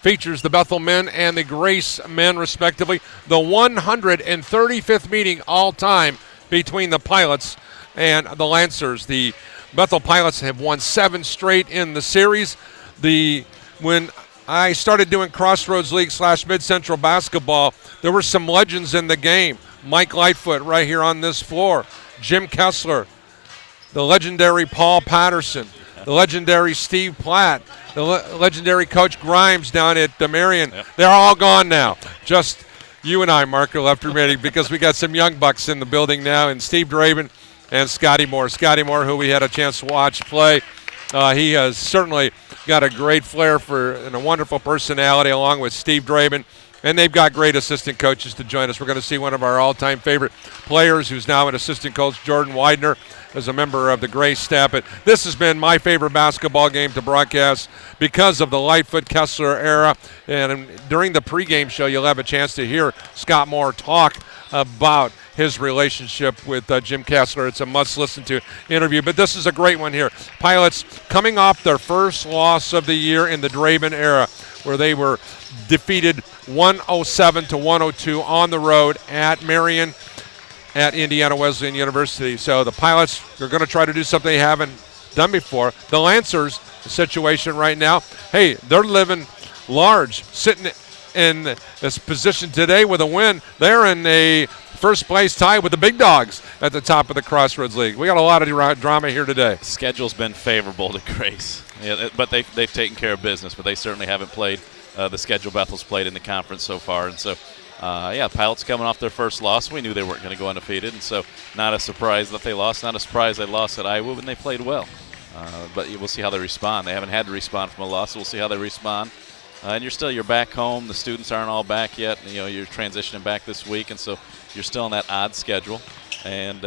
features the Bethel men and the Grace men, respectively. The 135th meeting all time between the Pilots and the Lancers. The Bethel Pilots have won 7 straight in the series. When I started doing Crossroads League / Mid-Central basketball, there were some legends in the game. Mike Lightfoot right here on this floor. Jim Kessler, the legendary Paul Patterson, the legendary Steve Platt, the legendary Coach Grimes down at Marion. Yep. They're all gone now. Just you and I, Mark, are left remaining because we got some young bucks in the building now, and Steve Draven and Scotty Moore. Scotty Moore, who we had a chance to watch play, he has certainly got a great flair for and a wonderful personality, along with Steve Draven. And they've got great assistant coaches to join us. We're going to see one of our all-time favorite players, who's now an assistant coach, Jordan Widener, as a member of the Grace staff. But this has been my favorite basketball game to broadcast because of the Lightfoot-Kessler era. And during the pregame show, you'll have a chance to hear Scott Moore talk about his relationship with Jim Kessler. It's a must-listen-to interview, but this is a great one here. Pilots coming off their first loss of the year in the Draven era, where they were defeated 107-102 on the road at Marion at Indiana Wesleyan University. So the Pilots are going to try to do something they haven't done before. The Lancers, the situation right now, hey, they're living large, sitting in this position today with a win. They're in a first place tie with the big dogs at the top of the Crossroads League. We got a lot of drama here today. Schedule's been favorable to Grace, but they've taken care of business, but they certainly haven't played the schedule Bethel's played in the conference so far. And so, Pilots coming off their first loss. We knew they weren't going to go undefeated, and so not a surprise that they lost. Not a surprise they lost at Iowa when they played well. But we'll see how they respond. They haven't had to respond from a loss, so we'll see how they respond. And you're back home. The students aren't all back yet. You're transitioning back this week, and so you're still on that odd schedule. And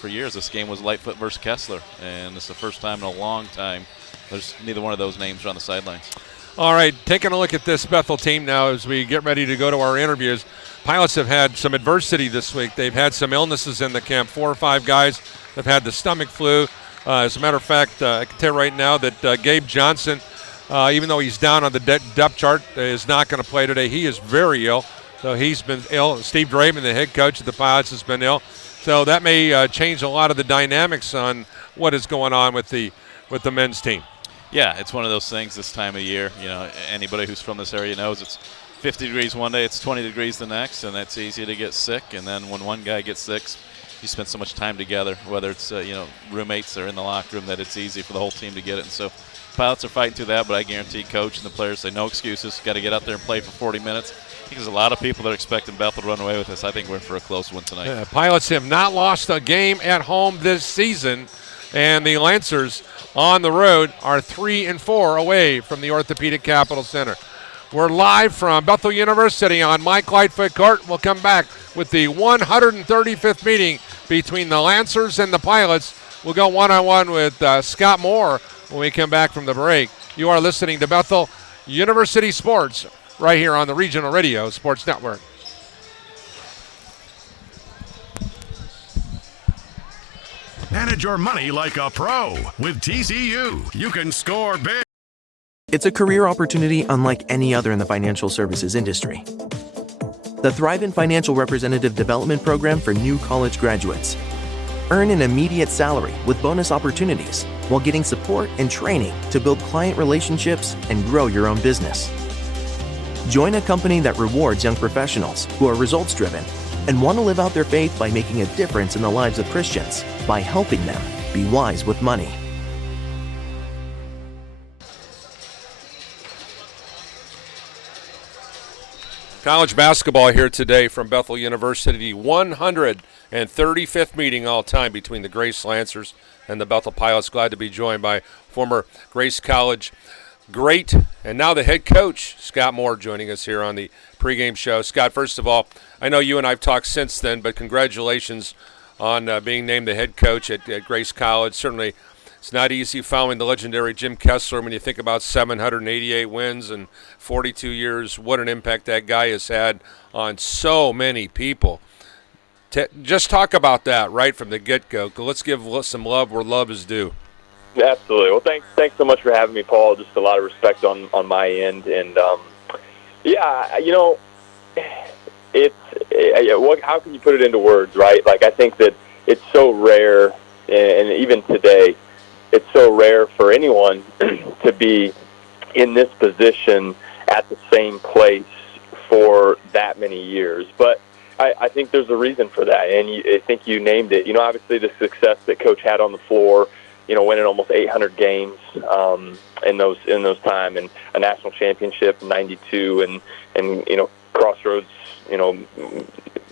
for years, this game was Lightfoot versus Kessler, and it's the first time in a long time there's neither one of those names are on the sidelines. All right, taking a look at this Bethel team now as we get ready to go to our interviews. Pilots have had some adversity this week. They've had some illnesses in the camp. 4 or 5 guys have had the stomach flu. As a matter of fact, I can tell you right now that Gabe Johnson, even though he's down on the depth chart, is not going to play today. He is very ill, so he's been ill. Steve Draven, the head coach of the Pilots, has been ill. So that may change a lot of the dynamics on what is going on with the men's team. Yeah, it's one of those things this time of year. Anybody who's from this area knows it's 50 degrees one day, it's 20 degrees the next, and it's easy to get sick. And then when one guy gets sick, you spend so much time together, whether it's roommates or in the locker room, that it's easy for the whole team to get it. And so Pilots are fighting through that, but I guarantee Coach and the players say no excuses. Got to get out there and play for 40 minutes. I think there's a lot of people that are expecting Bethel to run away with this. I think we're in for a close one tonight. Yeah, Pilots have not lost a game at home this season, and the Lancers on the road are 3-4 away from the Orthopedic Capital Center. We're live from Bethel University on Mike Lightfoot Court. We'll come back with the 135th meeting between the Lancers and the Pilots. We'll go one-on-one with Scott Moore when we come back from the break. You are listening to Bethel University Sports right here on the Regional Radio Sports Network. Manage your money like a pro with TCU. You can score big. It's a career opportunity unlike any other in the financial services industry. The Thrive in Financial Representative Development Program for new college graduates. Earn an immediate salary with bonus opportunities while getting support and training to build client relationships and grow your own business. Join a company that rewards young professionals who are results-driven and want to live out their faith by making a difference in the lives of Christians by helping them be wise with money. College basketball here today from Bethel University. 135th meeting all time between the Grace Lancers and the Bethel Pilots. Glad to be joined by former Grace College great and now the head coach, Scott Moore, joining us here on the pregame show. Scott, first of all, I know you and I have talked since then, but congratulations on being named the head coach at Grace College. Certainly it's not easy following the legendary Jim Kessler when you think about 788 wins and 42 years. What an impact that guy has had on so many people. Just talk about that right from the get-go. Let's give some love where love is due. Absolutely. Well, thanks so much for having me, Paul. Just a lot of respect on my end, and yeah, how can you put it into words, right? Like, I think that it's so rare, and even today, it's so rare for anyone to be in this position at the same place for that many years. But I think there's a reason for that, and I think you named it. Obviously the success that Coach had on the floor, winning almost 800 games in those time, and a national championship in '92, and Crossroads,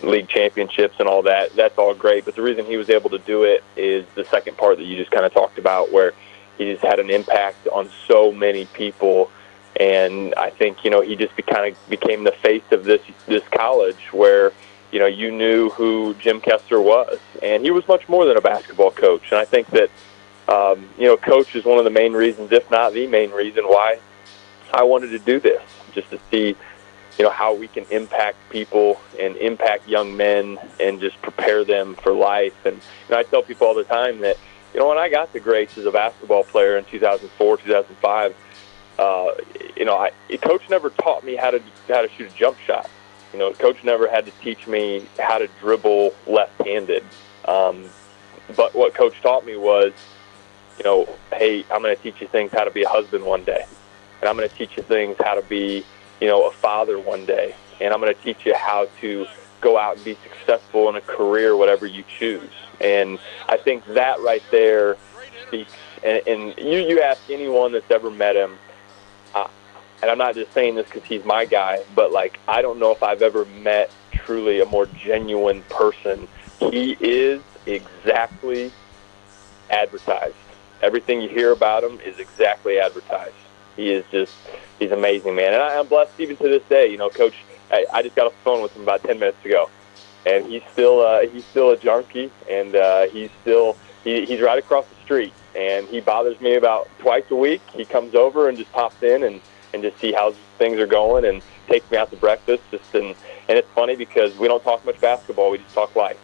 league championships and all that. That's all great, but the reason he was able to do it is the second part that you just kind of talked about, where he just had an impact on so many people. And I think, he just kind of became the face of this college, where, you knew who Jim Kessler was. And he was much more than a basketball coach. And I think that, coach is one of the main reasons, if not the main reason, why I wanted to do this, just to see, how we can impact people and impact young men and just prepare them for life. And I tell people all the time that, when I got the grace as a basketball player in 2004, 2005, Coach never taught me how to shoot a jump shot. Coach never had to teach me how to dribble left-handed. But what Coach taught me was, hey, I'm going to teach you things how to be a husband one day, and I'm going to teach you things how to be, a father one day, and I'm going to teach you how to go out and be successful in a career, whatever you choose. And I think that right there speaks. And you ask anyone that's ever met him, and I'm not just saying this because he's my guy, but, I don't know if I've ever met truly a more genuine person. He is exactly advertised. Everything you hear about him is exactly advertised. He's amazing, man. And I'm blessed even to this day. Coach, I just got off the phone with him about 10 minutes ago, and he's still a junkie, and he's right across the street, and he bothers me about twice a week. He comes over and just pops in and just see how things are going, and takes me out to breakfast. And it's funny because we don't talk much basketball. We just talk life.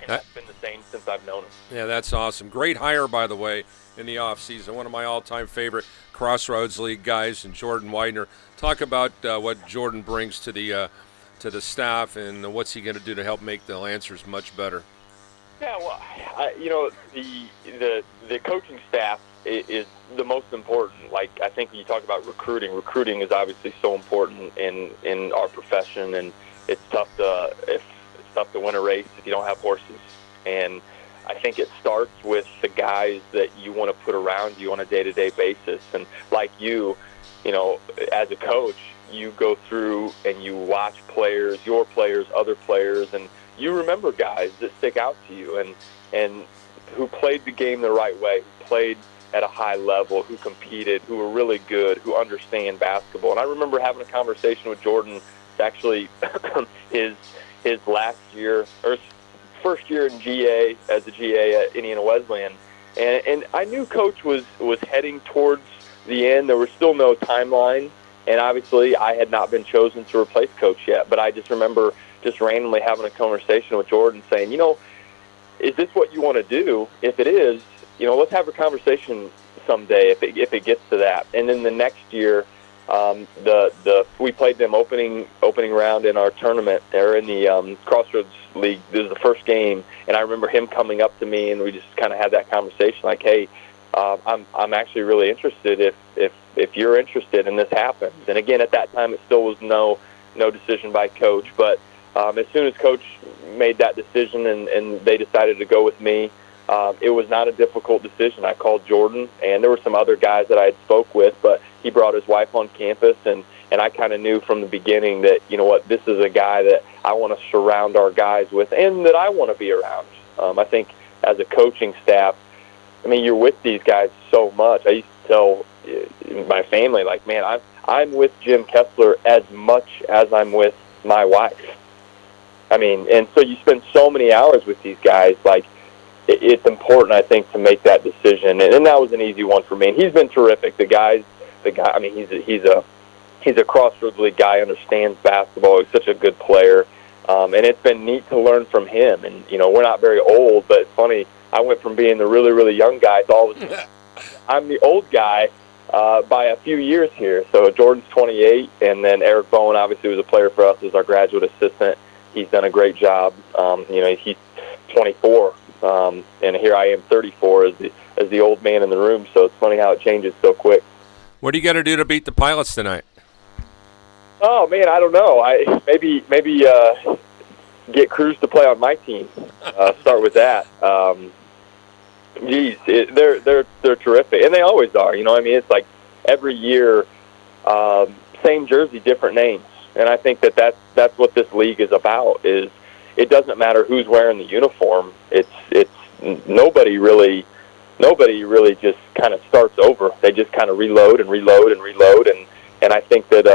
And that's been the same since I've known him. Yeah, that's awesome. Great hire, by the way, in the offseason. One of my all-time favorite Crossroads League guys, and Jordan Widener. Talk about what Jordan brings to the staff, and what's he going to do to help make the Lancers much better. Yeah, well, the coaching staff is the most important. I think when you talk about recruiting is obviously so important in our profession, and it's tough to win a race if you don't have horses. And I think it starts with the guys that you want to put around you on a day-to-day basis. And like you, as a coach, you go through and you watch players, your players, other players, and you remember guys that stick out to you and who played the game the right way, who played at a high level, who competed, who were really good, who understand basketball. And I remember having a conversation with Jordan. It's actually his last year, or his first year in GA, as a GA at Indiana Wesleyan. And I knew Coach was heading towards the end. There was still no timeline, and obviously I had not been chosen to replace Coach yet. But I just remember just randomly having a conversation with Jordan saying, is this what you want to do? If it is, let's have a conversation someday if it gets to that. And then the next year, we played them opening round in our tournament. They're in the Crossroads League. This is the first game, and I remember him coming up to me, and we just kind of had that conversation, like, hey, I'm actually really interested if you're interested, and this happens. And again, at that time, it still was no decision by Coach, but as soon as Coach made that decision and they decided to go with me, it was not a difficult decision. I called Jordan, and there were some other guys that I had spoke with, but he brought his wife on campus, and I kind of knew from the beginning that, this is a guy that I want to surround our guys with and that I want to be around. I think as a coaching staff, you're with these guys so much. I used to tell my family, man, I'm with Jim Kessler as much as I'm with my wife. And so you spend so many hours with these guys, it's important, I think, to make that decision. And that was an easy one for me. And he's been terrific. The guy, he's a Crossroads League guy, understands basketball. He's such a good player. And it's been neat to learn from him. And, we're not very old, but it's funny. I went from being the really, really young guy to all of a sudden I'm the old guy by a few years here. So Jordan's 28, and then Eric Bowen obviously was a player for us as our graduate assistant. He's done a great job. He's 24, and here I am 34 as the old man in the room. So it's funny how it changes so quick. What do you got to do to beat the Pilots tonight? Oh man, I don't know. Maybe get Cruz to play on my team. Start with that. They're terrific, and they always are. It's like every year, same jersey, different names, and I think that's what this league is about. Is it doesn't matter who's wearing the uniform. It's nobody really just kind of starts over. They just kind of reload, and I think that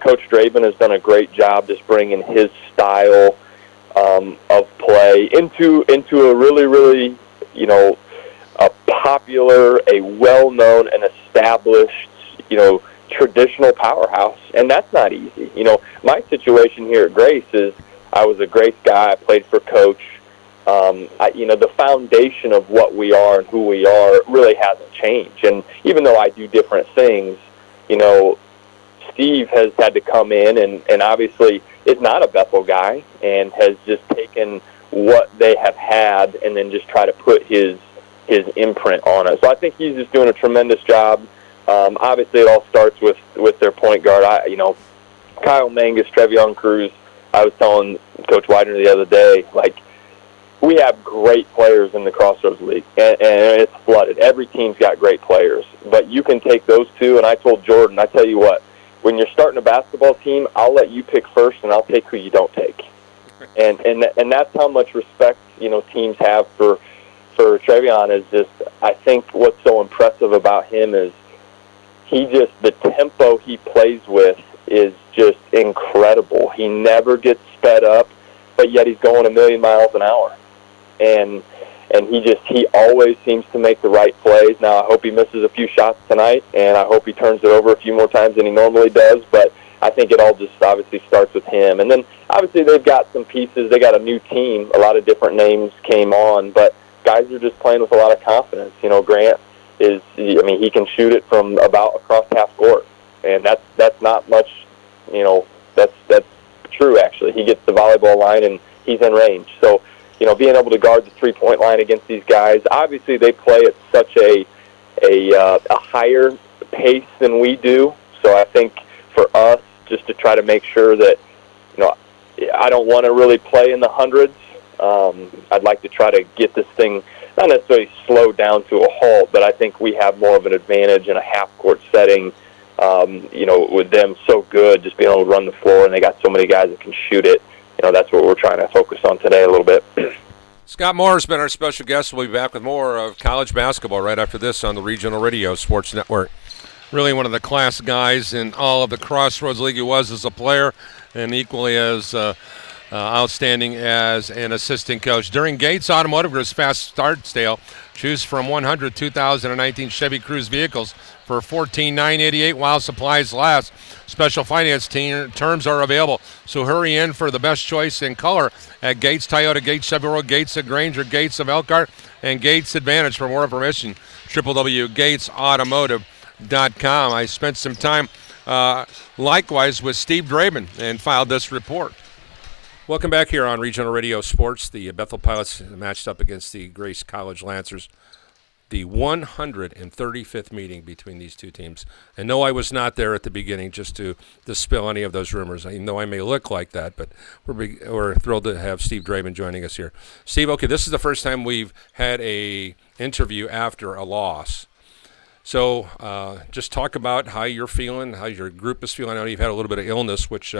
Coach Draven has done a great job just bringing his style of play into a really a popular, a well-known and established, traditional powerhouse. And that's not easy. My situation here at Grace is I was a Grace guy. I played for Coach. The foundation of what we are and who we are really hasn't changed. And even though I do different things, Steve has had to come in and obviously is not a Bethel guy and has just taken what they have had and then just try to put his imprint on it. So I think he's just doing a tremendous job. Obviously, it all starts with their point guard. Kyle Mangus, Trevion Cruz. I was telling Coach Widener the other day, we have great players in the Crossroads League, and it's flooded. Every team's got great players, but you can take those two. And I told Jordan, I tell you what, when you're starting a basketball team, I'll let you pick first, and I'll take who you don't take. And that's how much respect teams have for Trevion. Is just, I think what's so impressive about him is the tempo he plays with is just incredible. He never gets sped up, but yet he's going a million miles an hour. And he always seems to make the right plays. Now, I hope he misses a few shots tonight, and I hope he turns it over a few more times than he normally does, but I think it all just obviously starts with him. And then, obviously, they've got some pieces. They got a new team. A lot of different names came on, but guys are just playing with a lot of confidence. Grant he can shoot it from about across half court, and that's not much, that's true, actually. He gets the volleyball line, and he's in range. So, being able to guard the three-point line against these guys, obviously they play at such a higher pace than we do. So I think for us, just to try to make sure that, I don't want to really play in the hundreds. I'd like to try to get this thing not necessarily slowed down to a halt, but I think we have more of an advantage in a half-court setting, with them so good, just being able to run the floor, and they got so many guys that can shoot it. That's what we're trying to focus on today a little bit. Scott Moore has been our special guest. We'll be back with more of college basketball right after this on the Regional Radio Sports Network. Really one of the class guys in all of the Crossroads League he was as a player, and equally as outstanding as an assistant coach. During Gates Automotive Group's Fast Start Sale, choose from 100 2019 Chevy Cruze vehicles for $14,988 while supplies last. Special finance terms are available, so hurry in for the best choice in color at Gates Toyota, Gates Chevy Road, Gates of Granger, Gates of Elkhart, and Gates Advantage. For more information, www.gatesautomotive.com. I spent some time likewise with Steve Draven and filed this report. Welcome back here on Regional Radio Sports. The Bethel Pilots matched up against the Grace College Lancers. The 135th meeting between these two teams. And no, I was not there at the beginning just to dispel any of those rumors. I know I may look like that, but we're thrilled to have Steve Draven joining us here. Steve, okay, this is the first time we've had a interview after a loss. So just talk about how you're feeling, how your group is feeling. I know you've had a little bit of illness, which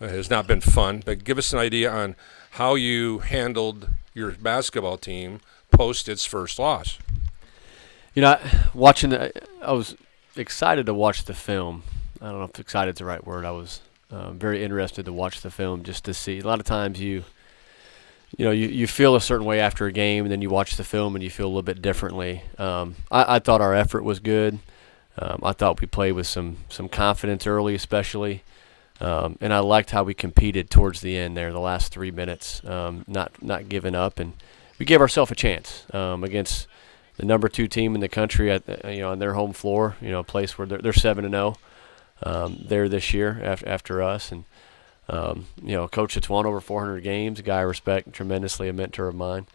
has not been fun, but give us an idea on how you handled your basketball team post its first loss. I was excited to watch the film. I don't know if excited is the right word. I was very interested to watch the film just to see. A lot of times you feel a certain way after a game, and then you watch the film and you feel a little bit differently. I thought our effort was good. I thought we played with some confidence early, especially. And I liked how we competed towards the end there, the last 3 minutes, not giving up. And we gave ourselves a chance against the number 2 team in the country on their home floor, a place where they're 7-0 there this year after us. And, a coach that's won over 400 games, a guy I respect tremendously, a mentor of mine.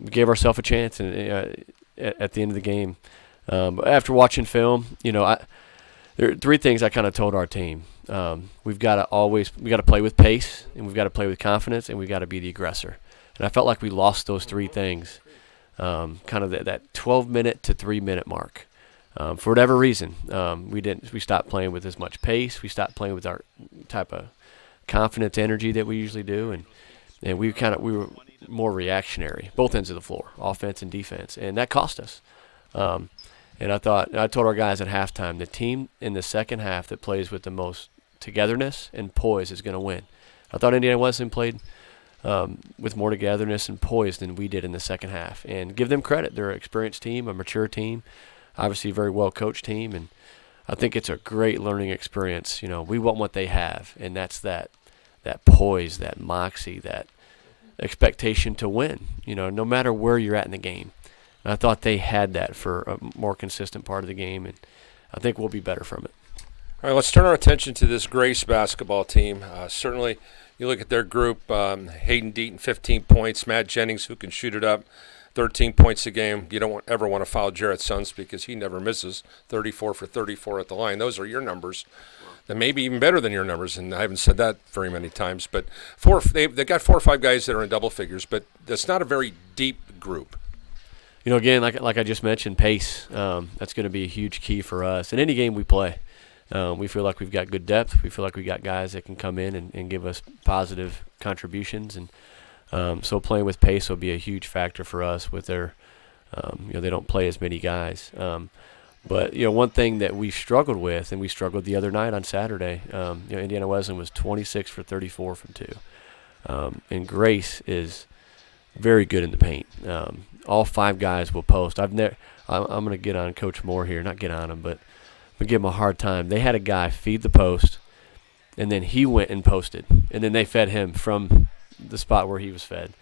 We gave ourselves a chance at the end of the game. After watching film, there are 3 things I kind of told our team. We've got to play with pace, and we've got to play with confidence, and we've got to be the aggressor. And I felt like we lost those 3 things, kind of that 12-minute to 3-minute mark. For whatever reason, we stopped playing with as much pace. We stopped playing with our type of confidence, energy that we usually do, and we were more reactionary, both ends of the floor, offense and defense, and that cost us. And I told our guys at halftime, the team in the second half that plays with the most togetherness and poise is going to win. I thought Indiana Wesleyan played with more togetherness and poise than we did in the second half. And give them credit. They're an experienced team, a mature team, obviously a very well-coached team. And I think it's a great learning experience. We want what they have, and that's that poise, that moxie, that expectation to win, no matter where you're at in the game. And I thought they had that for a more consistent part of the game, and I think we'll be better from it. All right, let's turn our attention to this Grace basketball team. Certainly, you look at their group, Hayden Deaton, 15 points, Matt Jennings, who can shoot it up, 13 points a game. You don't ever want to foul Jarrett Sons because he never misses, 34 for 34 at the line. Those are your numbers. That may be even better than your numbers, and I haven't said that very many times. But they've got 4 or 5 guys that are in double figures, but that's not a very deep group. Again, like I just mentioned, pace. That's going to be a huge key for us. In any game we play, we feel like we've got good depth. We feel like we got guys that can come in and give us positive contributions. And so playing with pace will be a huge factor for us with their, they don't play as many guys. But, one thing that we struggled with, and we struggled the other night on Saturday, Indiana Wesleyan was 26 for 34 from 2. And Grace is very good in the paint. All 5 guys will post. I'm going to get on Coach Moore here, not get on him, but give him a hard time. They had a guy feed the post, and then he went and posted, and then they fed him from the spot where he was fed.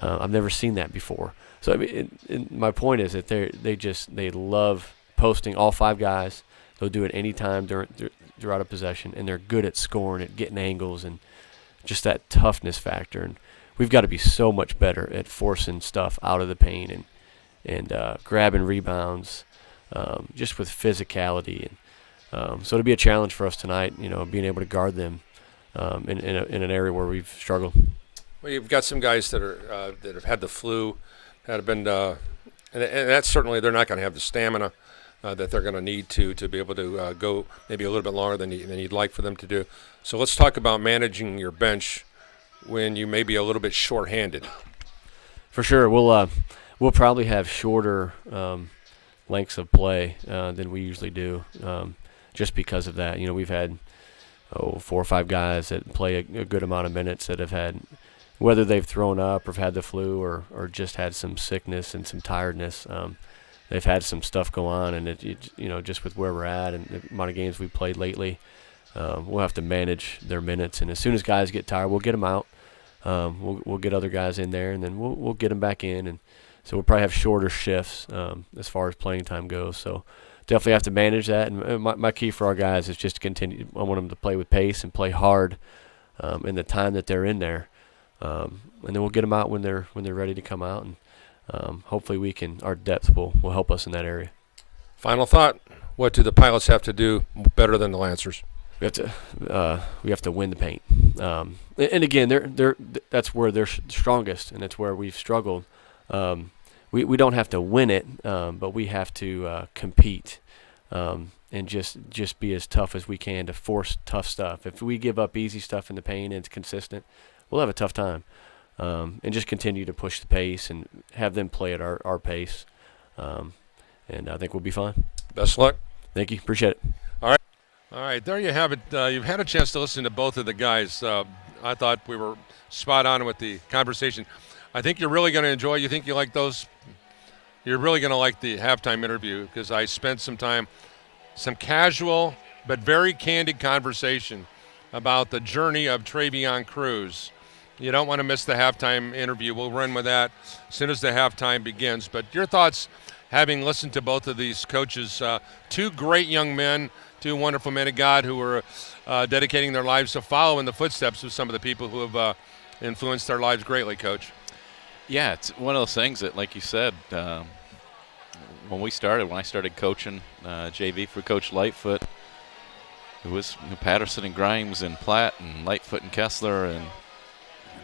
I've never seen that before. So I mean, my point is that they love posting, all 5 guys. They'll do it anytime throughout a possession, and they're good at scoring, at getting angles, and just that toughness factor. And we've got to be so much better at forcing stuff out of the paint and grabbing rebounds, just with physicality. And so it'll be a challenge for us tonight, being able to guard them in an area where we've struggled. Well, you've got some guys that have had the flu, that have been, and that's certainly they're not going to have the stamina that they're going to need to be able to go maybe a little bit longer than you'd like for them to do. So let's talk about managing your bench when you may be a little bit short-handed. For sure, we'll probably have shorter lengths of play than we usually do, just because of that. We've had 4 or 5 guys that play a good amount of minutes that have had, whether they've thrown up or have had the flu or just had some sickness and some tiredness. They've had some stuff go on, and just with where we're at and the amount of games we've played lately, we'll have to manage their minutes. And as soon as guys get tired, we'll get them out. We'll get other guys in there, and then we'll get them back in. And so we'll probably have shorter shifts as far as playing time goes. So definitely have to manage that. And my key for our guys is just to continue. I want them to play with pace and play hard in the time that they're in there. And then we'll get them out when they're ready to come out. And hopefully our depth will help us in that area. Final thought, what do the Pilots have to do better than the Lancers? We have to win the paint. And again, that's where they're strongest, and that's where we've struggled. We don't have to win it, but we have to compete and just be as tough as we can to force tough stuff. If we give up easy stuff in the paint and it's consistent, we'll have a tough time. And just continue to push the pace and have them play at our pace. And I think we'll be fine. Best luck. Thank you. Appreciate it. All right, there you have it. You've had a chance to listen to both of the guys. I thought we were spot on with the conversation. I think you're really going to enjoy. You think you like those? You're really going to like the halftime interview because I spent some time, some casual but very candid conversation about the journey of Travion Cruz You don't want to miss the halftime interview. We'll run with that as soon as the halftime begins. But your thoughts, having listened to both of these coaches, two great young men, two wonderful men of God who are dedicating their lives to follow in the footsteps of some of the people who have influenced their lives greatly, Coach. Yeah, it's one of those things that, like you said, when I started coaching JV for Coach Lightfoot, it was Patterson and Grimes and Platt and Lightfoot and Kessler, and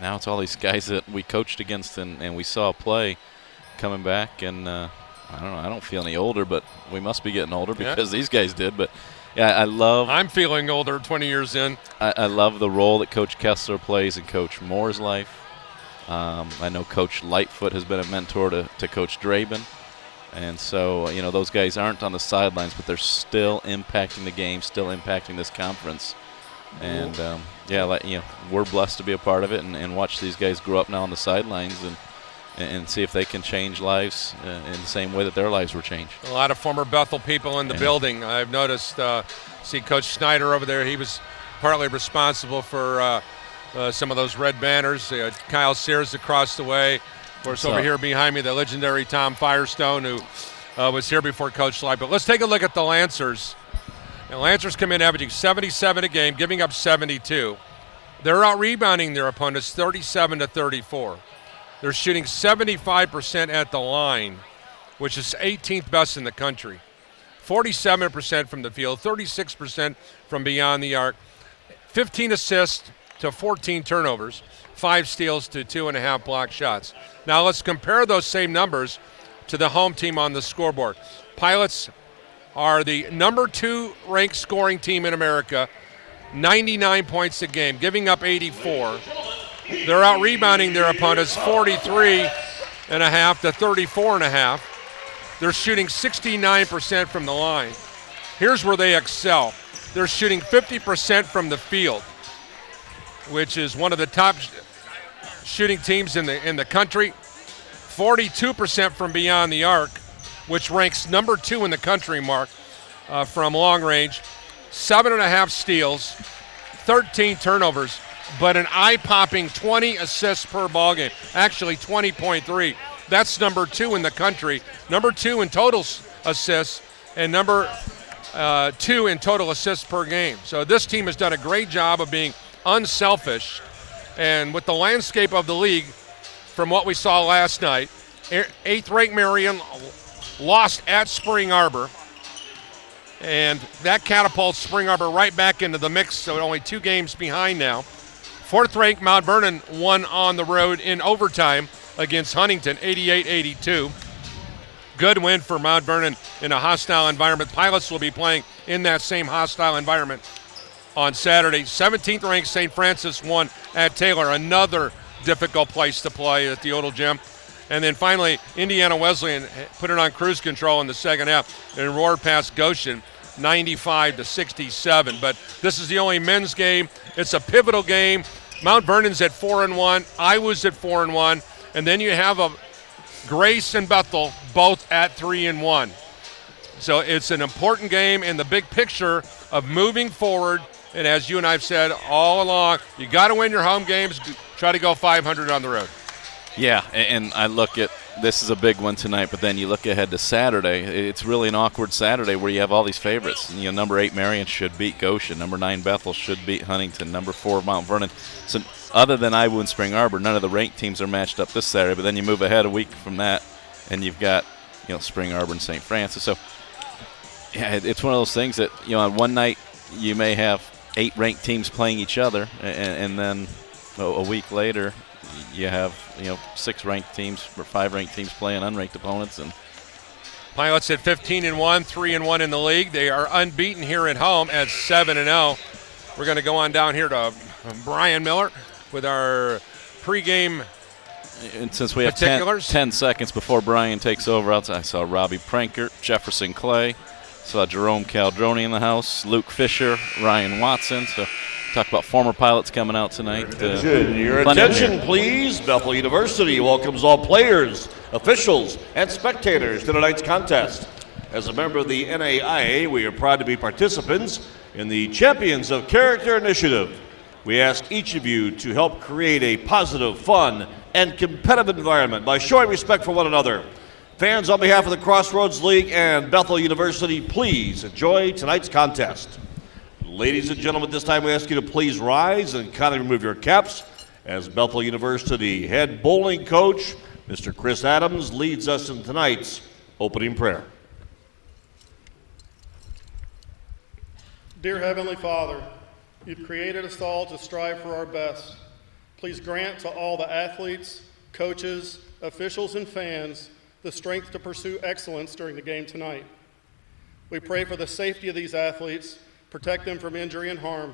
now it's all these guys that we coached against and we saw play coming back. And I don't know, I don't feel any older, but we must be getting older because these guys did. But yeah, I'm feeling older 20 years in. I love the role that Coach Kessler plays in Coach Moore's life. I know Coach Lightfoot has been a mentor to Coach Draben. And so, those guys aren't on the sidelines, but they're still impacting the game, still impacting this conference. And, we're blessed to be a part of it and watch these guys grow up now on the sidelines and see if they can change lives in the same way that their lives were changed. A lot of former Bethel people in the building. I've noticed, see Coach Snyder over there. He was partly responsible for some of those red banners. Kyle Sears across the way. Of course, over here behind me, the legendary Tom Firestone, who was here before Coach Light. But let's take a look at the Lancers. The Lancers come in averaging 77 a game, giving up 72. They're out-rebounding their opponents 37-34. They're shooting 75% at the line, which is 18th best in the country. 47% from the field, 36% from beyond the arc, 15 assists to 14 turnovers, 5 steals to 2.5 block shots. Now let's compare those same numbers to the home team on the scoreboard. Pilots are the number 2 ranked scoring team in America, 99 points a game, giving up 84. They're out rebounding their opponents 43.5 to 34.5. They're shooting 69% from the line. Here's where they excel. They're shooting 50% from the field, which is one of the top shooting teams in the country. 42% from beyond the arc, which ranks number 2 in the country, Mark, from long range. 7.5 steals, 13 turnovers, but an eye-popping 20 assists per ball game. Actually, 20.3. That's number 2 in the country. Number 2 in total assists, and number 2 in total assists per game. So this team has done a great job of being unselfish. And with the landscape of the league, from what we saw last night, 8th-ranked Marion lost at Spring Arbor, and that catapults Spring Arbor right back into the mix, so only 2 games behind now. 4th-ranked Mount Vernon won on the road in overtime against Huntington, 88-82. Good win for Mount Vernon in a hostile environment. Pilots will be playing in that same hostile environment on Saturday. 17th-ranked St. Francis won at Taylor, another difficult place to play at the Odell Gym. And then finally, Indiana Wesleyan put it on cruise control in the second half and roared past Goshen 95-67. But this is the only men's game. It's a pivotal game. Mount Vernon's at 4-1. Iowa's at 4-1. And then you have Grace and Bethel both at 3-1. So it's an important game in the big picture of moving forward. And as you and I have said all along, you got to win your home games. Try to go 500 on the road. Yeah, and I look at this is a big one tonight, but then you look ahead to Saturday. It's really an awkward Saturday where you have all these favorites. Number 8 Marion should beat Goshen. Number 9 Bethel should beat Huntington. Number 4 Mount Vernon. So other than Iowa and Spring Arbor, none of the ranked teams are matched up this Saturday. But then you move ahead a week from that, and you've got Spring Arbor and St. Francis. So yeah, it's one of those things that on one night you may have 8 ranked teams playing each other, and then a week later you have 6 ranked teams or 5 ranked teams playing unranked opponents. And Pilots at 15-1, 3-1 in the league. They are unbeaten here at home at 7-0. We're going to go on down here to Brian Miller with our pregame. And since we have 10 seconds before Brian takes over, I saw Robbie Prankert, Jefferson Clay, saw Jerome Caldroni in the house, Luke Fisher, Ryan Watson. So talk about former pilots coming out tonight. Your attention, please. Bethel University welcomes all players, officials, and spectators to tonight's contest. As a member of the NAIA, we are proud to be participants in the Champions of Character Initiative. We ask each of you to help create a positive, fun, and competitive environment by showing respect for one another. Fans, on behalf of the Crossroads League and Bethel University, please enjoy tonight's contest. Ladies and gentlemen, at this time we ask you to please rise and kindly remove your caps as Bethel University head bowling coach, Mr. Chris Adams, leads us in tonight's opening prayer. Dear Heavenly Father, you've created us all to strive for our best. Please grant to all the athletes, coaches, officials, and fans the strength to pursue excellence during the game tonight. We pray for the safety of these athletes, protect them from injury and harm.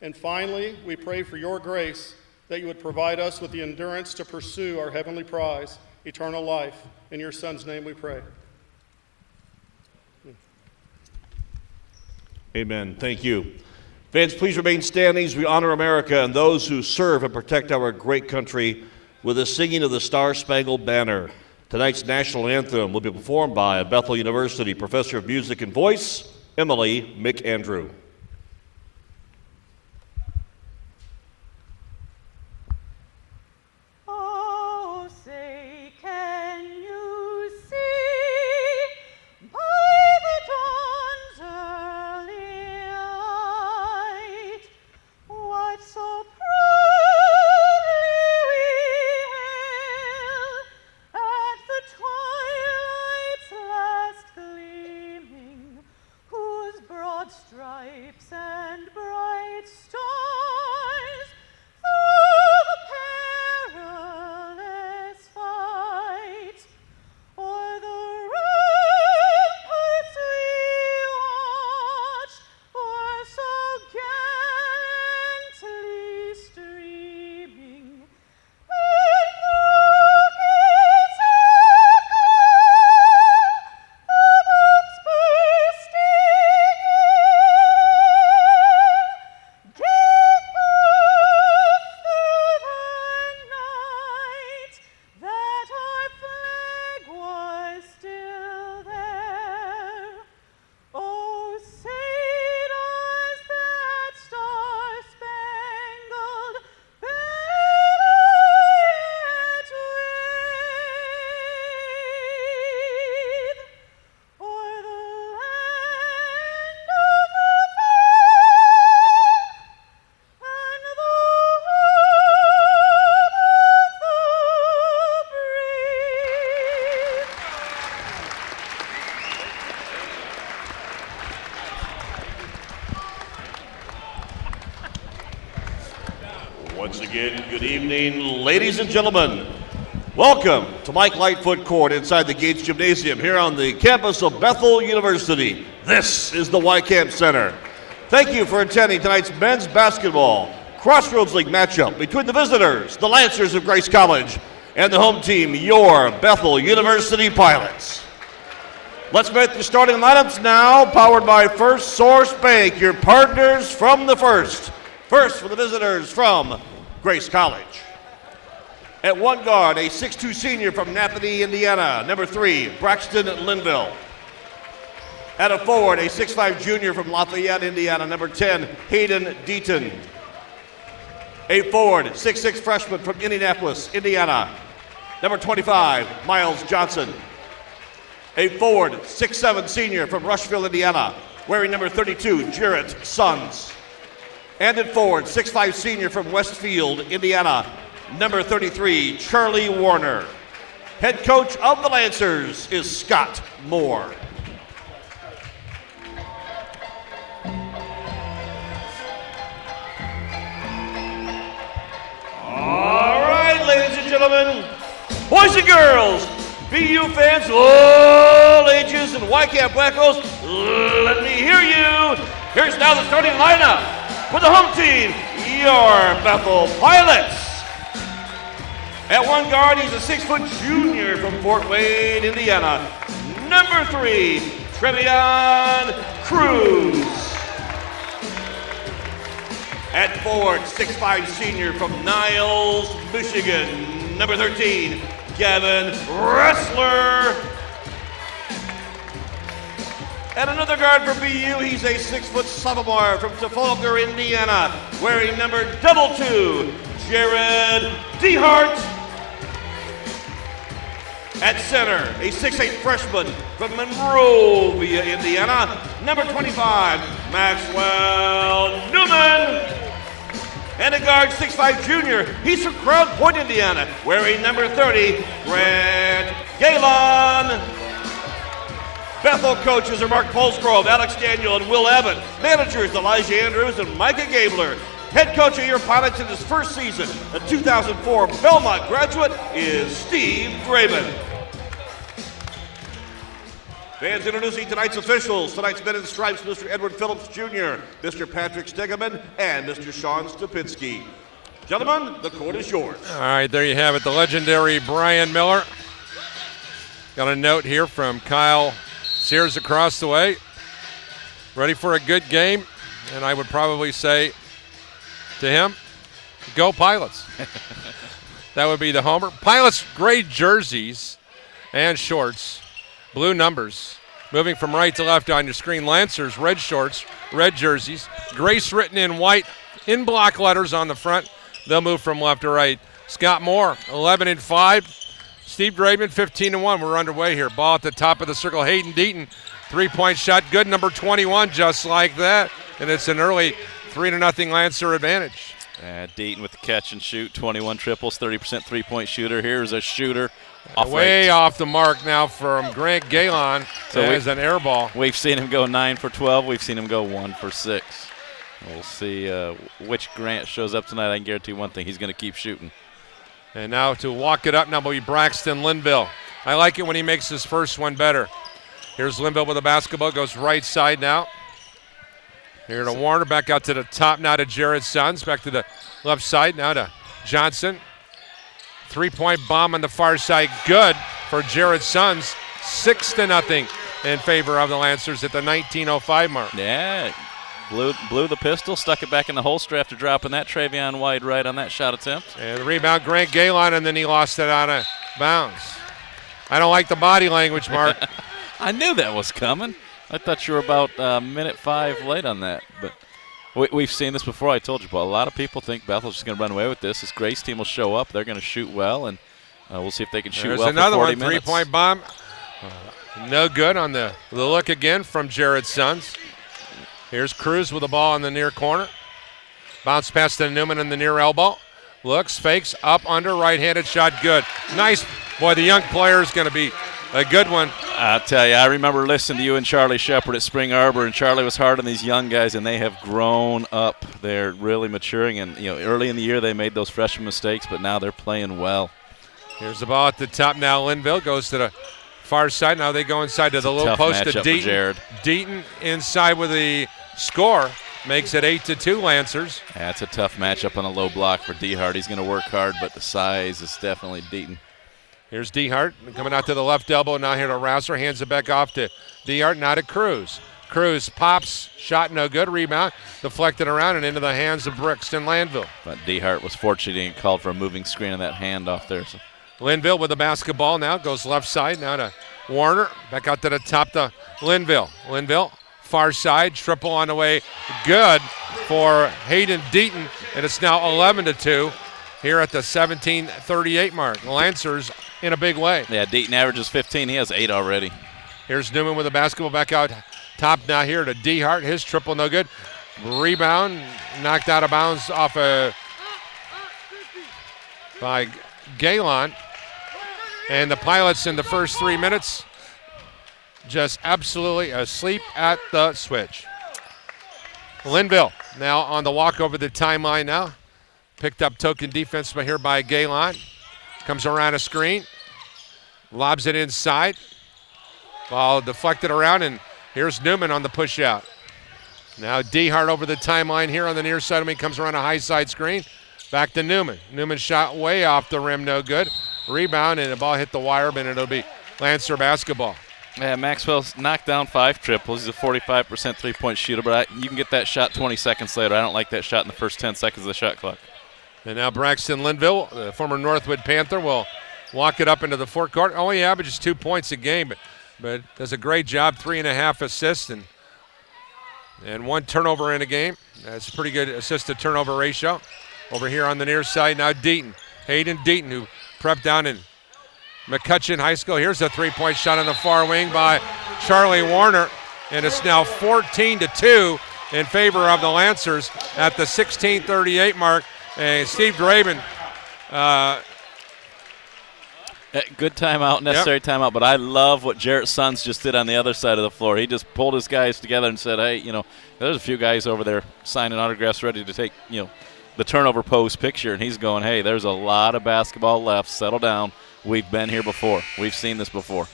And finally, we pray for your grace that you would provide us with the endurance to pursue our heavenly prize, eternal life. In your Son's name we pray. Amen. Thank you. Fans, please remain standing as we honor America and those who serve and protect our great country with the singing of the Star-Spangled Banner. Tonight's national anthem will be performed by Bethel University Professor of Music and Voice, Emily McAndrew. Oh, say, can you see by the dawn's early light what so proudly we hailed at the twilight's last gleaming, whose broad stripes and bright stars through the perilous fight o'er the ramparts we watched were so gallantly streaming, and through gates of gold the bombs bursting in gave proof through the night that our flag was still there. Oh, say does that star-spangled banner yet wave o'er the land of the free and the Once again, good evening, ladies and gentlemen. Welcome to Mike Lightfoot Court inside the Gates Gymnasium here on the campus of Bethel University. This is the Y-Camp Center. Thank you for attending tonight's men's basketball Crossroads League matchup between the visitors, the Lancers of Grace College, and the home team, your Bethel University Pilots. Let's make the starting lineups now, powered by First Source Bank, your partners from the first. First for the visitors from Grace College. At one guard, a 6'2 senior from Napanee, Indiana, number 3, Braxton Linville. At a forward, a 6'5 junior from Lafayette, Indiana, number 10, Hayden Deaton. A forward, 6'6 freshman from Indianapolis, Indiana, number 25, Miles Johnson. A forward, 6'7 senior from Rushville, Indiana, wearing number 32, Jarrett Sons. And at forward, 6'5 senior from Westfield, Indiana, number 33, Charlie Warner. Head coach of the Lancers is Scott Moore. All right, ladies and gentlemen, boys and girls, BU fans, all ages, and Y-Camp Wackos, let me hear you. Here's now the starting lineup for the home team, your Bethel Pilots. At one guard, he's a 6-foot junior from Fort Wayne, Indiana, number 3, Trevion Cruz. At forward, 6'5 senior from Niles, Michigan, number 13, Gavin Ressler. And another guard for BU, he's a 6-foot sophomore from Trafalgar, Indiana, wearing number 22, Jared DeHart. At center, a 6'8 freshman from Monrovia, Indiana, number 25, Maxwell Newman. And a guard, 6'5 junior, he's from Crown Point, Indiana, wearing number 30, Grant Galen. Bethel coaches are Mark Polsgrove, Alex Daniel, and Will Abbott. Managers, Elijah Andrews and Micah Gabler. Head coach of your Pilots in his first season, a 2004 Belmont graduate, is Steve Draven. Fans introducing tonight's officials. Tonight's men in stripes, Mr. Edward Phillips Jr., Mr. Patrick Stegeman, and Mr. Sean Stupinski. Gentlemen, the court is yours. All right, there you have it. The legendary Brian Miller. Got a note here from Kyle Sears across the way. Ready for a good game, and I would probably say to him, go Pilots. That would be the homer. Pilots gray jerseys and shorts, blue numbers. Moving from right to left on your screen, Lancers, red shorts, red jerseys. Grace written in white in block letters on the front. They'll move from left to right. Scott Moore, 11-5. Steve Draven, 15-1. We're underway here. Ball at the top of the circle. Hayden Deaton, three-point shot. Good, number 21, just like that. And it's an early 3-0 Lancer advantage. Deaton with the catch and shoot, 21 triples, 30% three-point shooter. Here's a shooter. Way off the mark now from Grant Galen. So as an air ball. We've seen him go 9 for 12. We've seen him go 1 for 6. We'll see which Grant shows up tonight. I can guarantee one thing. He's going to keep shooting. And now to walk it up now will be Braxton Linville. I like it when he makes his first one better. Here's Linville with the basketball. Goes right side now. Here to Warner. Back out to the top now to Jared Sons. Back to the left side now to Johnson. Three-point bomb on the far side. Good for Jared Sons. 6-0 in favor of the Lancers at the 19:05 mark. Yeah. Blew the pistol, stuck it back in the holster after dropping that Travion wide right on that shot attempt. And the rebound, Grant Galen, and then he lost it out of bounds. I don't like the body language, Mark. I knew that was coming. I thought you were about minute 5 late on that. But we've seen this before, I told you, but a lot of people think Bethel's just going to run away with this. This Grace team will show up. They're going to shoot well, and we'll see if they can shoot There's well another for 40 one, minutes. three-point bomb. No good on the look again from Jared Sons. Here's Cruz with the ball in the near corner. Bounce pass to Newman in the near elbow. Looks, fakes, up, under, right-handed shot, good. Nice. Boy, the young player is going to be a good one. I'll tell you, I remember listening to you and Charlie Shepard at Spring Arbor, and Charlie was hard on these young guys, and they have grown up. They're really maturing, and early in the year they made those freshman mistakes, but now they're playing well. Here's the ball at the top now. Linville goes to the far side. Now they go inside to the low post to Deaton. Deaton inside with the score. Makes it 8-2 Lancers. That's a tough matchup on a low block for DeHart. He's going to work hard, but the size is definitely Deaton. Here's DeHart coming out to the left elbow. Now here to Rouser. Hands it back off to DeHart. Now to Cruz. Cruz pops. Shot no good. Rebound. Deflected around and into the hands of Brixton Linville. But DeHart was fortunate he called for a moving screen on that handoff there. So. Linville with the basketball now. Goes left side. Now to Warner. Back out to the top to Linville. Linville. Far side, triple on the way, good for Hayden Deaton, and it's now 11-2 here at the 17:38 mark. The Lancers in a big way. Yeah, Deaton averages 15. He has 8 already. Here's Newman with the basketball back out top now here to DeHart. His triple no good. Rebound knocked out of bounds off by Galen. And the Pilots in the first 3 minutes just absolutely asleep at the switch. Linville now on the walk over the timeline now. Picked up token defense here by Galen. Comes around a screen. Lobs it inside. Ball deflected around, and here's Newman on the push out. Now DeHart over the timeline here on the near side of me. Comes around a high side screen. Back to Newman. Newman shot way off the rim, no good. Rebound, and the ball hit the wire, but it'll be Lancer basketball. Yeah, Maxwell's knocked down 5 triples. He's a 45% three-point shooter, but you can get that shot 20 seconds later. I don't like that shot in the first 10 seconds of the shot clock. And now Braxton Linville, the former Northwood Panther, will walk it up into the forecourt. Only averages 2 points a game, but but does a great job, 3.5 assists and 1 turnover in a game. That's a pretty good assist-to-turnover ratio. Over here on the near side now, Deaton. Hayden Deaton, who prepped down in McCutcheon High School. Here's a three-point shot on the far wing by Charlie Warner, and it's now 14-2 in favor of the Lancers at the 16:38 mark. And Steve Draven. Good timeout, necessary timeout, but I love what Jarrett Sons just did on the other side of the floor. He just pulled his guys together and said, hey, there's a few guys over there signing autographs ready to take, the turnover pose picture, and he's going, hey, there's a lot of basketball left. Settle down. We've been here before. We've seen this before.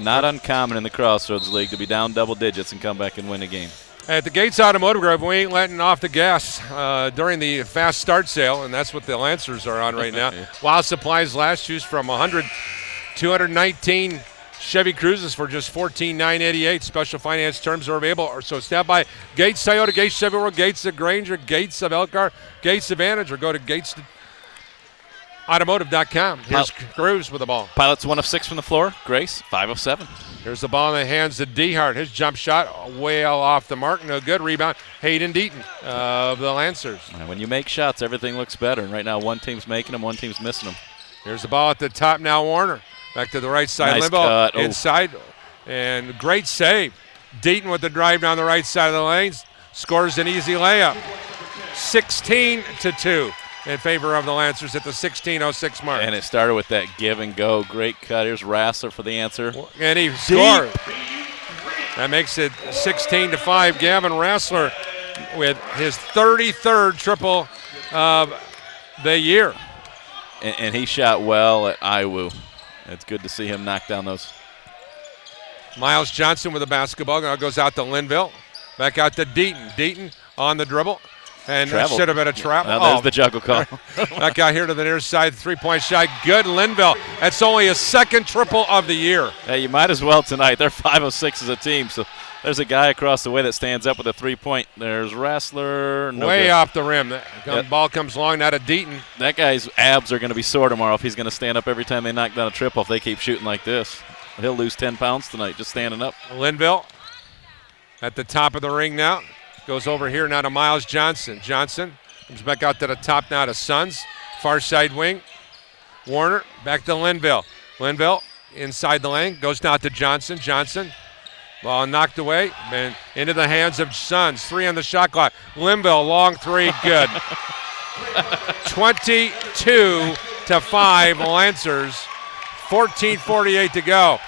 Not uncommon in the Crossroads League to be down double digits and come back and win a game. At the Gates Automotive Group, we ain't letting off the gas during the fast start sale, and that's what the Lancers are on right now. Wow Supplies last use from 219 Chevy Cruises for just $14,988. Special finance terms are available. So stop by Gates Toyota, Gates Chevy World, Gates of Granger, Gates of Elkhart, Gates Advantage, or go to GatesAutomotive.com. Here's Cruz with the ball. Pilots 1 of 6 from the floor. Grace 5 of 7. Here's the ball in the hands of Dehart. His jump shot way off the mark. No good. Rebound. Hayden Deaton of the Lancers. And when you make shots, everything looks better. And right now, one team's making them, one team's missing them. Here's the ball at the top now. Warner back to the right side. Nice Limbo cut. inside. And great save. Deaton with the drive down the right side of the lanes. Scores an easy layup. 16-2. In favor of the Lancers at the 16:06 mark. And it started with that give and go. Great cut. Here's Rassler for the answer. And he scored. That makes it 16-5. Gavin Rassler with his 33rd triple of the year. And he shot well at Iwu. It's good to see him knock down those. Miles Johnson with the basketball. Now goes out to Linville. Back out to Deaton. Deaton on the dribble. And that should have been a trap. There's the juggle call. Back out here to the near side, three-point shot. Good, Linville. That's only his 2nd triple of the year. Hey, you might as well tonight. They're 5 of 6 as a team, so there's a guy across the way that stands up with a 3-point. There's Rassler. Way off the rim. The ball comes long now to Deaton. That guy's abs are going to be sore tomorrow if he's going to stand up every time they knock down a triple if they keep shooting like this. He'll lose 10 pounds tonight just standing up. Linville at the top of the ring now. Goes over here now to Miles Johnson. Johnson comes back out to the top now to Sons. Far side wing. Warner back to Linville. Linville inside the lane. Goes down to Johnson. Johnson. Ball knocked away and into the hands of Sons. 3 on the shot clock. Linville, long 3, good. 22-5 Lancers. 14:48 to go.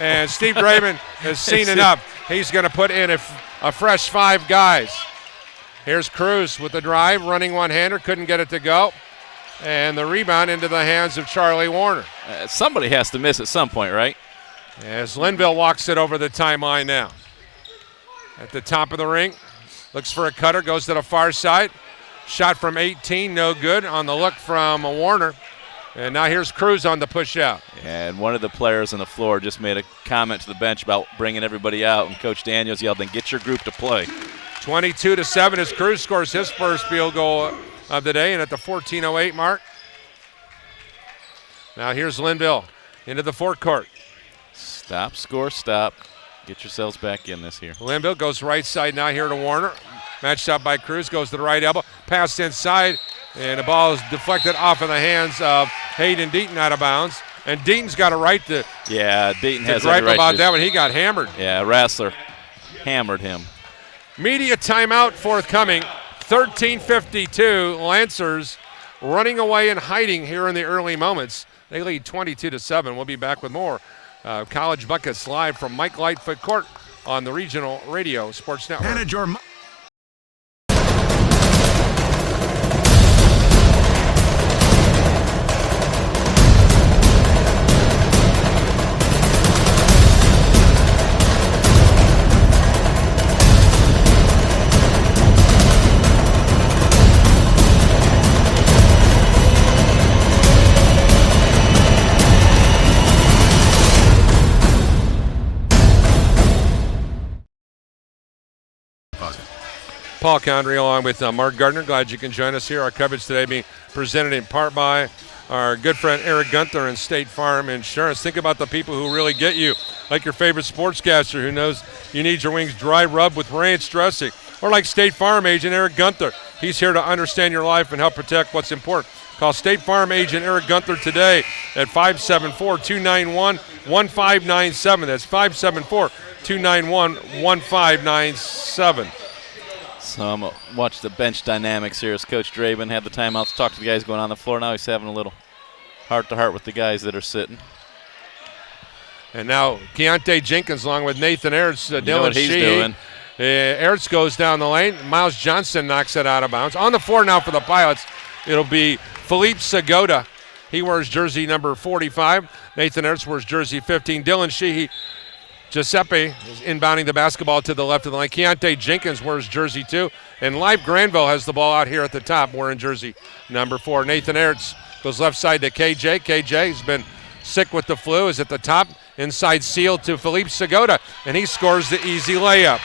And Steve Draven has seen enough. He's going to put in a fresh 5 guys. Here's Cruz with the drive, running one-hander, couldn't get it to go. And the rebound into the hands of Charlie Warner. Somebody has to miss at some point, right? As Linville walks it over the timeline now. At the top of the ring, looks for a cutter, goes to the far side. Shot from 18, no good on the look from Warner. And now here's Cruz on the push out. And one of the players on the floor just made a comment to the bench about bringing everybody out, and Coach Daniels yelled, then get your group to play. 22-7 as Cruz scores his first field goal of the day, and at the 14:08 mark. Now here's Linville into the forecourt. Stop, score, stop. Get yourselves back in this here. Linville goes right side now here to Warner. Matched up by Cruz, goes to the right elbow. Pass inside, and the ball is deflected off of the hands of Hayden Deaton out of bounds. And Deaton's got a right to Deaton has gripe right about that when he got hammered. Yeah, Rassler hammered him. Media timeout forthcoming. 13:52. Lancers running away and hiding here in the early moments. They lead 22-7. We'll be back with more College Buckets live from Mike Lightfoot Court on the Regional Radio Sports Network. Manage your Paul Condry along with Mark Gardner. Glad you can join us here. Our coverage today being presented in part by our good friend Eric Gunther and State Farm Insurance. Think about the people who really get you, like your favorite sportscaster who knows you need your wings dry rubbed with ranch dressing, or like State Farm agent Eric Gunther. He's here to understand your life and help protect what's important. Call State Farm agent Eric Gunther today at 574-291-1597. That's 574-291-1597. So I'm going to watch the bench dynamics here as Coach Draven had the timeouts, talk to the guys going on the floor. Now he's having a little heart-to-heart with the guys that are sitting. And now Keontae Jenkins along with Nathan Ertz. You know what he's doing. Ertz goes down the lane. Miles Johnson knocks it out of bounds. On the floor now for the Pilots, it'll be Philippe Segota. He wears jersey number 45. Nathan Ertz wears jersey 15. Dylan Sheehy. Giuseppe is inbounding the basketball to the left of the lane. Keontae Jenkins wears jersey 2. And Live Granville has the ball out here at the top wearing jersey number 4. Nathan Ertz goes left side to KJ. KJ has been sick with the flu, is at the top. Inside seal to Philippe Segota, and he scores the easy layup.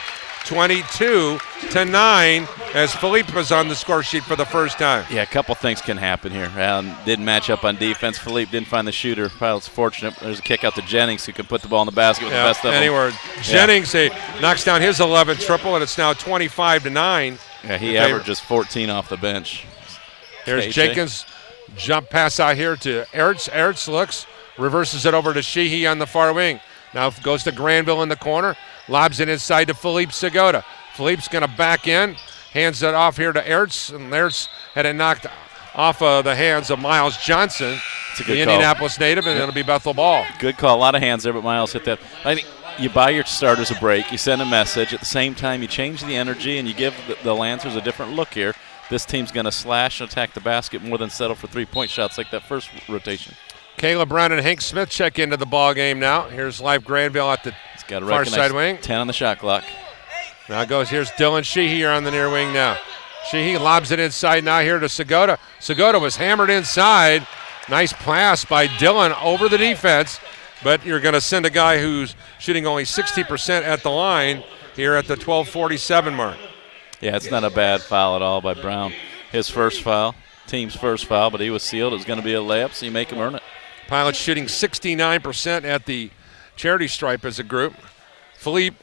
22-9 as Philippe was on the score sheet for the first time. Yeah, a couple things can happen here. Didn't match up on defense. Philippe didn't find the shooter. Pilot's fortunate. There's a kick out to Jennings who can put the ball in the basket with the best of them. Anywhere. Jennings knocks down his 11th triple, and it's now 25-9. Yeah, he averages 14 off the bench. Here's KJ. Jenkins. Jump pass out here to Ertz. Ertz looks, reverses it over to Sheehy on the far wing. Now goes to Granville in the corner. Lobs it inside to Philippe Segota. Philippe's going to back in. Hands it off here to Ertz. And Ertz had it knocked off of the hands of Miles Johnson, the Indianapolis native, and it'll be Bethel ball. Good call. A lot of hands there, but Miles hit that. I think you buy your starters a break. You send a message. At the same time, you change the energy, and you give the Lancers a different look here. This team's going to slash and attack the basket more than settle for three-point shots like that first rotation. Caleb Brown and Hank Smith check into the ball game now. Here's Live Granville at the far side wing. 10 on the shot clock. Now here's Dylan Sheehy here on the near wing now. Sheehy lobs it inside now here to Segota. Segota was hammered inside. Nice pass by Dylan over the defense, but you're going to send a guy who's shooting only 60% at the line here at the 12:47 mark. Yeah, it's not a bad foul at all by Brown. His first foul, team's first foul, but he was sealed. It was going to be a layup, so you make him earn it. Pilots shooting 69% at the charity stripe as a group. Philippe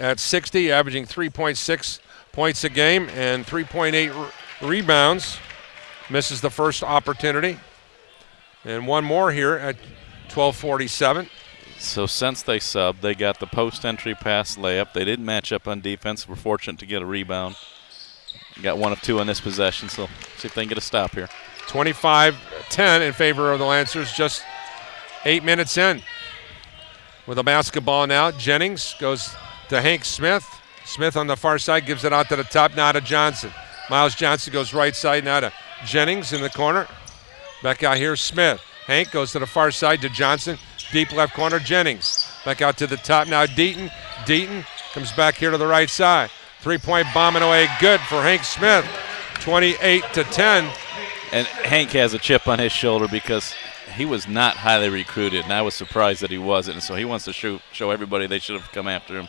at 60, averaging 3.6 points a game and 3.8 rebounds. Misses the first opportunity. And one more here at 12:47. So since they subbed, they got the post-entry pass layup. They didn't match up on defense. We're fortunate to get a rebound. Got 1 of 2 in this possession, so see if they can get a stop here. 25-10 in favor of the Lancers, just 8 minutes in. With a basketball now, Jennings goes to Hank Smith. Smith on the far side gives it out to the top, now to Johnson. Miles Johnson goes right side now to Jennings in the corner. Back out here, Smith. Hank goes to the far side to Johnson. Deep left corner, Jennings. Back out to the top now, Deaton. Deaton comes back here to the right side. Three-point bombing away, good for Hank Smith. 28-10. And Hank has a chip on his shoulder because he was not highly recruited, and I was surprised that he wasn't. And so he wants to show everybody they should have come after him.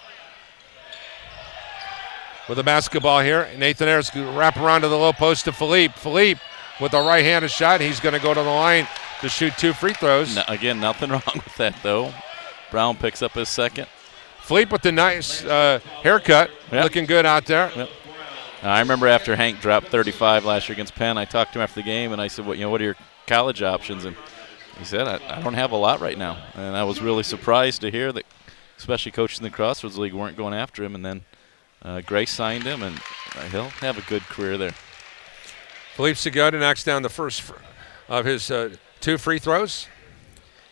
With the basketball here, Nathan Ayers wrap around to the low post to Philippe. Philippe with a right-handed shot. He's going to go to the line to shoot 2 free throws. No, again, nothing wrong with that, though. Brown picks up his second. Philippe with the nice haircut, looking good out there. Yep. I remember after Hank dropped 35 last year against Penn, I talked to him after the game, and I said, what are your college options? And he said, I don't have a lot right now. And I was really surprised to hear that, especially coaches in the Crossroads League weren't going after him. And then Grace signed him, and he'll have a good career there. Philippe Segota knocks down the first of his 2 free throws.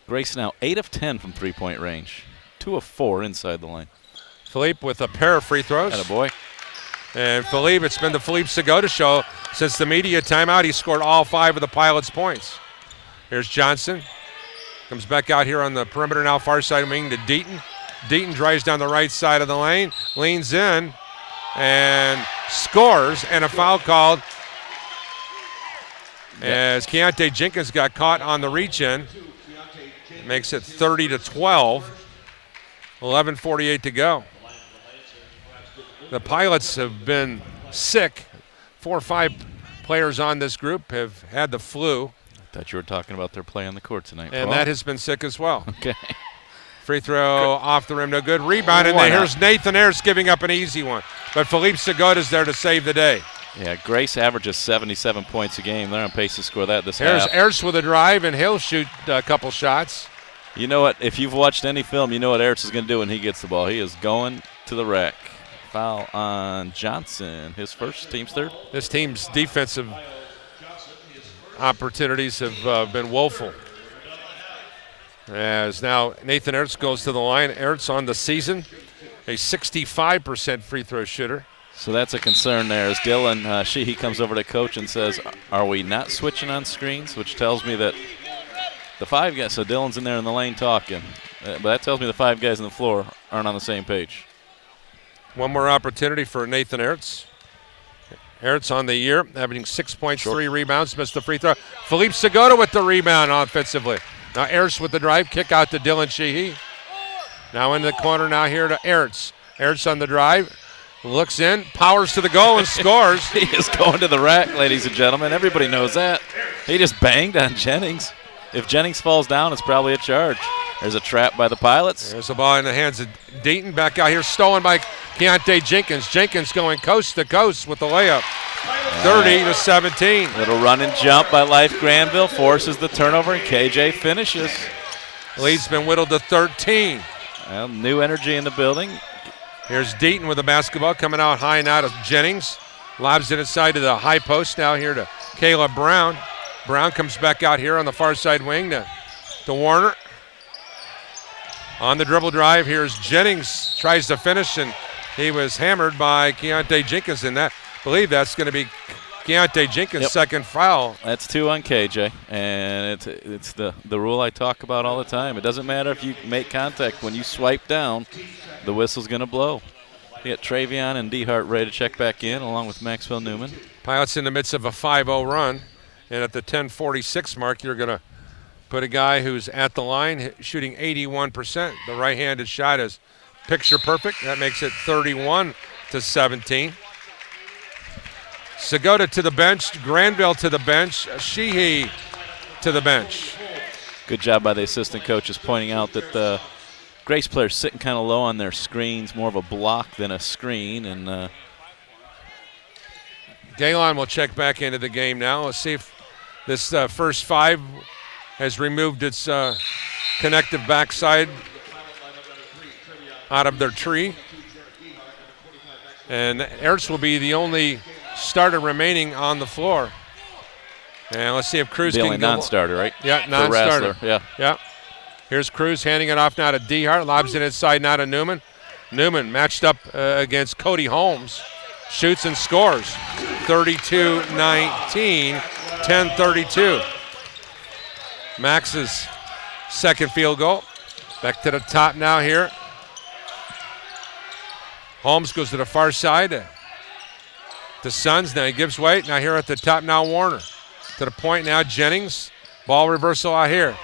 Grace now 8 of 10 from three-point range, 2 of 4 inside the line. Philippe with a pair of free throws. Attaboy. And Philippe, it's been the Philippe Segota show since the media timeout. He scored all 5 of the Pilots' points. Here's Johnson. Comes back out here on the perimeter now, far side wing to Deaton. Deaton drives down the right side of the lane, leans in, and scores, and a foul called as Keontae Jenkins got caught on the reach-in. Makes it 30-12. 11:48 to go. The Pilots have been sick. 4 or 5 players on this group have had the flu. Thought you were talking about their play on the court tonight. And Paul. that has been sick as well. Okay. Free throw off the rim, no good. Rebound, and Why then not? here's Nathan Ayers giving up an easy one. But Philippe Segoda's there to save the day. Yeah, Grace averages 77 points a game. They're on pace to score that this Here's half. Ayers with a drive, and he'll shoot a couple shots. You know what? If you've watched any film, you know what Ayers is going to do when he gets the ball. He is going to the rack. Foul on Johnson, his first, team's third. This team's defensive opportunities have been woeful. As now Nathan Ertz goes to the line. Ertz on the season, a 65% free throw shooter. So that's a concern there. As Dylan Sheehy comes over to coach and says, are we not switching on screens? Which tells me that the 5 guys, so Dylan's in there in the lane talking. But that tells me the 5 guys on the floor aren't on the same page. One more opportunity for Nathan Ertz. Ertz on the year, averaging 6 points, 3 rebounds, missed the free throw. Philippe Segoda with the rebound offensively. Now Ertz with the drive, kick out to Dylan Sheehy. Now into the corner now here to Ertz. Ertz on the drive, looks in, powers to the goal and scores. He is going to the rack, ladies and gentlemen. Everybody knows that. He just banged on Jennings. If Jennings falls down, it's probably a charge. There's a trap by the Pilots. There's the ball in the hands of Deaton. Back out here, stolen by Keontae Jenkins. Jenkins going coast to coast with the layup. 30-17. Little run and jump by Life Granville forces the turnover, and KJ finishes. Lead's been whittled to 13. Well, new energy in the building. Here's Deaton with the basketball coming out high now to Jennings. Lobs it inside to the high post now here to Caleb Brown. Brown comes back out here on the far side wing to Warner. On the dribble drive, here's Jennings, tries to finish, and he was hammered by Keontae Jenkins. And I believe that's going to be Keontae Jenkins' second foul. That's 2 on KJ, and it's the rule I talk about all the time. It doesn't matter if you make contact. When you swipe down, the whistle's going to blow. You got Travion and DeHart ready to check back in, along with Maxwell Newman. Pilots in the midst of a 5-0 run, and at the 10:46 mark, you're going to put a guy who's at the line shooting 81%. The right-handed shot is picture perfect. That makes it 31-17. Segoda to the bench, Granville to the bench, Sheehy to the bench. Good job by the assistant coaches pointing out that the Grace players sitting kind of low on their screens, more of a block than a screen. And Galen will check back into the game now. Let's see if this first 5 has removed its connective backside out of their tree. And Ertz will be the only starter remaining on the floor. And let's see if Cruz the can only go. non-starter, right? Yeah, non-starter. Yeah. Yeah. Here's Cruz handing it off now to DeHart. Lobs it inside now to Newman. Newman matched up against Cody Holmes. Shoots and scores. 32-19, 10-32. Max's second field goal. Back to the top now here. Holmes goes to the far side. The Suns, now he gives way. Now here at the top now Warner. To the point now Jennings. Ball reversal out here.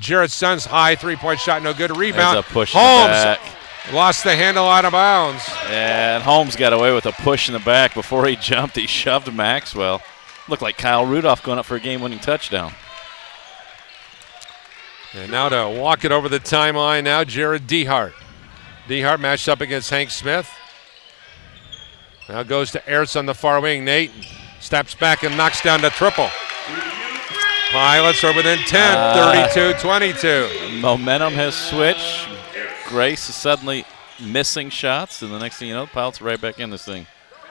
Jarrett Suns high 3-point shot, no good. Rebound. There's a push in Holmes the back. lost the handle out of bounds. And Holmes got away with a push in the back. Before he jumped, he shoved Maxwell. Looked like Kyle Rudolph going up for a game-winning touchdown. And now to walk it over the timeline now, Jared DeHart. DeHart matched up against Hank Smith. Now goes to Ertz on the far wing. Nate steps back and knocks down the triple. Pilots are within 10, 32-22. Momentum has switched. Grace is suddenly missing shots, and the next thing you know, the Pilots are right back in this thing.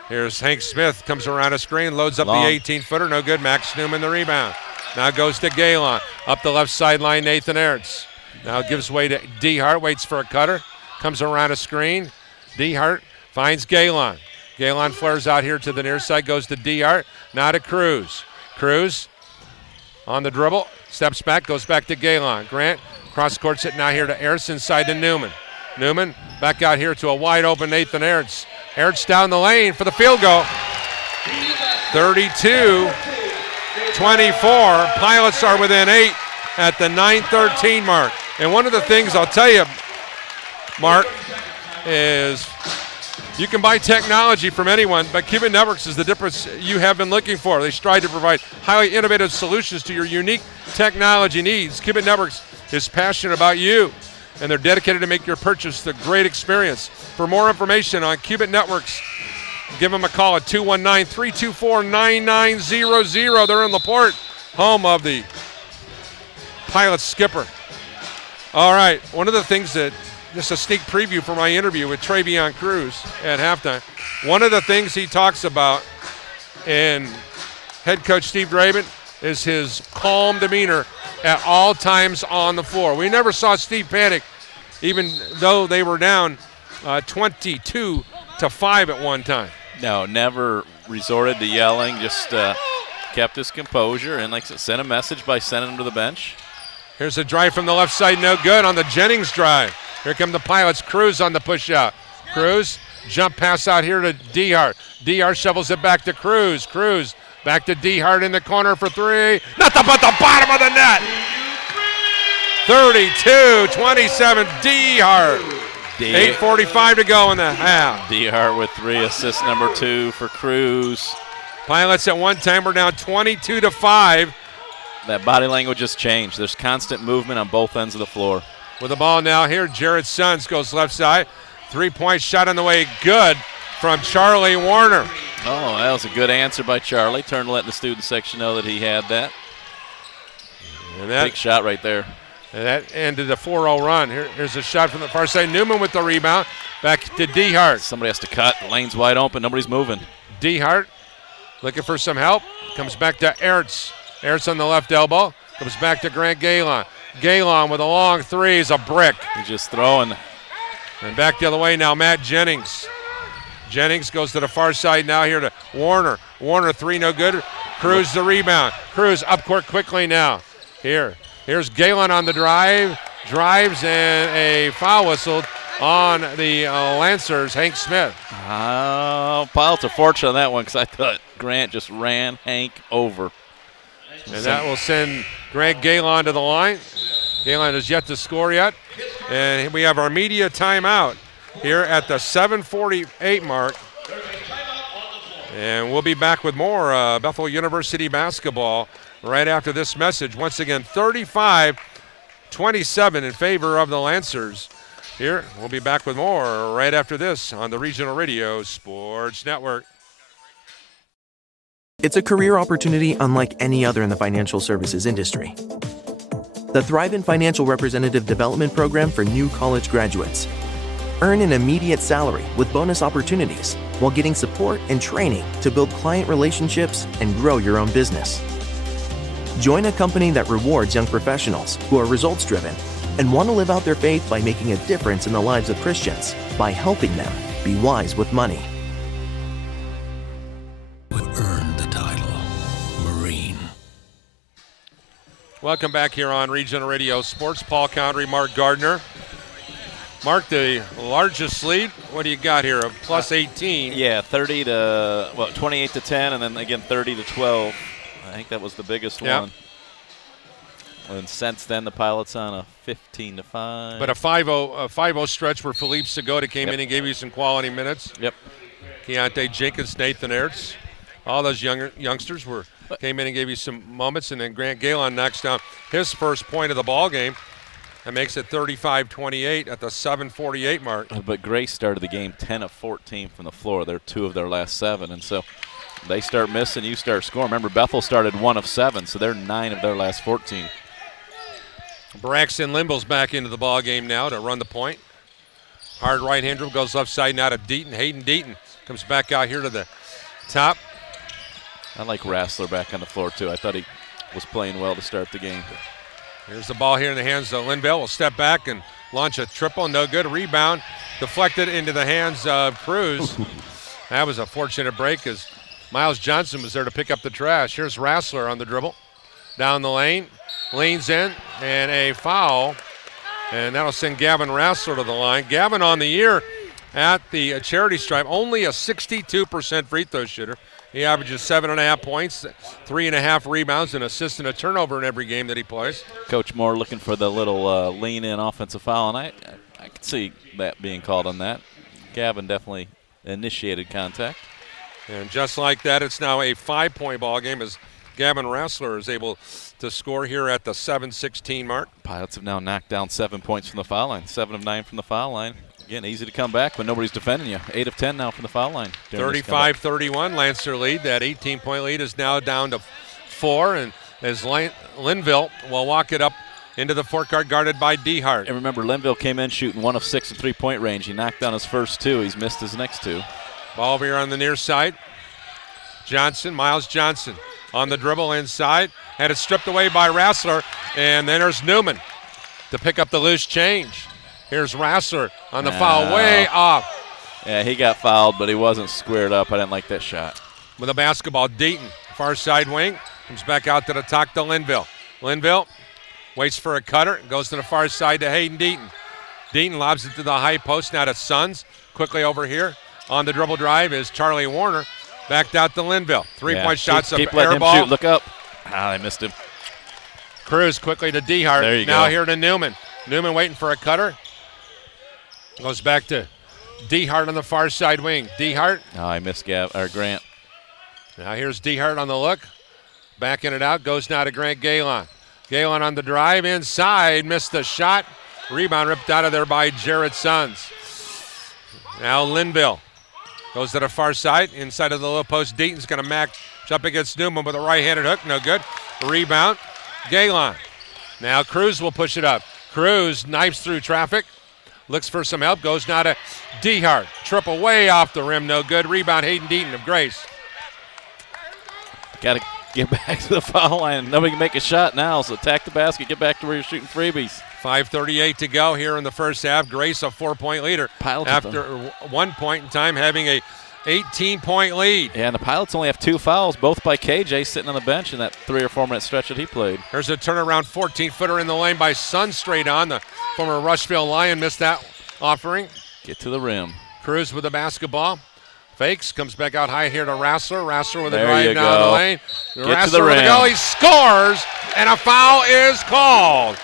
Here's Hank Smith, comes around a screen, loads up Long. the 18-footer, no good. Max Newman the rebound. Now goes to Galen. Up the left sideline, Nathan Ertz. Now gives way to DeHart, waits for a cutter, comes around a screen. DeHart finds Galen. Galen flares out here to the near side, goes to DeHart, now to Cruz. Cruz on the dribble, steps back, goes back to Galen. Grant cross courts it now here to Ertz inside to Newman. Newman back out here to a wide open Nathan Ertz. Ertz down the lane for the field goal. 32-24. Pilots are within 8 at the 9:13 mark. And one of the things I'll tell you, Mark, is You can buy technology from anyone, but Cubic Networks is the difference you have been looking for. They strive to provide highly innovative solutions to your unique technology needs. Cubic Networks is passionate about you, and they're dedicated to make your purchase the great experience. For more information on Cubic Networks, give them a call at 219-324-9900. They're in LaPorte, home of the Pilot skipper. All right, one of the things that, just a sneak preview for my interview with Travion Cruz at halftime, one of the things he talks about in head coach Steve Draven is his calm demeanor at all times on the floor. We never saw Steve panic, even though they were down 22-5 at one time. No, never resorted to yelling, just kept his composure and, like I said, sent a message by sending him to the bench. Here's a drive from the left side, no good on the Jennings drive. Here come the Pilots. Cruz on the push out. Cruz, jump pass out here to Dehart. Dehart shovels it back to Cruz. Cruz back to Dehart in the corner for three. Nothing but the bottom of the net. 32-27, Dehart. 8:45 to go in the half. Dehart with 3 assists, number 2 for Cruz. Pilots at one time were down 22-5. That body language has changed. There's constant movement on both ends of the floor. With the ball now here, Jared Sons goes left side. 3-point shot on the way, good from Charlie Warner. Oh, that was a good answer by Charlie. Turned to let the student section know that he had that. And that big shot right there. And that ended a 4-0 run. Here's a shot from the far side. Newman with the rebound. Back to Dehart. Somebody has to cut. The lane's wide open. Nobody's moving. Dehart looking for some help. Comes back to Ertz. Ertz on the left elbow. Comes back to Grant Galen. Galen with a long three is a brick. He's just throwing. And back the other way now, Matt Jennings. Jennings goes to the far side now here to Warner. Warner, three, no good. Cruz the rebound. Cruz up court quickly now. Here's Galen on the drive. Drives and a foul whistled on the Lancers, Hank Smith. Pilots are fortunate on that one because I thought Grant just ran Hank over. And that will send Grant Galen to the line. Galen has yet to score yet. And we have our media timeout here at the 7:48 mark. And we'll be back with more Bethel University basketball right after this message. Once again, 35-27 in favor of the Lancers. Here, we'll be back with more right after this on the Regional Radio Sports Network. It's a career opportunity unlike any other in the financial services industry. The Thrive Financial Representative Development Program for new college graduates. Earn an immediate salary with bonus opportunities while getting support and training to build client relationships and grow your own business. Join a company that rewards young professionals who are results-driven and want to live out their faith by making a difference in the lives of Christians by helping them be wise with money. Earned the title, Marine. Welcome back here on Regional Radio Sports. Paul Condry, Mark Gardner. Mark, the largest lead. What do you got here? A plus 18. Yeah, 28 to 10, and then again 30 to 12. I think that was the biggest one. And since then, the Pilots on a 15 to 5. But a 5-0 stretch where Philippe Segota came in and gave you some quality minutes. Yep. Keontae Jenkins, Nathan Ertz, all those youngsters came in and gave you some moments, and then Grant Galen knocks down his first point of the ball game. That makes it 35-28 at the 7:48 mark. But Grace started the game 10 of 14 from the floor. They're 2 of their last 7, and so they start missing, you start scoring. Remember, Bethel started 1 of 7, so they're 9 of their last 14. Braxton Limble's back into the ball game now to run the point. Hard right-hand dribble goes left side now to Deaton. Hayden Deaton comes back out here to the top. I like Rassler back on the floor, too. I thought he was playing well to start the game. Here's the ball here in the hands of Linville. Will step back and launch a triple. No good. Rebound deflected into the hands of Cruz. That was a fortunate break as Miles Johnson was there to pick up the trash. Here's Rassler on the dribble. Down the lane. Leans in. And a foul. And that'll send Gavin Rassler to the line. Gavin on the year at the charity stripe. Only a 62% free throw shooter. He averages 7.5 points, 3.5 rebounds, an assist and a turnover in every game that he plays. Coach Moore looking for the little lean-in offensive foul, and I could see that being called on that. Gavin definitely initiated contact. And just like that, it's now a 5-point ball game as Gavin Rassler is able to score here at the 7:16 mark. Pilots have now knocked down 7 points from the foul line, 7 of 9 from the foul line. Again, easy to come back when nobody's defending you. 8 of 10 now from the foul line. 35-31, Lancer lead. That 18-point lead is now down to 4, and as Linville will walk it up into the forecourt guarded by Dehart. And remember, Linville came in shooting 1 of 6 at 3-point range. He knocked down his first 2. He's missed his next 2. Ball over here on the near side. Miles Johnson on the dribble inside. Had it stripped away by Rassler, and then there's Newman to pick up the loose change. Here's Rassler on the foul, way off. Yeah, he got fouled, but he wasn't squared up. I didn't like that shot. With a basketball, Deaton, far side wing, comes back out to the top to Linville. Linville waits for a cutter, goes to the far side to Hayden Deaton. Deaton lobs it to the high post, now to Sons. Quickly over here on the dribble drive is Charlie Warner. Backed out to Linville. 3-point shots keep of letting air him ball. shoot. Look up. They missed him. Cruz quickly to Dehart. There you now go. here to Newman. Newman waiting for a cutter. Goes back to Dehart on the far side wing. Dehart. I missed Grant. Now here's Dehart on the look. Backing it out. Goes now to Grant Galen. Galen on the drive inside. Missed the shot. Rebound ripped out of there by Jared Sons. Now Linville. Goes to the far side, inside of the low post. Deaton's going to match up against Newman with a right-handed hook. No good. Rebound. Galen. Now Cruz will push it up. Cruz knifes through traffic. Looks for some help. Goes now to Dehart. Triple way off the rim. No good. Rebound Hayden Deaton of Grace. Got to get back to the foul line. Nobody can make a shot now, so attack the basket. Get back to where you're shooting freebies. 5:38 to go here in the first half. Grace a 4-point leader after 1 point in time having a 18-point lead. Yeah, and the Pilots only have 2 fouls, both by KJ sitting on the bench in that 3 or 4 minute stretch that he played. There's a turnaround 14-footer in the lane by Sun straight on. The former Rushville Lion missed that offering. Get to the rim. Cruz with the basketball. Fakes, comes back out high here to Rassler. Rassler with a There drive you down go. the lane. Get Rassler to the with rim. a go. He scores, and a foul is called.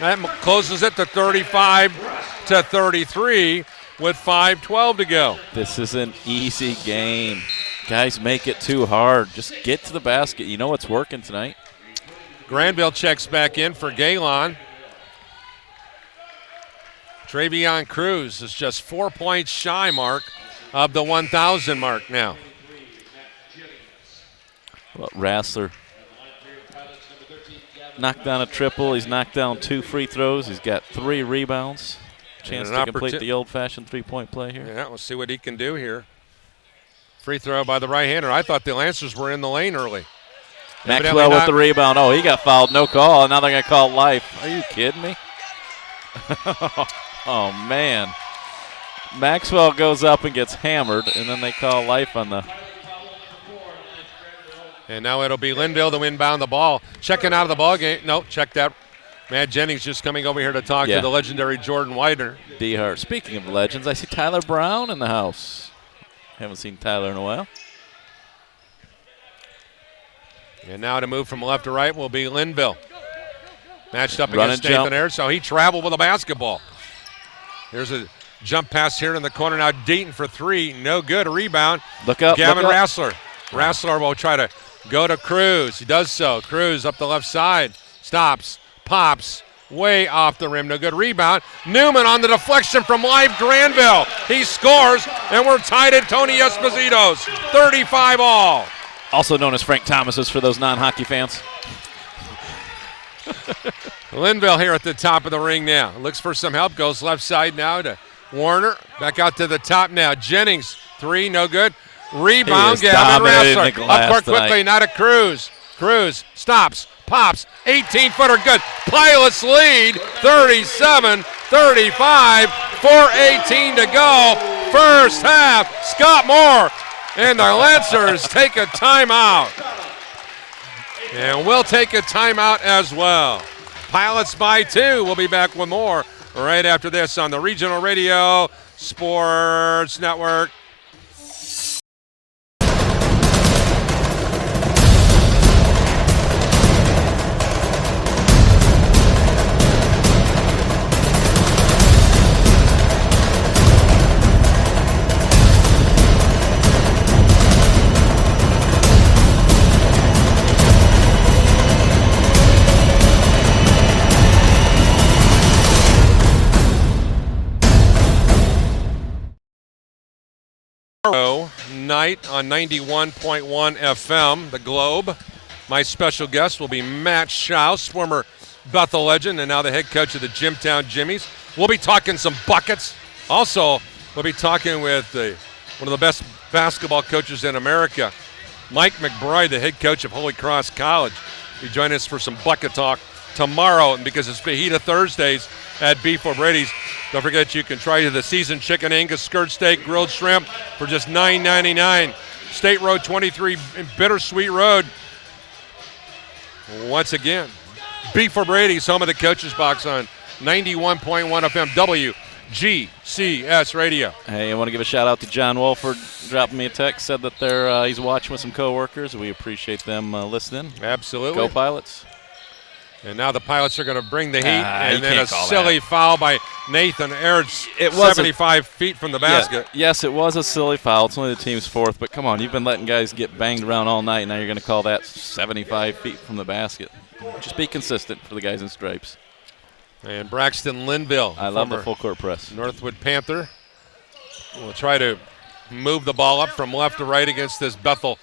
That closes it to 35-33 with 5:12 to go. This is an easy game. Guys, make it too hard. Just get to the basket. You know what's working tonight. Granville checks back in for Galen. Travion Cruz is just 4 points shy, Mark, of the 1,000 mark now. Well, Rassler knocked down a triple. He's knocked down 2 free throws. He's got 3 rebounds. Chance to complete the old-fashioned 3-point play here. Yeah, we'll see what he can do here. Free throw by the right-hander. I thought the Lancers were in the lane early. Maxwell with the rebound. Oh, he got fouled. No call. Now they're going to call life. Are you kidding me? Oh, man. Maxwell goes up and gets hammered, and then they call life on the. And now it'll be Linville to inbound the ball. Checking out of the ball game. No, check that. Matt Jennings just coming over here to talk to the legendary Jordan Widener. Dehart. Speaking of legends, I see Tyler Brown in the house. Haven't seen Tyler in a while. And now to move from left to right will be Linville. Matched up Run against and Nathan jump. Ayers, so he traveled with a basketball. Here's a jump pass here in the corner. Now Deaton for 3. No good. A rebound. Look up. Gavin look up. Rassler. Rassler will try to go to Cruz. He does so. Cruz up the left side. Stops. Pops. Way off the rim. No good. Rebound. Newman on the deflection from live Granville. He scores, and we're tied at Tony Esposito's. 35 all. Also known as Frank Thomas's for those non-hockey fans. Linville here at the top of the ring now. Looks for some help. Goes left side now to Warner. Back out to the top now. Jennings. 3. No good. Rebound. Gavin Rassler. Up court quickly. Now to Cruz. Cruz stops. Pops. 18-footer good. Pilots lead. 37-35. 4:18 to go. First half. Scott Moore and the Lancers take a timeout. And we'll take a timeout as well. Pilots by 2. We'll be back with more right after this on the Regional Radio Sports Network. Tomorrow night on 91.1 FM, The Globe. My special guest will be Matt Schaus, former Bethel legend and now the head coach of the Jimtown Jimmies. We'll be talking some buckets. Also, we'll be talking with one of the best basketball coaches in America, Mike McBride, the head coach of Holy Cross College. He'll join us for some bucket talk tomorrow, and because it's Fajita Thursdays at Beef O'Brady's, don't forget you can try the seasoned chicken Angus skirt steak, grilled shrimp for just $9.99. State Road 23 in Bittersweet Road. Once again, Beef O'Brady's, home of the Coach's Box on 91.1 FM WGCS Radio. Hey, I want to give a shout out to John Wolford, dropping me a text, said that he's watching with some coworkers. We appreciate them listening. Absolutely. Go Pilots. And now the Pilots are going to bring the heat, and you then a can't call silly that. foul by Nathan Ertz, It was 75 feet from the basket. Yes, it was a silly foul. It's only the team's fourth, but come on, you've been letting guys get banged around all night, and now you're going to call that 75 feet from the basket. Just be consistent for the guys in stripes. And Braxton Linville, I love the former full court press. Northwood Panther, will try to move the ball up from left to right against this Bethel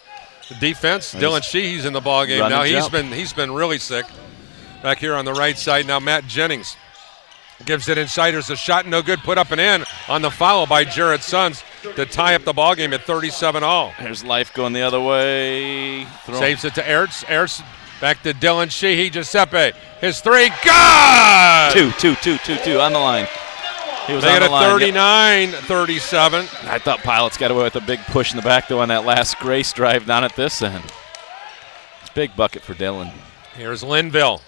defense. Dylan Sheehy's in the ball game now. He's been really sick. Back here on the right side now, Matt Jennings gives it inside. There's a shot, no good, put up and in on the foul by Jarrett Sons to tie up the ball game at 37-all. There's Life going the other way. Saves it to Ertz. Ertz back to Dylan Sheehy. Giuseppe, his three, good! Two on the line. He was they on get the line. a 39-37. I thought Pilots got away with a big push in the back, though, on that last Grace drive down at this end. It's a big bucket for Dylan. Here's Linville.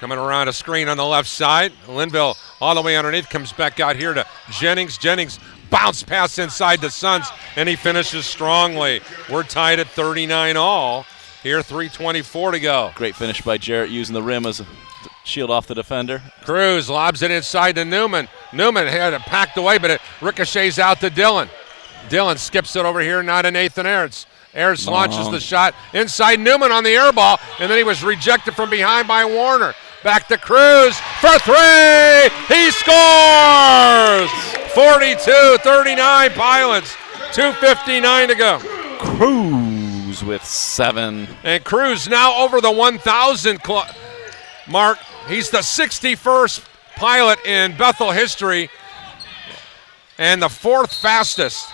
Coming around a screen on the left side. Linville all the way underneath, comes back out here to Jennings. Jennings bounce pass inside the Suns, and he finishes strongly. We're tied at 39-all. Here, 3:24 to go. Great finish by Jarrett, using the rim as a shield off the defender. Cruz lobs it inside to Newman. Newman had it packed away, but it ricochets out to Dillon. Dillon skips it over here, now to Nathan Ertz. Ertz launches the shot inside Newman on the air ball, and then he was rejected from behind by Warner. Back to Cruz for three. He scores! 42-39 Pilots. 2:59 to go. Cruz with 7. And Cruz now over the 1,000 mark. He's the 61st Pilot in Bethel history and the 4th fastest,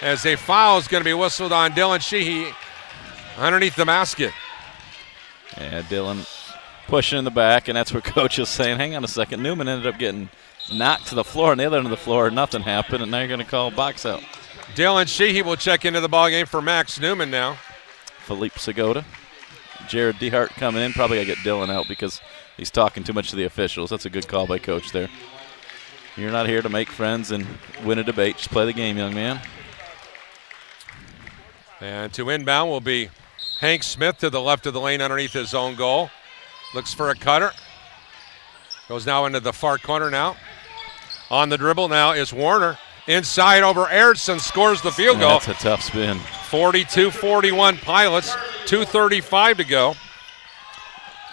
as a foul is going to be whistled on Dylan Sheehy underneath the basket. Yeah, Dylan pushing in the back, and that's where Coach is saying, hang on a second. Newman ended up getting knocked to the floor. On the other end of the floor, nothing happened, and now you're going to call box out. Dylan Sheehy will check into the ballgame for Max Newman now. Philippe Segota. Jared DeHart coming in. Probably got to get Dylan out because he's talking too much to the officials. That's a good call by Coach there. You're not here to make friends and win a debate. Just play the game, young man. And to inbound will be Hank Smith to the left of the lane underneath his own goal. Looks for a cutter. Goes now into the far corner now. On the dribble now is Warner. Inside over Ertz and scores the field goal. That's a tough spin. 42-41 Pilots. 2:35 to go.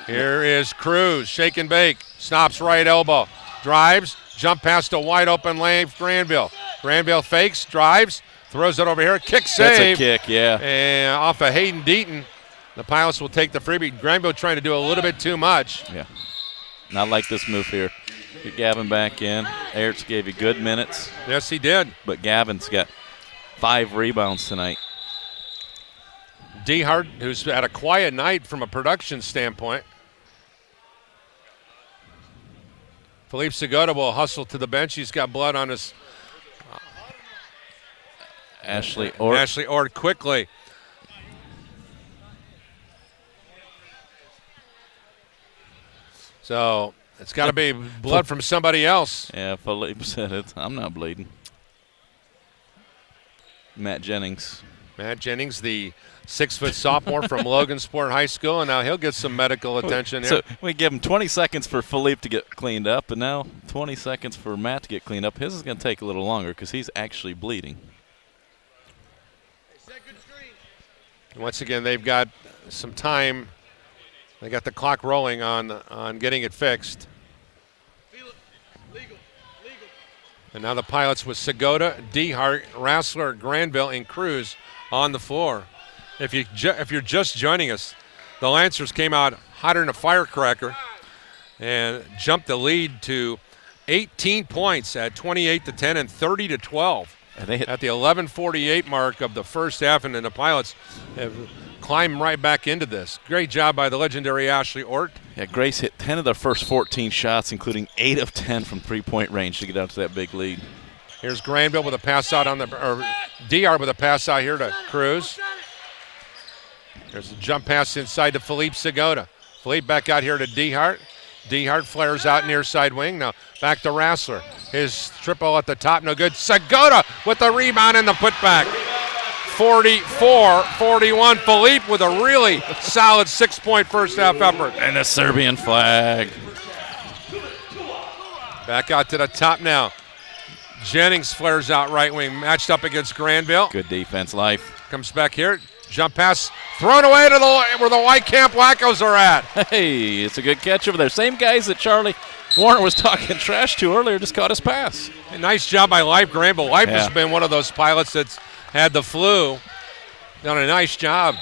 Here is Cruz. Shake and bake. Stops right elbow. Drives. Jump past a wide open lane. Granville. Granville fakes. Drives. Throws it over here. Kick save. That's a kick, yeah. And off of Hayden Deaton. The Pilots will take the freebie. Granville trying to do a little bit too much. Yeah. Not like this move here. Get Gavin back in. Ertz gave you good minutes. Yes, he did. But Gavin's got 5 rebounds tonight. DeHart, who's had a quiet night from a production standpoint. Philippe Segota will hustle to the bench. He's got blood on his. Ashley Ort quickly. So it's got to be blood from somebody else. Yeah, Philippe said it. I'm not bleeding. Matt Jennings. Matt Jennings, the 6-foot sophomore from Logansport High School, and now he'll get some medical attention here. So we give him 20 seconds for Philippe to get cleaned up, and now 20 seconds for Matt to get cleaned up. His is going to take a little longer because he's actually bleeding. Once again, they've got some time. They got the clock rolling on getting it fixed. And now the Pilots with Segota, Dehart, Rassler, Granville, and Cruz on the floor. If you're just joining us, the Lancers came out hotter than a firecracker and jumped the lead to 18 points at 28-10 and 30-12 at the 11:48 mark of the first half, and then the Pilots have climbed right back into this. Great job by the legendary Ashley Ort. Yeah, Grace hit 10 of their first 14 shots, including 8 of 10 from three-point range to get out to that big lead. Here's Granville with a pass out or DR with a pass out here to Cruz. There's a jump pass inside to Philippe Segota. Philippe back out here to Dehart. Dehart flares out near side wing. Now back to Rassler. His triple at the top, no good. Segota with the rebound and the putback. 44-41. Philippe with a really solid 6-point first half effort. And a Serbian flag. Back out to the top now. Jennings flares out right wing, matched up against Granville. Good defense, Life. Comes back here. Jump pass thrown away to where the White Camp Wackos are at. Hey, it's a good catch over there. Same guys that Charlie Warner was talking trash to earlier just caught his pass. A nice job by Life Granville. Life has been one of those Pilots that's had the flu. Done a nice job.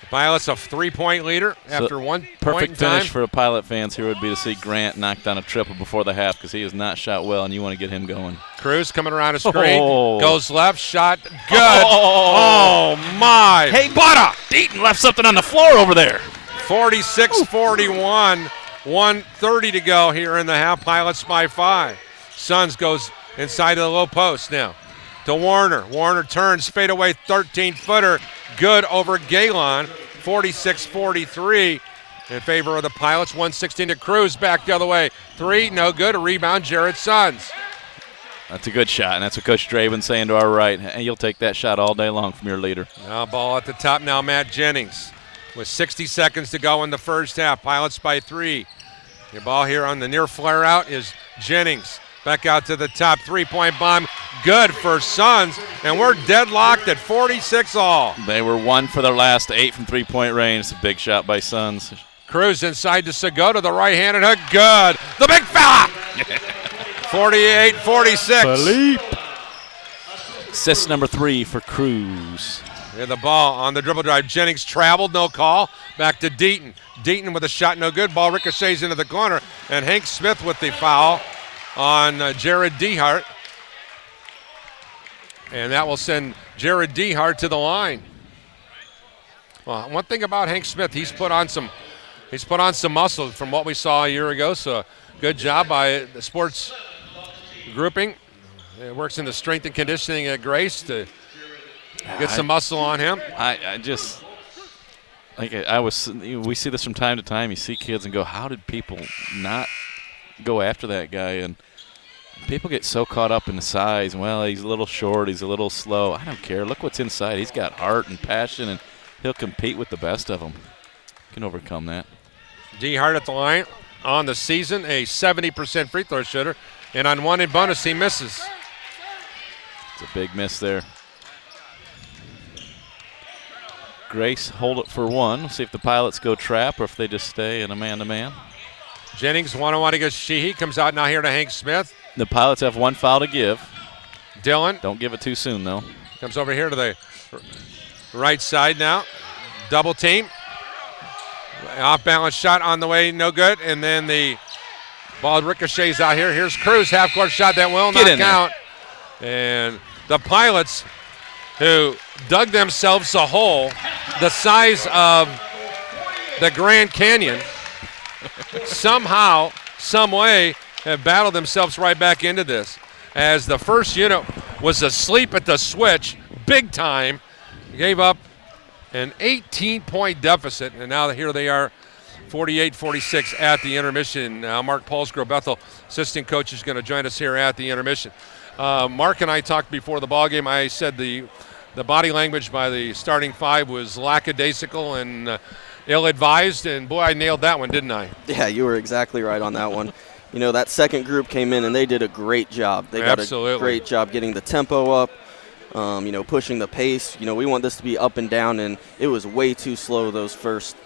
The Pilots a 3-point leader after 1 point in Perfect time. finish for a Pilot fans here would be to see Grant knock down a triple before the half because he has not shot well, and you want to get him going. Cruz coming around a screen. Oh. Goes left, shot good. Oh my. Hey, Butter! Deaton left something on the floor over there. 46-41. 1:30 to go here in the half. Pilots by 5. Suns goes inside of the low post now to Warner. Warner turns, fadeaway 13-footer. Good over Galen. 46-43 in favor of the Pilots. 116 to Cruz, back the other way. 3, no good. A rebound, Jared Suns. That's a good shot, and that's what Coach Draven's saying to our right. Hey, you'll take that shot all day long from your leader. Now ball at the top now, Matt Jennings. With 60 seconds to go in the first half. Pilots by 3. Your ball here on the near flare out is Jennings. Back out to the top. 3-point bomb. Good for Suns. And we're deadlocked at 46 all. They were 1 for their last 8 from three-point range. It's a big shot by Suns. Cruz inside to Segota. The right-handed hook. Good. The big fella. 48-46. Philippe. Assist number 3 for Cruz. Yeah, the ball on the dribble drive. Jennings traveled, no call. Back to Deaton. Deaton with a shot, no good. Ball ricochets into the corner. And Hank Smith with the foul on Jared Dehart. And that will send Jared Dehart to the line. Well, one thing about Hank Smith, he's put on some muscle from what we saw a year ago. So good job by the sports grouping. It works in the strength and conditioning at Grace to get some muscle on him. We see this from time to time. You see kids and go, how did people not go after that guy? And people get so caught up in the size. Well, he's a little short. He's a little slow. I don't care. Look what's inside. He's got heart and passion, and he'll compete with the best of them. Can overcome that. Dehart at the line on the season, a 70% free throw shooter. And on one in bonus, he misses. It's a big miss there. Grace hold it for 1. We'll see if the Pilots go trap or if they just stay in a man-to-man. Jennings one-on-one against Sheehy. Comes out now here to Hank Smith. The Pilots have 1 foul to give. Dylan. Don't give it too soon, though. Comes over here to the right side now. Double team. Off-balance shot on the way, no good. And then the ball ricochets out here. Here's Cruz, half-court shot that will not count. And the Pilots, who dug themselves a hole the size of the Grand Canyon, somehow, some way, have battled themselves right back into this. As the first unit was asleep at the switch, big time, gave up an 18-point deficit, and now here they are, 48-46 at the intermission. Mark Paulsgrove, Bethel assistant coach, is going to join us here at the intermission. Mark and I talked before the ballgame. I said the body language by the starting 5 was lackadaisical and ill-advised, and boy, I nailed that one, didn't I? Yeah, you were exactly right on that one. You know, that second group came in and they did a great job. They got a great job getting the tempo up. pushing the pace. We want this to be up and down, and it was way too slow those first,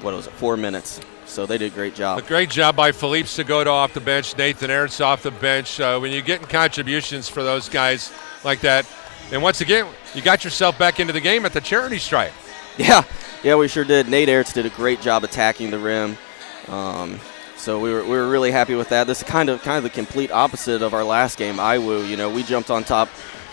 4 minutes. So they did a great job. A great job by Philippe Segota off the bench, Nathan Ertz off the bench. When you're getting contributions for those guys like that, and once again, you got yourself back into the game at the charity stripe. Yeah, we sure did. Nate Ertz did a great job attacking the rim. So we were really happy with that. This is kind of the complete opposite of our last game, IWU. We jumped on top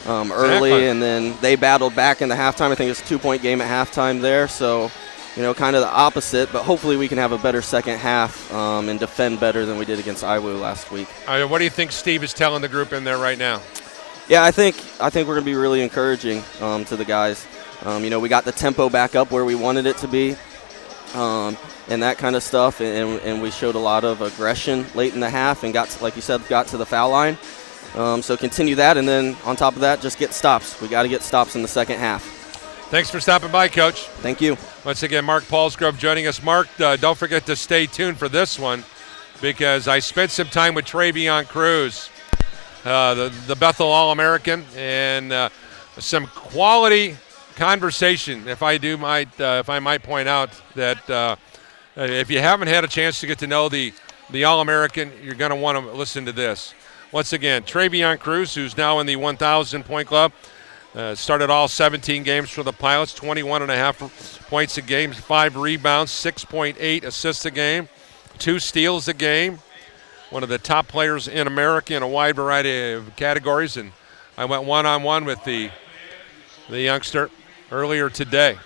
early, Exactly. and then they battled back in the halftime. I think it was a 2-point game at halftime there. So, kind of the opposite. But hopefully we can have a better second half and defend better than we did against IWU last week. What do you think Steve is telling the group in there right now? Yeah, I think we're going to be really encouraging to the guys. We got the tempo back up where we wanted it to be. And that kind of stuff, and we showed a lot of aggression late in the half and got to the foul line. So continue that, and then on top of that, just get stops. We got to get stops in the second half. Thanks for stopping by, Coach. Thank you. Once again, Mark Paulsgrove joining us. Mark, don't forget to stay tuned for this one because I spent some time with Travion Cruz, the Bethel All-American, and some quality conversation, if I might point out that if you haven't had a chance to get to know the All-American, you're going to want to listen to this. Once again, Travion Cruz, who's now in the 1,000-point club, started all 17 games for the Pilots, 21.5 points a game, 5 rebounds, 6.8 assists a game, 2 steals a game, one of the top players in America in a wide variety of categories, and I went one-on-one with the youngster earlier today.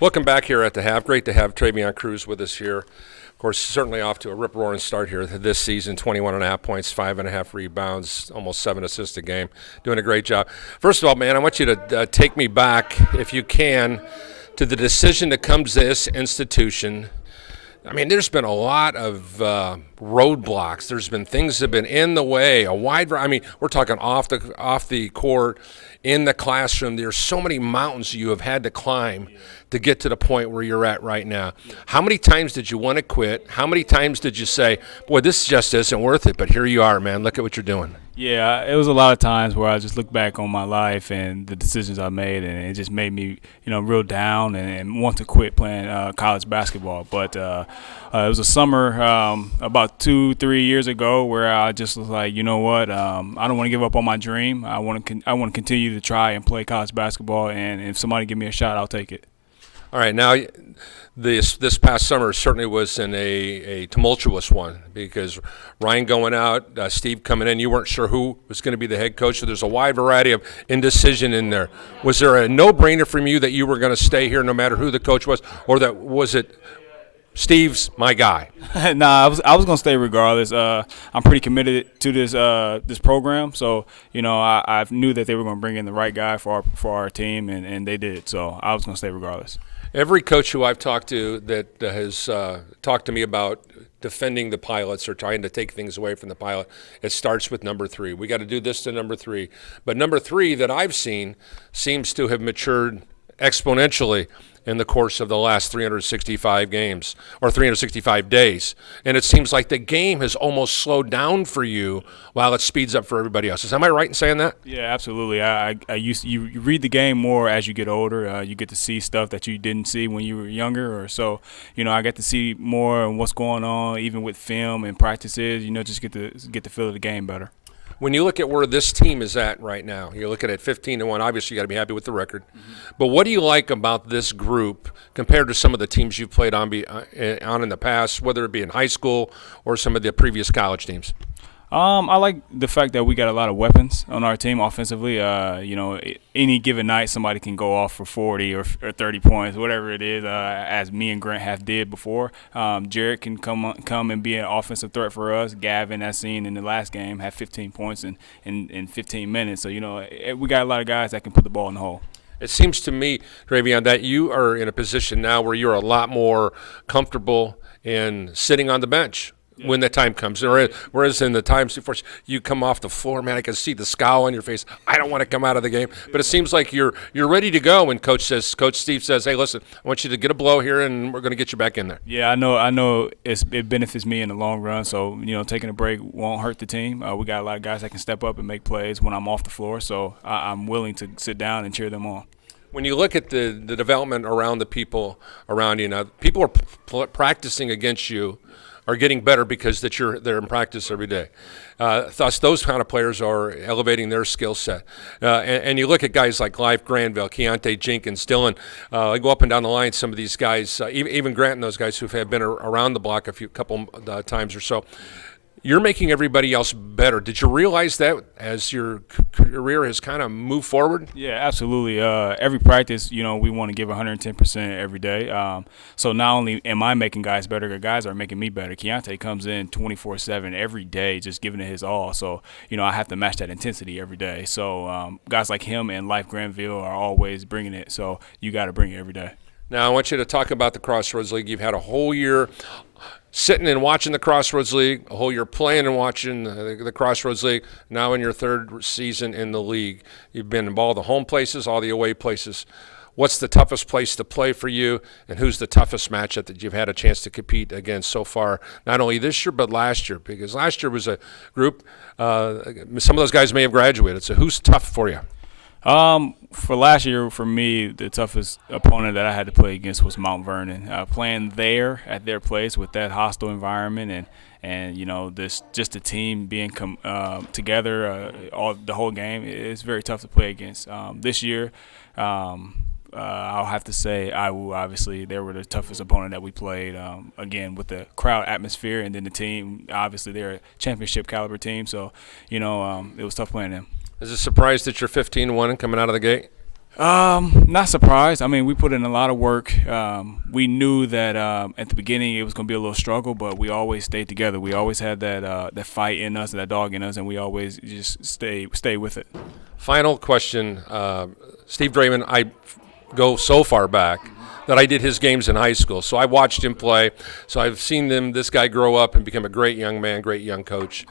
Welcome back here at the half. Great to have Travion Cruz with us here. Of course, certainly off to a rip-roaring start here this season, 21.5 points, 5.5 rebounds, almost 7 assists a game. Doing a great job. First of all, man, I want you to take me back, if you can, to the decision to come to this institution. I mean, there's been a lot of roadblocks. There's been things that have been in the way, we're talking off the court, in the classroom. There's so many mountains you have had to climb to get to the point where you're at right now. How many times did you want to quit? How many times did you say, boy, this just isn't worth it, but here you are, man. Look at what you're doing. Yeah, it was a lot of times where I just look back on my life and the decisions I made, and it just made me, real down and want to quit playing college basketball. But it was a summer about 2-3 years ago where I just was like, you know what, I don't want to give up on my dream. I want to continue to try and play college basketball, and if somebody give me a shot, I'll take it. All right, now this past summer certainly was a tumultuous one because Ryan going out, Steve coming in, you weren't sure who was going to be the head coach, so there's a wide variety of indecision in there. Was there a no-brainer from you that you were going to stay here no matter who the coach was, or was it Steve's my guy? Nah, I was gonna stay regardless. I'm pretty committed to this program, so I knew that they were gonna bring in the right guy for our team, and they did. So I was gonna stay regardless. Every coach who I've talked to that has talked to me about defending the Pilots or trying to take things away from the Pilot, it starts with number 3. We got to do this to number 3. But number 3 that I've seen seems to have matured exponentially in the course of the last 365 games or 365 days. And it seems like the game has almost slowed down for you while it speeds up for everybody else. Am I right in saying that? Yeah, absolutely. You read the game more as you get older. You get to see stuff that you didn't see when you were younger, or so. I get to see more and what's going on, even with film and practices. Just get the feel of the game better. When you look at where this team is at right now, you're looking at 15-1. Obviously, you got to be happy with the record. Mm-hmm. But what do you like about this group compared to some of the teams you've played on in the past, whether it be in high school or some of the previous college teams? I like the fact that we got a lot of weapons on our team offensively. Any given night somebody can go off for 40 or 30 points, whatever it is, as me and Grant have did before. Jared can come and be an offensive threat for us. Gavin, as seen in the last game, had 15 points in 15 minutes. So, we got a lot of guys that can put the ball in the hole. It seems to me, Travion, that you are in a position now where you're a lot more comfortable in sitting on the bench, when the time comes. Whereas in the times before you come off the floor, man, I can see the scowl on your face. I don't want to come out of the game. But it seems like you're ready to go when Coach Steve says, hey, listen, I want you to get a blow here, and we're going to get you back in there. Yeah, I know it benefits me in the long run. So, taking a break won't hurt the team. We got a lot of guys that can step up and make plays when I'm off the floor. So I'm willing to sit down and cheer them on. When you look at the development around the people around you now, people are practicing against you are getting better because they're in practice every day. Thus, those kind of players are elevating their skill set. And you look at guys like Clive Granville, Keontae Jenkins, Dylan. I go up and down the line, some of these guys, even Grant and those guys who've been around the block couple times or so. You're making everybody else better. Did you realize that as your career has kind of moved forward? Yeah, absolutely. Every practice, we want to give 110% every day. So not only am I making guys better, guys are making me better. Keontae comes in 24/7 every day, just giving it his all. So, I have to match that intensity every day. So guys like him and Life Granville are always bringing it. So you got to bring it every day. Now, I want you to talk about the Crossroads League. You've had a whole year sitting and watching the Crossroads League, a whole year playing and watching the Crossroads League, now in your third season in the league. You've been in all the home places, all the away places. What's the toughest place to play for you, and who's the toughest matchup that you've had a chance to compete against so far, not only this year but last year? Because last year was a group, some of those guys may have graduated, so who's tough for you? For last year, for me, the toughest opponent that I had to play against was Mount Vernon. Playing there at their place with that hostile environment and this just the team being together the whole game, it's very tough to play against. This year, I'll have to say IWU, obviously, they were the toughest opponent that we played, again, with the crowd atmosphere, and then the team, obviously, they're a championship caliber team, so, it was tough playing them. Is it surprised that you're 15-1 coming out of the gate? Not surprised. I mean, we put in a lot of work. We knew that at the beginning it was going to be a little struggle, but we always stayed together. We always had that fight in us, that dog in us, and we always just stay with it. Final question. Steve Draymond, I go so far back that I did his games in high school. So I watched him play. So I've seen this guy grow up and become a great young man, great young coach.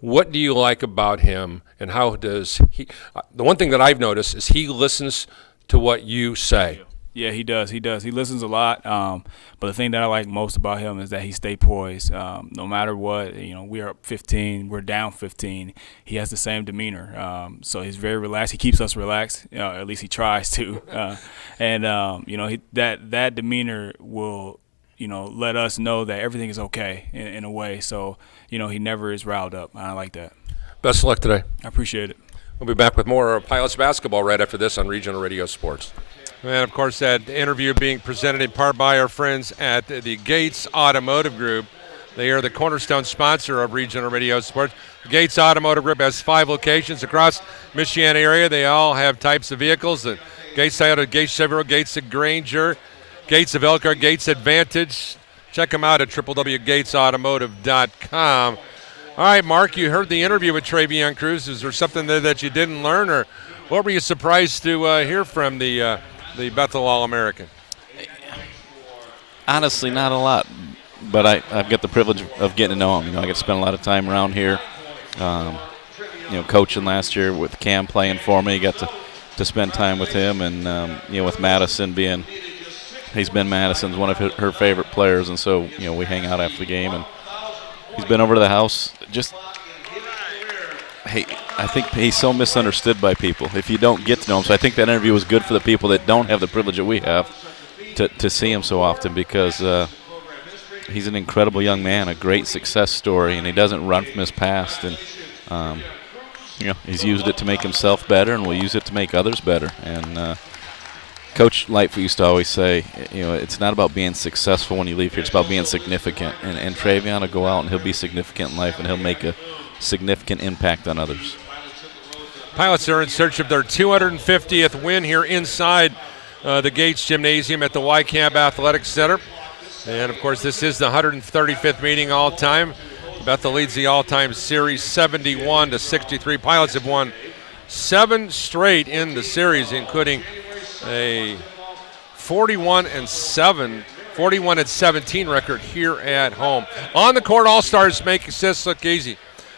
What do you like about him, and how does he the one thing that I've noticed is he listens to what you say. Yeah, he does. He listens a lot. But the thing that I like most about him is that he stays poised. No matter what, we are up 15, we're down 15. He has the same demeanor. So he's very relaxed. He keeps us relaxed. At least he tries to. That demeanor will, let us know that everything is okay in a way. So, he never is riled up. I like that. Best of luck today. I appreciate it. We'll be back with more Pilots basketball right after this on Regional Radio Sports. And, of course, that interview being presented in part by our friends at the Gates Automotive Group. They are the cornerstone sponsor of Regional Radio Sports. Gates Automotive Group has 5 locations across Michiana area. They all have types of vehicles. The Gates Toyota, Gates Chevrolet, Gates of Granger, Gates of Elkhart, Gates Advantage. Check them out at www.gatesautomotive.com. All right, Mark, you heard the interview with Travion Cruz. Is there something there that you didn't learn, or what were you surprised to hear from the Bethel All-American? Honestly, not a lot, but I've got the privilege of getting to know him. I get to spend a lot of time around here. Coaching last year with Cam playing for me, got to spend time with him, and with Madison he's been Madison's one of her favorite players, and so we hang out after the game, and he's been over to the house. I think he's so misunderstood by people if you don't get to know him. So I think that interview was good for the people that don't have the privilege that we have to see him so often, because he's an incredible young man, a great success story, and he doesn't run from his past. And he's used it to make himself better, and will use it to make others better. And Coach Lightfoot used to always say, it's not about being successful when you leave here. It's about being significant. And Travion will go out and he'll be significant in life, and he'll make a significant impact on others. Pilots are in search of their 250th win here inside the Gates Gymnasium at the YCAB Athletic Center. And, of course, this is the 135th meeting all-time. Bethel leads the all-time series 71-63. Pilots have won 7 straight in the series, including a 41-7 41-17 record here at home. On the court, All-Stars make assists look easy.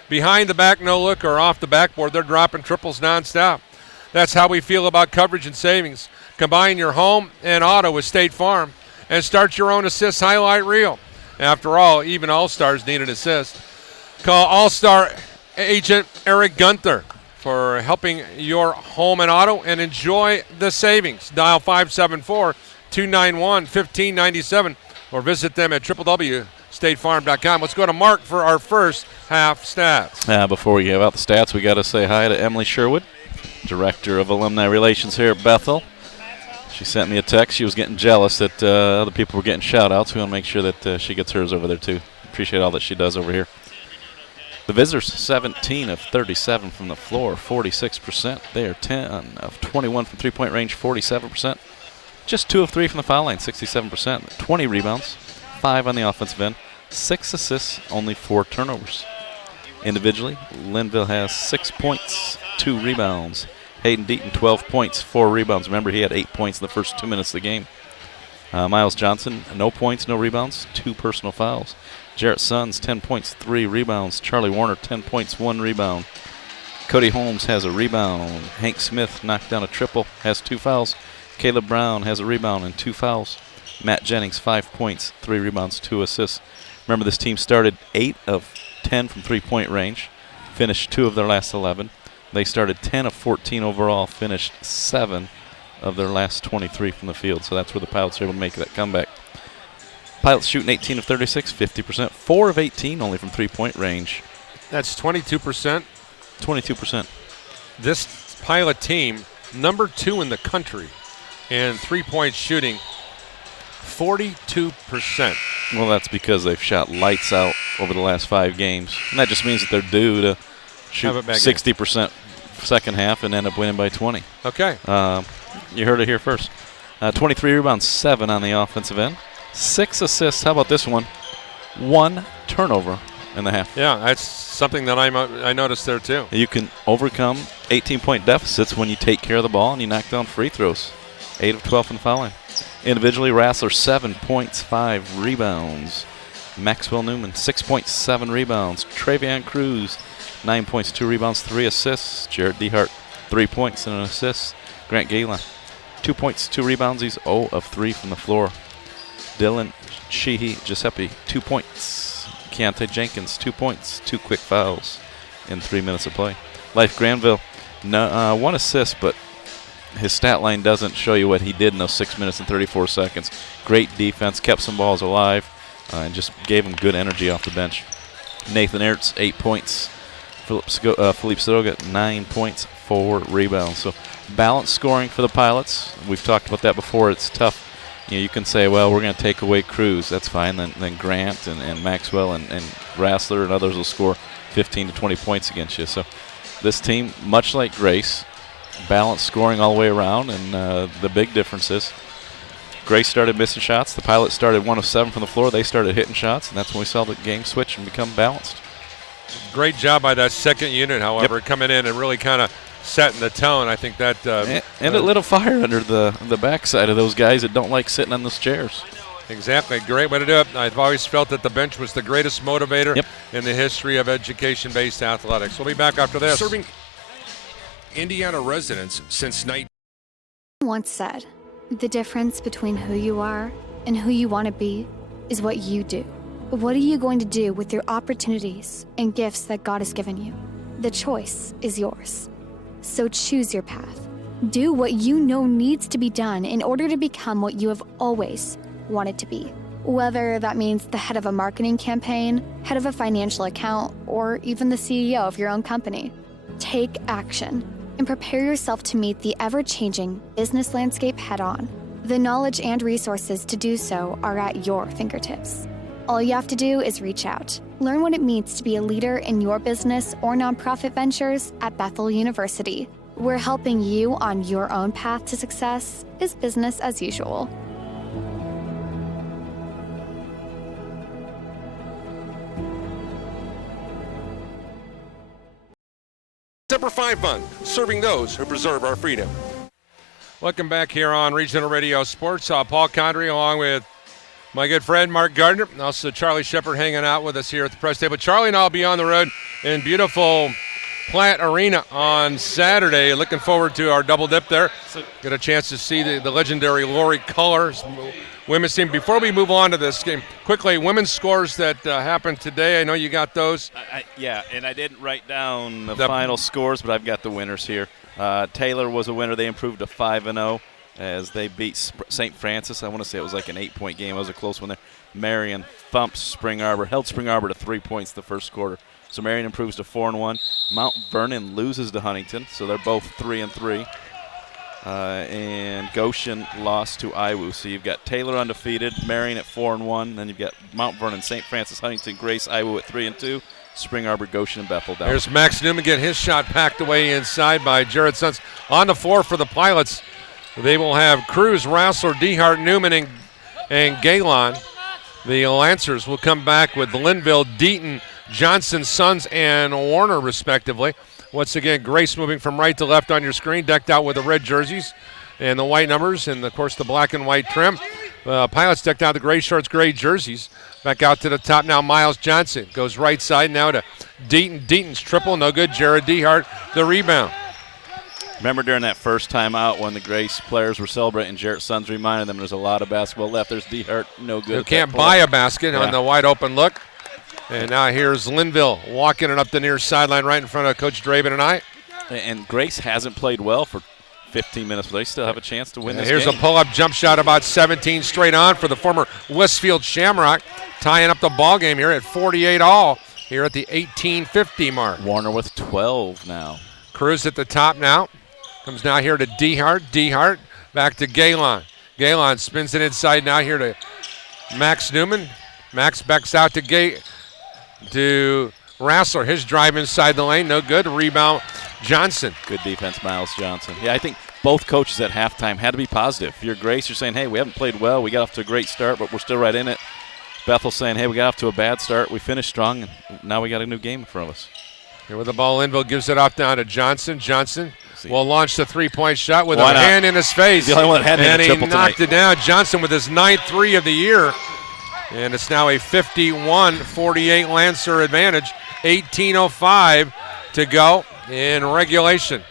Behind the back, no look, or off the backboard, they're dropping triples nonstop. That's how we feel about coverage and savings. Combine your home and auto with State Farm and start your own assist highlight reel. After all, even All-Stars need an assist. Call All-Star agent Eric Gunther for helping your home and auto and enjoy the savings. Dial 574-291-1597 or visit them at www.statefarm.com. Let's go to Mark for our first half stats. Before we give out the stats, we got to say hi to Emily Sherwood, Director of Alumni Relations here at Bethel. She sent me a text. She was getting jealous that other people were getting shout-outs. We want to make sure that she gets hers over there, too. Appreciate all that she does over here. The visitors, 17 of 37 from the floor, 46%. They are 10 of 21 from three-point range, 47%. Just 2 of 3 from the foul line, 67%. 20 rebounds, 5 on the offensive end, 6 assists, only 4 turnovers. Individually, Linville has 6 points, 2 rebounds. Hayden Deaton, 12 points, 4 rebounds. Remember, he had 8 points in the first 2 minutes of the game. Miles Johnson, no points, no rebounds, 2 personal fouls. Jarrett Sons, 10 points, 3 rebounds. Charlie Warner, 10 points, 1 rebound. Cody Holmes has a rebound. Hank Smith knocked down a triple, has 2 fouls. Caleb Brown has a rebound and 2 fouls. Matt Jennings, 5 points, 3 rebounds, 2 assists. Remember, this team started 8 of 10 from three-point range, finished 2 of their last 11. They started 10 of 14 overall, finished 7 of their last 23 from the field. So that's where the Pilots are able to make that comeback. Pilots shooting 18 of 36, 50%. 4 of 18 only from three-point range. That's 22%. 22%. This Pilot team, number 2 in the country in three-point shooting, 42%. Well, that's because they've shot lights out over the last 5 games. And that just means that they're due to shoot 60% second half and end up winning by 20. Okay. You heard it here first. 23 rebounds, 7 on the offensive end. 6 assists. How about this one? 1 turnover in the half. Yeah, that's something that I noticed there too. You can overcome 18-point deficits when you take care of the ball and you knock down free throws. 8 of 12 from the foul line. Individually, Rassler, 7 points, 5 rebounds. Maxwell Newman, 6 points, 7 rebounds. Travion Cruz, 9 points, 2 rebounds, 3 assists. Jared DeHart, 3 points and an assist. Grant Galen, 2 points, 2 rebounds. He's 0 of 3 from the floor. Dylan Sheehy Giuseppe, 2 points. Keontae Jenkins, 2 points, 2 quick fouls in 3 minutes of play. Life Granville, 1 assist, but his stat line doesn't show you what he did in those 6 minutes and 34 seconds. Great defense, kept some balls alive, and just gave him good energy off the bench. Nathan Ertz, 8 points. Philippe Stoga, 9 points, 4 rebounds. So balanced scoring for the Pilots. We've talked about that before. It's tough. You can say, well, we're going to take away Cruz. That's fine. Then Grant and Maxwell and Rassler and others will score 15 to 20 points against you. So this team, much like Grace, balanced scoring all the way around. And the big difference is Grace started missing shots. The Pilots started 1 of 7 from the floor. They started hitting shots, and that's when we saw the game switch and become balanced. Great job by that second unit, however, coming in and really kind of setting the tone. I think that and it lit a fire under the backside of those guys that don't like sitting on those chairs. Exactly. Great way to do it. I've always felt that the bench was the greatest motivator in the history of education-based athletics. We'll be back after this. Serving Indiana residents since once said, the difference between who you are and who you want to be is what you do. What are you going to do with your opportunities and gifts that God has given you? The choice is yours. So choose your path. Do what you know needs to be done in order to become what you have always wanted to be. Whether that means the head of a marketing campaign, head of a financial account, or even the CEO of your own company. Take action and prepare yourself to meet the ever-changing business landscape head-on. The knowledge and resources to do so are at your fingertips. All you have to do is reach out. Learn what it means to be a leader in your business or nonprofit ventures at Bethel University. We're helping you on your own path to success is business as usual. Semper Fi Fund, serving those who preserve our freedom. Welcome back here on Regional Radio Sports. Paul Condry along with My good friend Mark Gardner, also Charlie Shepard hanging out with us here at the press table. Charlie and I will be on the road in beautiful Platt Arena on Saturday. Looking forward to our double dip there. Get a chance to see the legendary Lori Cullors women's team. Before we move on to this game, quickly, women's scores that happened today. I know you got those. Yeah, and I didn't write down the final scores, but I've got the winners here. Taylor was a winner. They improved to 5-0 as they beat St. Francis. I want to say it was like an 8-point game. It was a close one there. Marion thumped Spring Arbor, held Spring Arbor to 3 points the first quarter. So Marion improves to 4-1. Mount Vernon loses to Huntington, so they're both 3-3. And Goshen lost to Iwu. So you've got Taylor undefeated, Marion at 4-1. Then you've got Mount Vernon, St. Francis, Huntington, Grace, Iwu at 3-2. Spring Arbor, Goshen, and Bethel down. There's Max Newman getting his shot packed away inside by Jared Sons. On the floor for the Pilots, they will have Cruz, Rassler, Dehart, Newman, and Galen. The Lancers will come back with Linville, Deaton, Johnson, Sons, and Warner, respectively. Once again, Grace moving from right to left on your screen, decked out with the red jerseys and the white numbers and, of course, the black and white trim. Pilots decked out the gray shorts, gray jerseys. Back out to the top now, Miles Johnson. Goes right side now to Deaton. Deaton's triple, no good. Jared Dehart, the rebound. Remember during that first time out when the Grace players were celebrating, Jarrett Sons reminded them there's a lot of basketball left. There's Dehart, no good. You can't buy a basket on the wide open look. And now here's Linville walking it up the near sideline right in front of Coach Draven and I. And Grace hasn't played well for 15 minutes, but they still have a chance to win this Here's game. a pull-up jump shot about 17 straight on for the former Westfield Shamrock, tying up the ball game here at 48 all here at the 18:50 mark. Warner with 12 now. Cruz at the top now. Comes now here to Dehart. Dehart back to Galen. Galen spins it inside now here to Max Newman. Max backs out to Rassler. His drive inside the lane, no good. Rebound, Johnson. Good defense, Miles Johnson. Yeah, I think both coaches at halftime had to be positive. If you're Grace, you're saying, hey, we haven't played well. We got off to a great start, but we're still right in it. Bethel saying, hey, we got off to a bad start. We finished strong, and now we got a new game in front of us. Here with the ball, Linville gives it off down to Johnson. Johnson will launch the three-point shot with a hand in his face. The only one that had and a he triple knocked tonight. it down. Johnson with his 9th three of the year. And it's now a 51-48 Lancer advantage. 18:05 to go in regulation.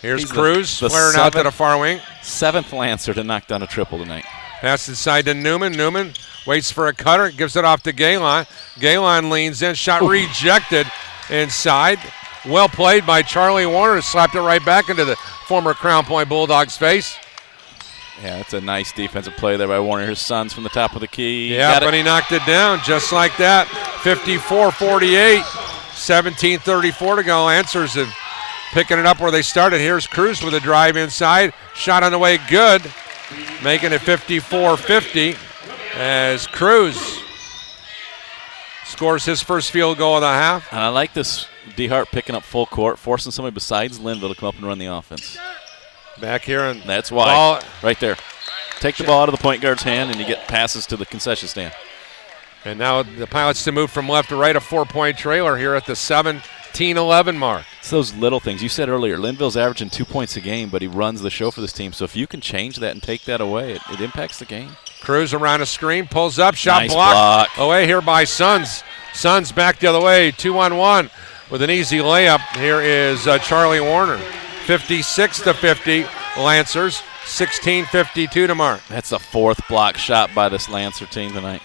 Here's Cruz flaring out to the far wing. 7th Lancer to knock down a triple tonight. Pass inside to Newman. Newman waits for a cutter, gives it off to Galen. Galen leans in, shot rejected inside. Well played by Charlie Warner. Slapped it right back into the former Crown Point Bulldogs' face. Yeah, that's a nice defensive play there by Warner. His Sons from the top of the key. Yeah, but he knocked it down just like that. 54-48, 17:34 to go. Lancers have picking it up where they started. Here's Cruz with a drive inside. Shot on the way, good. Making it 54-50 as Cruz scores his first field goal of the half. And I like this Dehart picking up full court, forcing somebody besides Linville to come up and run the offense. Back here, and that's why. Right there. Take the ball out of the point guard's hand, and you get passes to the concession stand. And now the Pilots to move from left to right, a 4-point trailer here at the 17-11 mark. It's those little things. You said earlier, Linville's averaging 2 points a game, but he runs the show for this team. So if you can change that and take that away, it impacts the game. Cruz around a screen, pulls up, shot Nice blocked. block. Away here by Sons. Sons back the other way, 2-on-1 with an easy layup. Here is Charlie Warner. 56-50, Lancers. 16:52 to mark. That's the 4th block shot by this Lancer team tonight.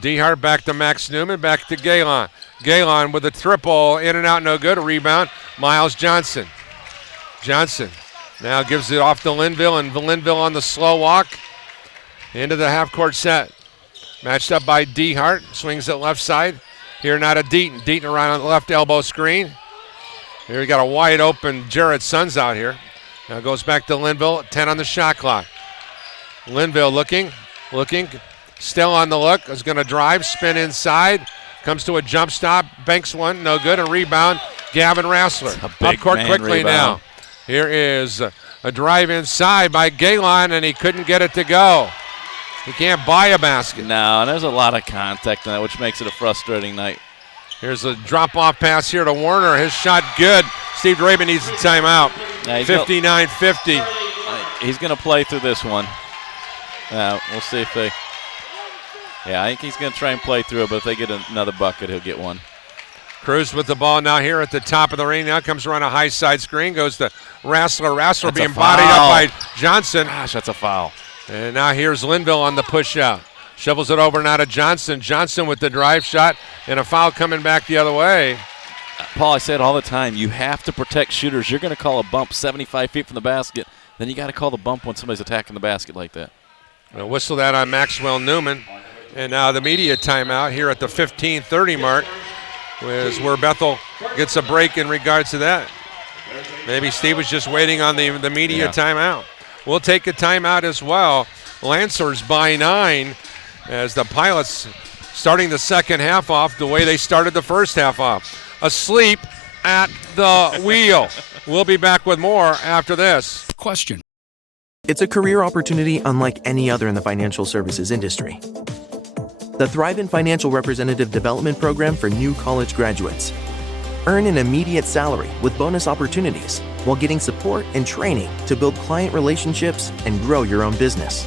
Dehart back to Max Newman, back to Galen. Galen with a triple, in and out, no good. A rebound, Miles Johnson. Johnson now gives it off to Linville, and Linville on the slow walk into the half-court set. Matched up by Dehart, swings it left side. Here now to Deaton. Deaton around on the left elbow screen. Here we got a wide open Jarrett Sons out here. Now goes back to Linville, 10 on the shot clock. Linville looking, still on the look, is going to drive, spin inside, comes to a jump stop, banks one, no good, a rebound, Gavin Rassler. Up court quickly rebound. now. Here is a drive inside by Galen, and he couldn't get it to go. He can't buy a basket. No, and there's a lot of contact in that, which makes it a frustrating night. Here's a drop-off pass here to Warner. His shot good. Steve Draven needs a timeout. 59-50. He's going to play through this one. We'll see if they Yeah, I think he's going to try and play through it, but if they get another bucket, he'll get one. Cruz with the ball now here at the top of the ring. Now comes around a high side screen, goes to Rassler. Rassler That's being a bodied up foul. by Johnson. Gosh, that's a foul. And now here's Linville on the push out. Shovels it over now to Johnson. Johnson with the drive shot and a foul coming back the other way. Paul, I say it all the time. You have to protect shooters. You're going to call a bump 75 feet from the basket. Then you got to call the bump when somebody's attacking the basket like that. We'll whistle that on Maxwell Newman. And now the media timeout here at the 15:30 mark is where Bethel gets a break in regards to that. Maybe Steve was just waiting on the media timeout. We'll take a timeout as well. Lancers by 9 as the Pilots starting the second half off the way they started the first half off. Asleep at the wheel. We'll be back with more after this. Question. It's a career opportunity unlike any other in the financial services industry. The Thrive Financial Representative Development Program for new college graduates. Earn an immediate salary with bonus opportunities while getting support and training to build client relationships and grow your own business.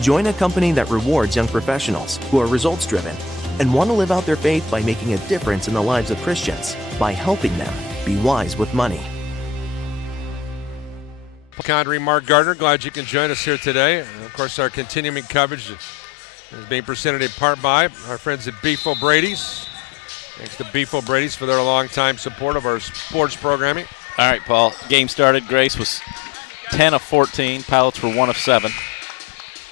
Join a company that rewards young professionals who are results-driven and want to live out their faith by making a difference in the lives of Christians by helping them be wise with money. Condry, Mark Gardner, glad you can join us here today. And of course, our continuing coverage is being presented in part by our friends at Beef O'Brady's. Thanks to Beef O'Brady's for their longtime support of our sports programming. All right, Paul. Game started. Grace was 10 of 14. Pilots were 1 of 7.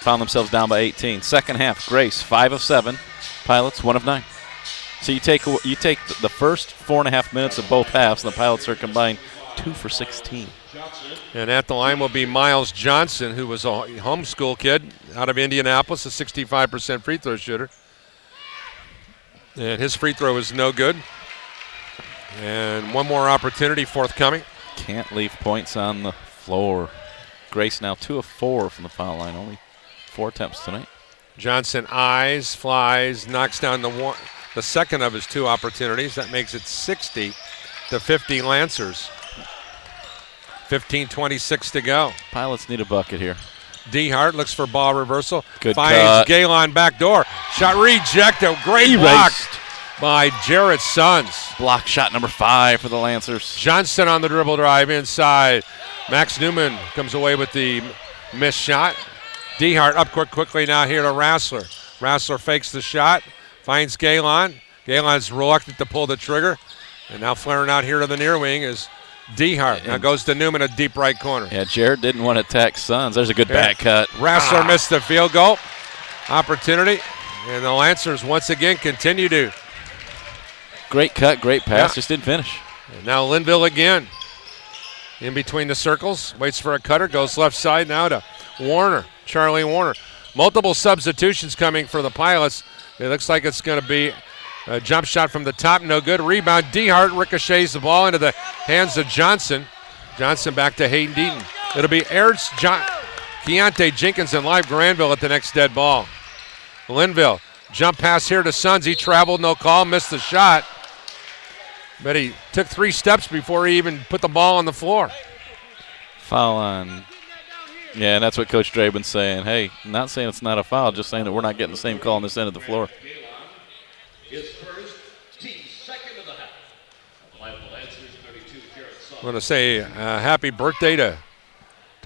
Found themselves down by 18. Second half, Grace 5 of 7. Pilots 1 of 9. So you take the first 4.5 minutes of both halves, and the Pilots are combined 2 for 16. And at the line will be Miles Johnson, who was a homeschool kid out of Indianapolis, a 65% free throw shooter. And his free throw is no good. And one more opportunity forthcoming. Can't leave points on the floor. Grace now 2 of 4 from the foul line, only 4 attempts tonight. Johnson eyes, flies, knocks down the second of his 2 opportunities. That makes it 60-50 Lancers. 15:26 to go. Pilots need a bucket here. Dehart looks for ball reversal. Good finds cut. Galen back door. Shot rejected. Great block by Jarrett Sons. Block shot number 5 for the Lancers. Johnson on the dribble drive inside. Max Newman comes away with the missed shot. Dehart up quickly now here to Rassler. Rassler fakes the shot. Finds Galen. Galen's reluctant to pull the trigger. And now flaring out here to the near wing is Dehart. Now goes to Newman, a deep right corner. Yeah, Jared didn't want to attack Sons. There's a good back cut. Rassler missed the field goal opportunity. And the Lancers once again continue to. Great cut, great pass, just didn't finish. And now Linville again. In between the circles, waits for a cutter, goes left side now to Warner, Charlie Warner. Multiple substitutions coming for the Pilots. It looks like it's going to be a jump shot from the top, no good. Rebound, Dehart ricochets the ball into the hands of Johnson. Johnson back to Hayden Deaton. It'll be Ertz, Keontae Jenkins, and Live Granville at the next dead ball. Linville, jump pass here to Sons. He traveled, no call, missed the shot. But he took 3 steps before he even put the ball on the floor. Foul on. Yeah, and that's what Coach Draben's saying. Hey, not saying it's not a foul, just saying that we're not getting the same call on this end of the floor. I want to say happy birthday to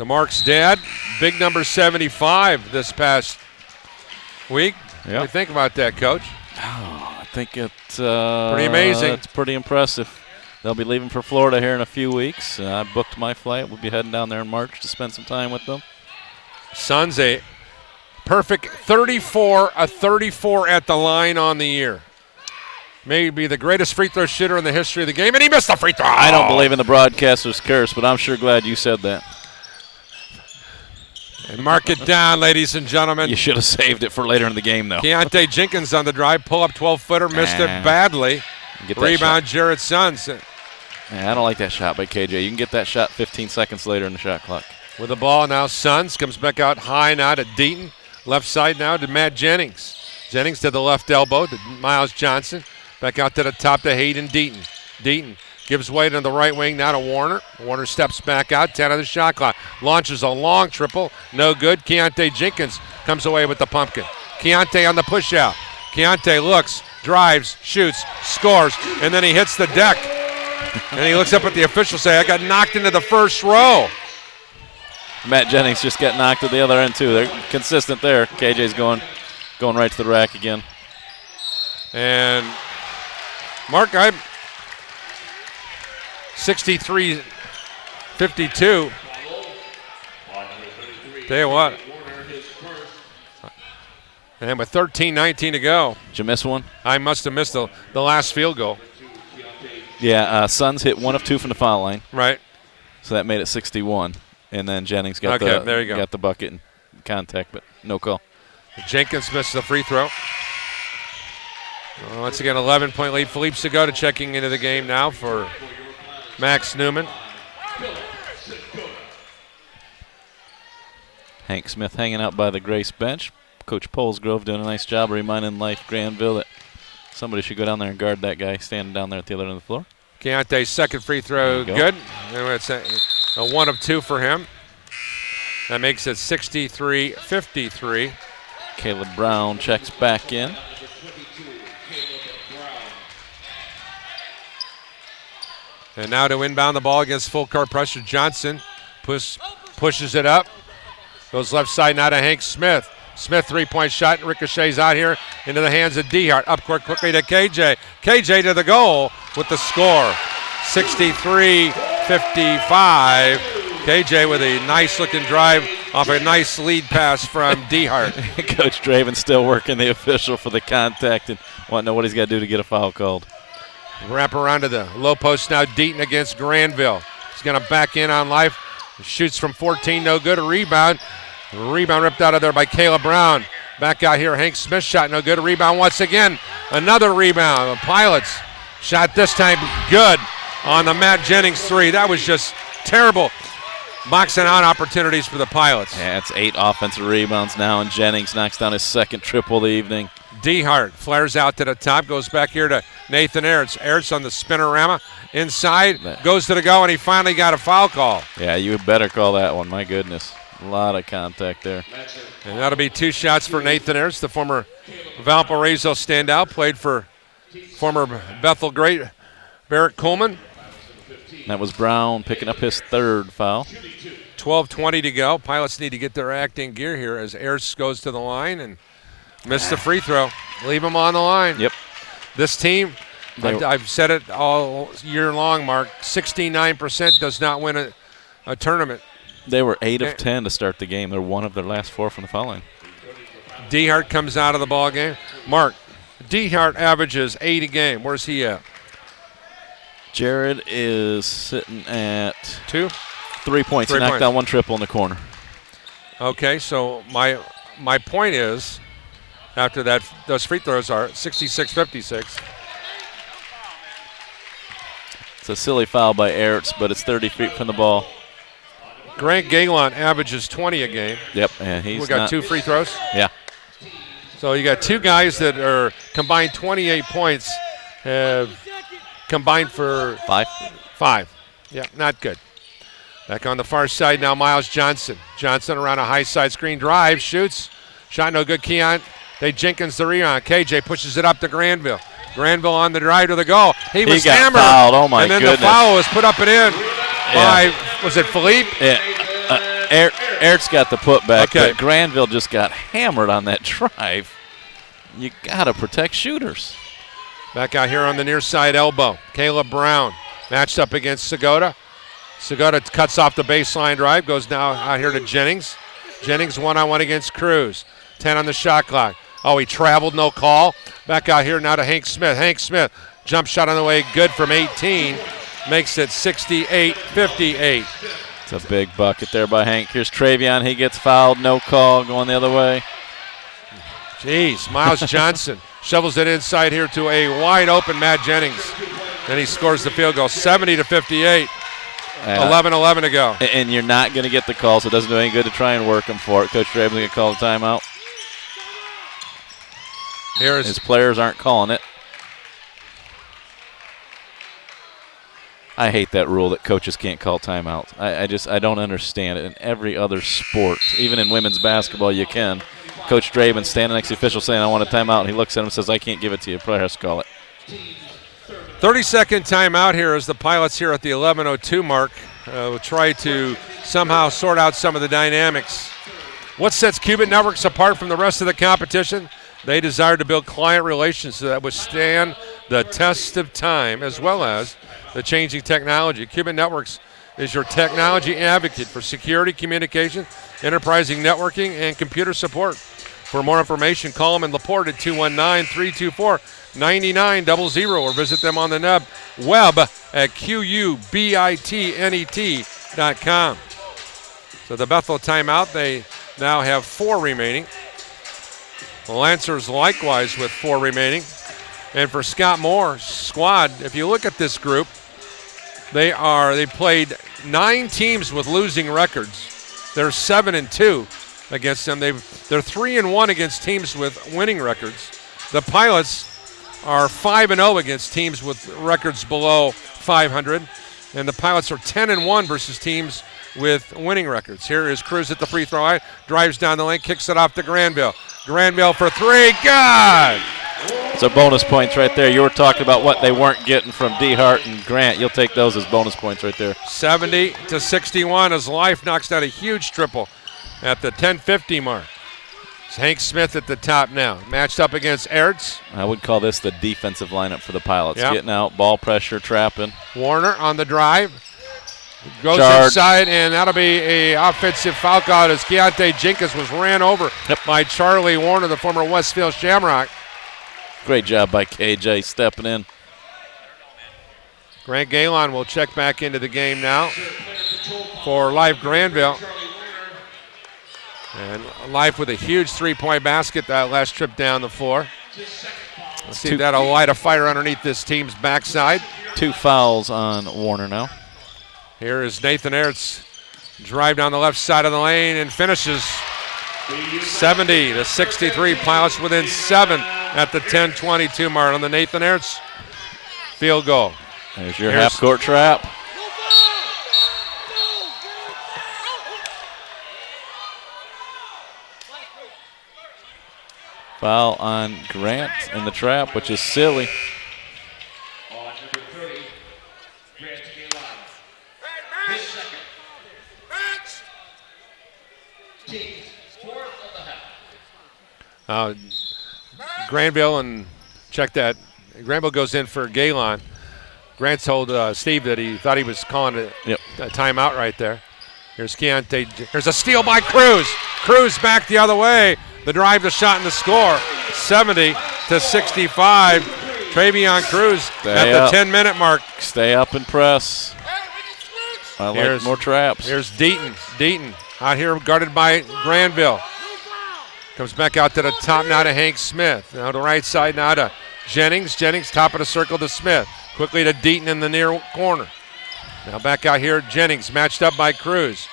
Mark's dad. Big number 75 this past week. What do you think about that, Coach? Oh, I think it's pretty amazing. It's pretty impressive. They'll be leaving for Florida here in a few weeks. I booked my flight. We'll be heading down there in March to spend some time with them. Suns a perfect 34 at the line on the year. Maybe the greatest free throw shooter in the history of the game, and he missed the free throw. I don't believe in the broadcaster's curse, but I'm sure glad you said that. And mark it down, ladies and gentlemen. You should have saved it for later in the game, though. Keontae Jenkins on the drive, pull up 12-footer, missed it badly. Rebound, Jarrett Sons. Yeah, I don't like that shot by KJ. You can get that shot 15 seconds later in the shot clock. With the ball now, Sons comes back out high now to Deaton. Left side now to Matt Jennings. Jennings to the left elbow to Miles Johnson. Back out to the top to Hayden Deaton. Deaton gives way to the right wing now to Warner. Warner steps back out, 10 of the shot clock. Launches a long triple, no good. Keontae Jenkins comes away with the pumpkin. Keontae on the push out. Keontae looks, drives, shoots, scores, and then he hits the deck. And he looks up at the official say, I got knocked into the first row. Matt Jennings just got knocked at the other end too. They're consistent there. KJ's going right to the rack again. And Mark, I'm 63-52. Tell you what. And with 13-19 to go. Did you miss one? I must have missed the last field goal. Yeah, Suns hit 1 of 2 from the foul line. Right. So that made it 61. And then Jennings got there you go. got the bucket and contact, but no call. Jenkins missed the free throw. Once again, 11-point lead. Philippe Segota checking into the game now for Max Newman. Hank Smith hanging out by the Grace bench. Coach Polesgrove doing a nice job reminding Life Granville that somebody should go down there and guard that guy standing down there at the other end of the floor. Keontae's second free throw, good. And it's a 1 of 2 for him. That makes it 63-53. Caleb Brown checks back in. And now to inbound the ball against full court pressure. Johnson pushes it up. Goes left side now to Hank Smith. Smith three-point shot and ricochets out here into the hands of Dehart. Up court quickly to KJ. KJ to the goal with the score. 63-55. KJ with a nice-looking drive off a nice lead pass from Dehart. Coach Draven still working the official for the contact and wanting to know what he's got to do to get a foul called. Wrap around to the low post now. Deaton against Granville. He's going to back in on Life. Shoots from 14, no good. A rebound. Rebound ripped out of there by Caleb Brown. Back out here, Hank Smith shot, no good. A rebound once again. Another rebound. The Pilots shot this time good on the Matt Jennings three. That was just terrible. Boxing out opportunities for the Pilots. Yeah, it's 8 offensive rebounds now, and Jennings knocks down his second triple of the evening. Dehart flares out to the top, goes back here to Nathan Ertz. Ertz on the spinorama inside, goes to the go, and he finally got a foul call. Yeah, you better call that one. My goodness. A lot of contact there. And that'll be 2 shots for Nathan Ertz, the former Valparaiso standout, played for former Bethel great Barrett Coleman. That was Brown picking up his 3rd foul. 12:20 to go. Pilots need to get their act in gear here as Ertz goes to the line and missed the free throw. Leave him on the line. Yep. This team, I've said it all year long, Mark, 69% does not win a tournament. They were 8 of 10 to start the game. They're 1 of their last 4 from the foul line. Dehart comes out of the ball game. Mark, Dehart averages 8 a game. Where's he at? Jared is sitting at 2? 3 points. He knocked down 1 triple in the corner. Okay, so my point is, after that, those free throws are 66-56. It's a silly foul by Ertz, but it's 30 feet from the ball. Grant Galon averages 20 a game. Yep, and he's got 2 free throws. Yeah. So you got 2 guys that are combined 28 points, have combined for 5. Yeah, not good. Back on the far side now, Miles Johnson. Johnson around a high side screen drive, shoots. Shot no good. Keontae Jenkins the rebound. KJ pushes it up to Granville. Granville on the drive to the goal. He was got hammered. Fouled. Oh my and then goodness. the foul was put up and in by, was it Philippe? Yeah. Ertz got the putback, Okay. but Granville just got hammered on that drive. You got to protect shooters. Back out here on the near side elbow. Caleb Brown matched up against Segota. Segota cuts off the baseline drive, goes now out here to Jennings. Jennings one-on-one against Cruz. 10 on the shot clock. Oh, he traveled, no call. Back out here now to Hank Smith. Hank Smith, jump shot on the way, good from 18. Makes it 68-58. It's a big bucket there by Hank. Here's Travion. He gets fouled, no call, going the other way. Jeez, Miles Johnson shovels it inside here to a wide-open Matt Jennings. And he scores the field goal, 70-58. 11-11 to go. And you're not going to get the call, so it doesn't do any good to try and work him for it. Coach Draven's going to call the timeout. His players aren't calling it. I hate that rule that coaches can't call timeouts. I don't understand it. In every other sport, even in women's basketball, you can. Coach Draven standing next to the official saying, I want a timeout. And he looks at him and says, I can't give it to you. Player has to call it. 30-second timeout here as the Pilots here at the 11:02 mark will try to somehow sort out some of the dynamics. What sets Qubit Networks apart from the rest of the competition? They desire to build client relations that withstand the test of time as well as the changing technology. Qubit Networks is your technology advocate for security, communication, enterprising networking, and computer support. For more information, call them in LaPorte at 219-324-9900 or visit them on the web at qubitnet.com. So the Bethel timeout, they now have 4 remaining. The Lancers likewise with 4 remaining. And for Scott Moore's squad, if you look at this group, they played 9 teams with losing records. They're 7-2 against them. They're 3-1 against teams with winning records. The Pilots are 5-0 against teams with records below 500, and the Pilots are 10-1 versus teams with winning records. Here is Cruz at the free throw line, drives down the lane, kicks it off to Granville. Granville for 3, good! So bonus points right there. You were talking about what they weren't getting from DeHart and Grant. You'll take those as bonus points right there. 70-61 as Life knocks down a huge triple at the 10:50 mark. It's Hank Smith at the top now, matched up against Ertz. I would call this the defensive lineup for the Pilots. Yep. Getting out, ball pressure, trapping. Warner on the drive. Goes Charge. inside, and that'll be a offensive foul call as Keontae Jenkins was ran over by Charlie Warner, the former Westfield Shamrock. Great job by KJ stepping in. Grant Galen will check back into the game now for Life Granville. And Life with a huge three-point basket that last trip down the floor. Let's see if that'll light a fire underneath this team's backside. 2 fouls on Warner now. Here is Nathan Ertz. Drive down the left side of the lane and finishes 70-63. Pilots within 7 at the 10:22 mark on the Nathan Ertz field goal. There's your half-court trap. Foul on Grant in the trap, which is silly. Granville, and check that. Granville goes in for Galen. Grant told Steve that he thought he was calling a timeout right there. Here's Keontae. Here's a steal by Cruz. Cruz back the other way. The drive, the shot, and the score. 70-65. Travion Cruz at the 10-minute mark. Stay up and press. I like more traps. Here's Deaton. Deaton out here guarded by Granville. Comes back out to the top now to Hank Smith. Now to the right side now to Jennings. Jennings top of the circle to Smith. Quickly to Deaton in the near corner. Now back out here, Jennings matched up by Cruz.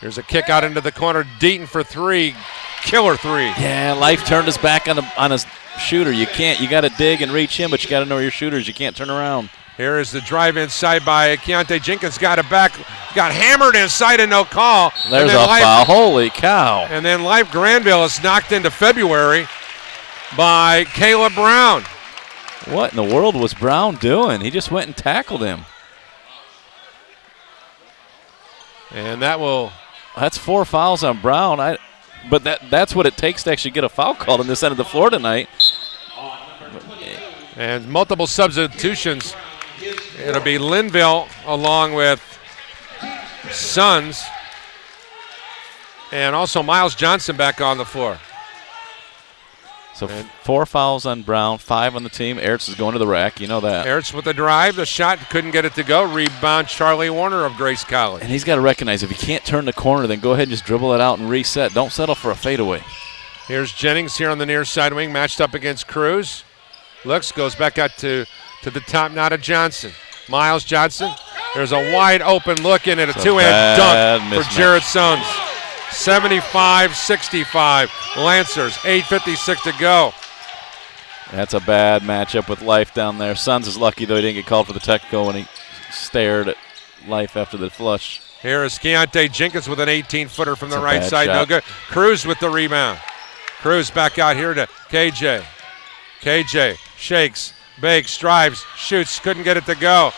Here's a kick out into the corner. Deaton for 3. Killer 3. Yeah, Life turned his back on his shooter. You got to dig and reach him, but you got to know your shooters. You can't turn around. Here is the drive inside by Keontae Jenkins. Got it back. Got hammered inside and no call. There's a foul. Holy cow. And then Life Granville is knocked into February by Caleb Brown. What in the world was Brown doing? He just went and tackled him. And that's 4 fouls on Brown. But that's what it takes to actually get a foul called on this end of the floor tonight. And multiple substitutions. It'll be Linville along with Sons. And also Miles Johnson back on the floor. So 4 fouls on Brown, 5 on the team. Ertz is going to the rack. You know that. Ertz with the drive. The shot couldn't get it to go. Rebound Charlie Warner of Grace College. And he's got to recognize if he can't turn the corner, then go ahead and just dribble it out and reset. Don't settle for a fadeaway. Here's Jennings here on the near side wing, matched up against Cruz. Looks, goes back out to the top now to Johnson. Miles Johnson. There's a wide open look in and a two-hand dunk for Jared Sons. 75-65. Lancers, 8:56 to go. That's a bad matchup with Life down there. Sons is lucky, though, he didn't get called for the technical when he stared at Life after the flush. Here is Keontae Jenkins with an 18-footer from the right bad side. shot. No good. Cruz with the rebound. Cruz back out here to KJ. KJ shakes, bakes, drives, shoots, couldn't get it to go.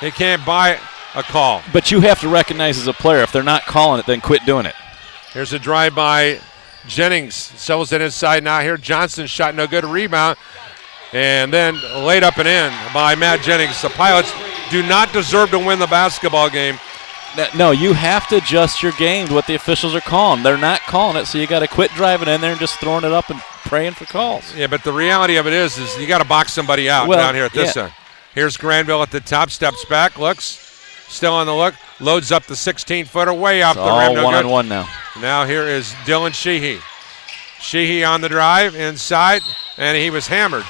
He can't buy a call. But you have to recognize as a player, if they're not calling it, then quit doing it. Here's a drive by Jennings. Sells it inside now here. Johnson shot no good, rebound. And then laid up and in by Matt Jennings. The Pilots do not deserve to win the basketball game. No, you have to adjust your game to what the officials are calling. They're not calling it, so you got to quit driving in there and just throwing it up and praying for calls. Yeah, but the reality of it is you got to box somebody out down here at this end. Here's Granville at the top, steps back, looks, still on the look, loads up the 16-footer, way off the rim. All no one-on-one now. Now here is Dylan Sheehy. Sheehy on the drive, inside, and he was hammered.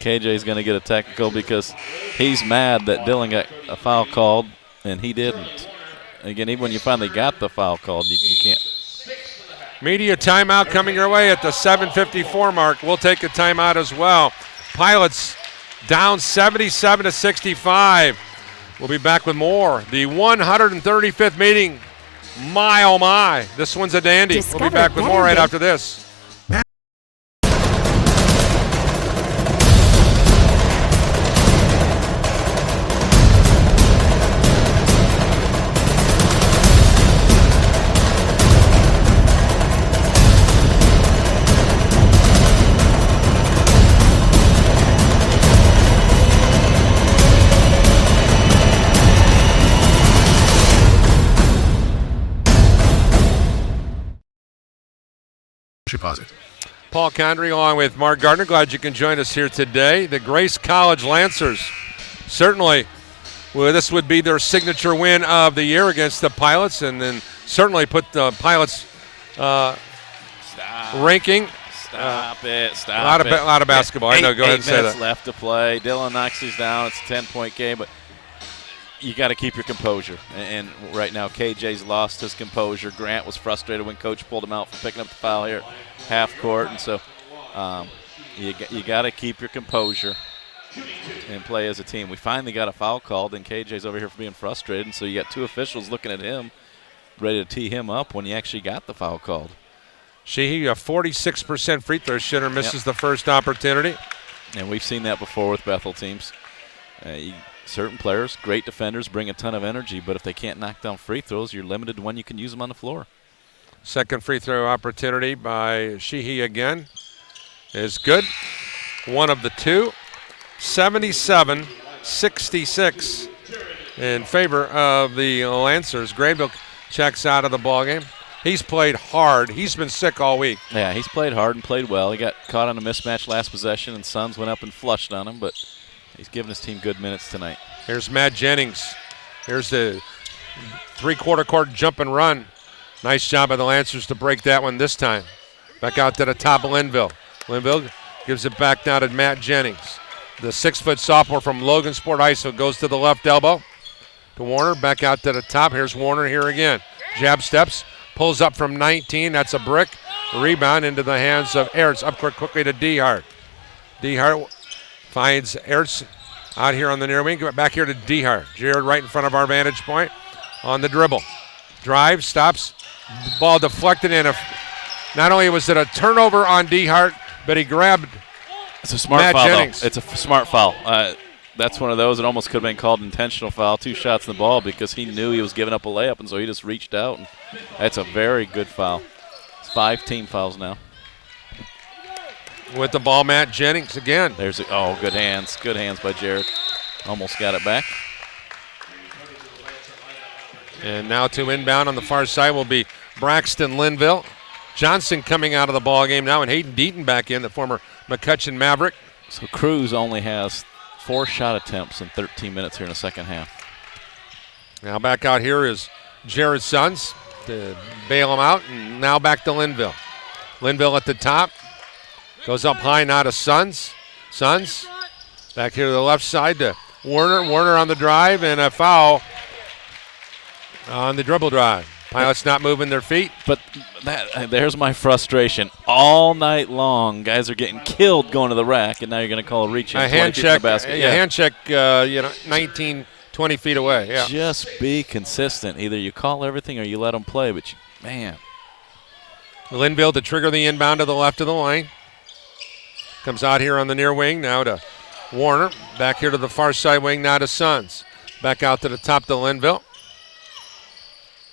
KJ's going to get a technical because he's mad that Dylan got a foul called and he didn't. Again, even when you finally got the foul called, you can't. Media timeout coming your way at the 7:54 mark. We'll take a timeout as well. Pilots down 77-65. We'll be back with more. The 135th meeting. My, oh my. This one's a dandy. We'll be back with more right after this. Deposit. Paul Condry along with Mark Gardner. Glad you can join us here today. The Grace College Lancers, certainly, well, this would be their signature win of the year against the Pilots, and then certainly put the Pilots ranking. Stop it. A lot of basketball. I know. Go ahead and say that. 8 minutes left to play. Dylan knocks these down. It's a 10-point game, but you got to keep your composure. And right now, KJ's lost his composure. Grant was frustrated when Coach pulled him out for picking up the foul here at half court. And so you got to keep your composure and play as a team. We finally got a foul called, and KJ's over here for being frustrated. And so you got two officials looking at him, ready to tee him up when you actually got the foul called. Sheehy, a 46% free throw shooter, misses the first opportunity. And we've seen that before with Bethel teams. Certain players, great defenders, bring a ton of energy, but if they can't knock down free throws, you're limited to when you can use them on the floor. Second free throw opportunity by Sheehy again is good. One of the two. 77-66 in favor of the Lancers. Granville checks out of the ballgame. He's played hard. He's been sick all week. Yeah, he's played hard and played well. He got caught on a mismatch last possession, and Suns went up and flushed on him, but he's given his team good minutes tonight. Here's Matt Jennings. Here's the three-quarter court jump and run. Nice job by the Lancers to break that one this time. Back out to the top of Linville. Linville gives it back now to Matt Jennings. The 6-foot sophomore from Logansport ISO goes to the left elbow. To Warner, back out to the top. Here's Warner here again. Jab steps, pulls up from 19. That's a brick. Rebound into the hands of Ertz. Up quick quickly to Dehart. Dehart finds Ertz out here on the near wing. Back here to Dehart. Jared right in front of our vantage point on the dribble. Drive, stops, ball deflected in. Not only was it a turnover on Dehart, but he grabbed It's a smart Matt foul, Jennings. though. It's a smart foul. That's one of those. It almost could have been called intentional foul. 2 shots in the ball because he knew he was giving up a layup, and so he just reached out. And that's a very good foul. It's 5 team fouls now. With the ball, Matt Jennings again. There's good hands. Good hands by Jared. Almost got it back. And now to inbound on the far side will be Braxton Linville. Johnson coming out of the ball game now, and Hayden Deaton back in, the former McCutcheon Maverick. So Cruz only has 4 shot attempts in 13 minutes here in the second half. Now back out here is Jared Sons to bail him out, and now back to Linville. Linville at the top. Goes up high now to Sons. Sons back here to the left side to Warner. Warner on the drive, and a foul on the dribble drive. Pilots not moving their feet. But there's my frustration. All night long, guys are getting killed going to the rack, and now you're going to call a reach in. A hand check. A hand check, 19 20 feet away. Yeah. Just be consistent. Either you call everything or you let them play. But, man. Linville to trigger the inbound to the left of the lane. Comes out here on the near wing now to Warner. Back here to the far side wing now to Sons. Back out to the top to Linville.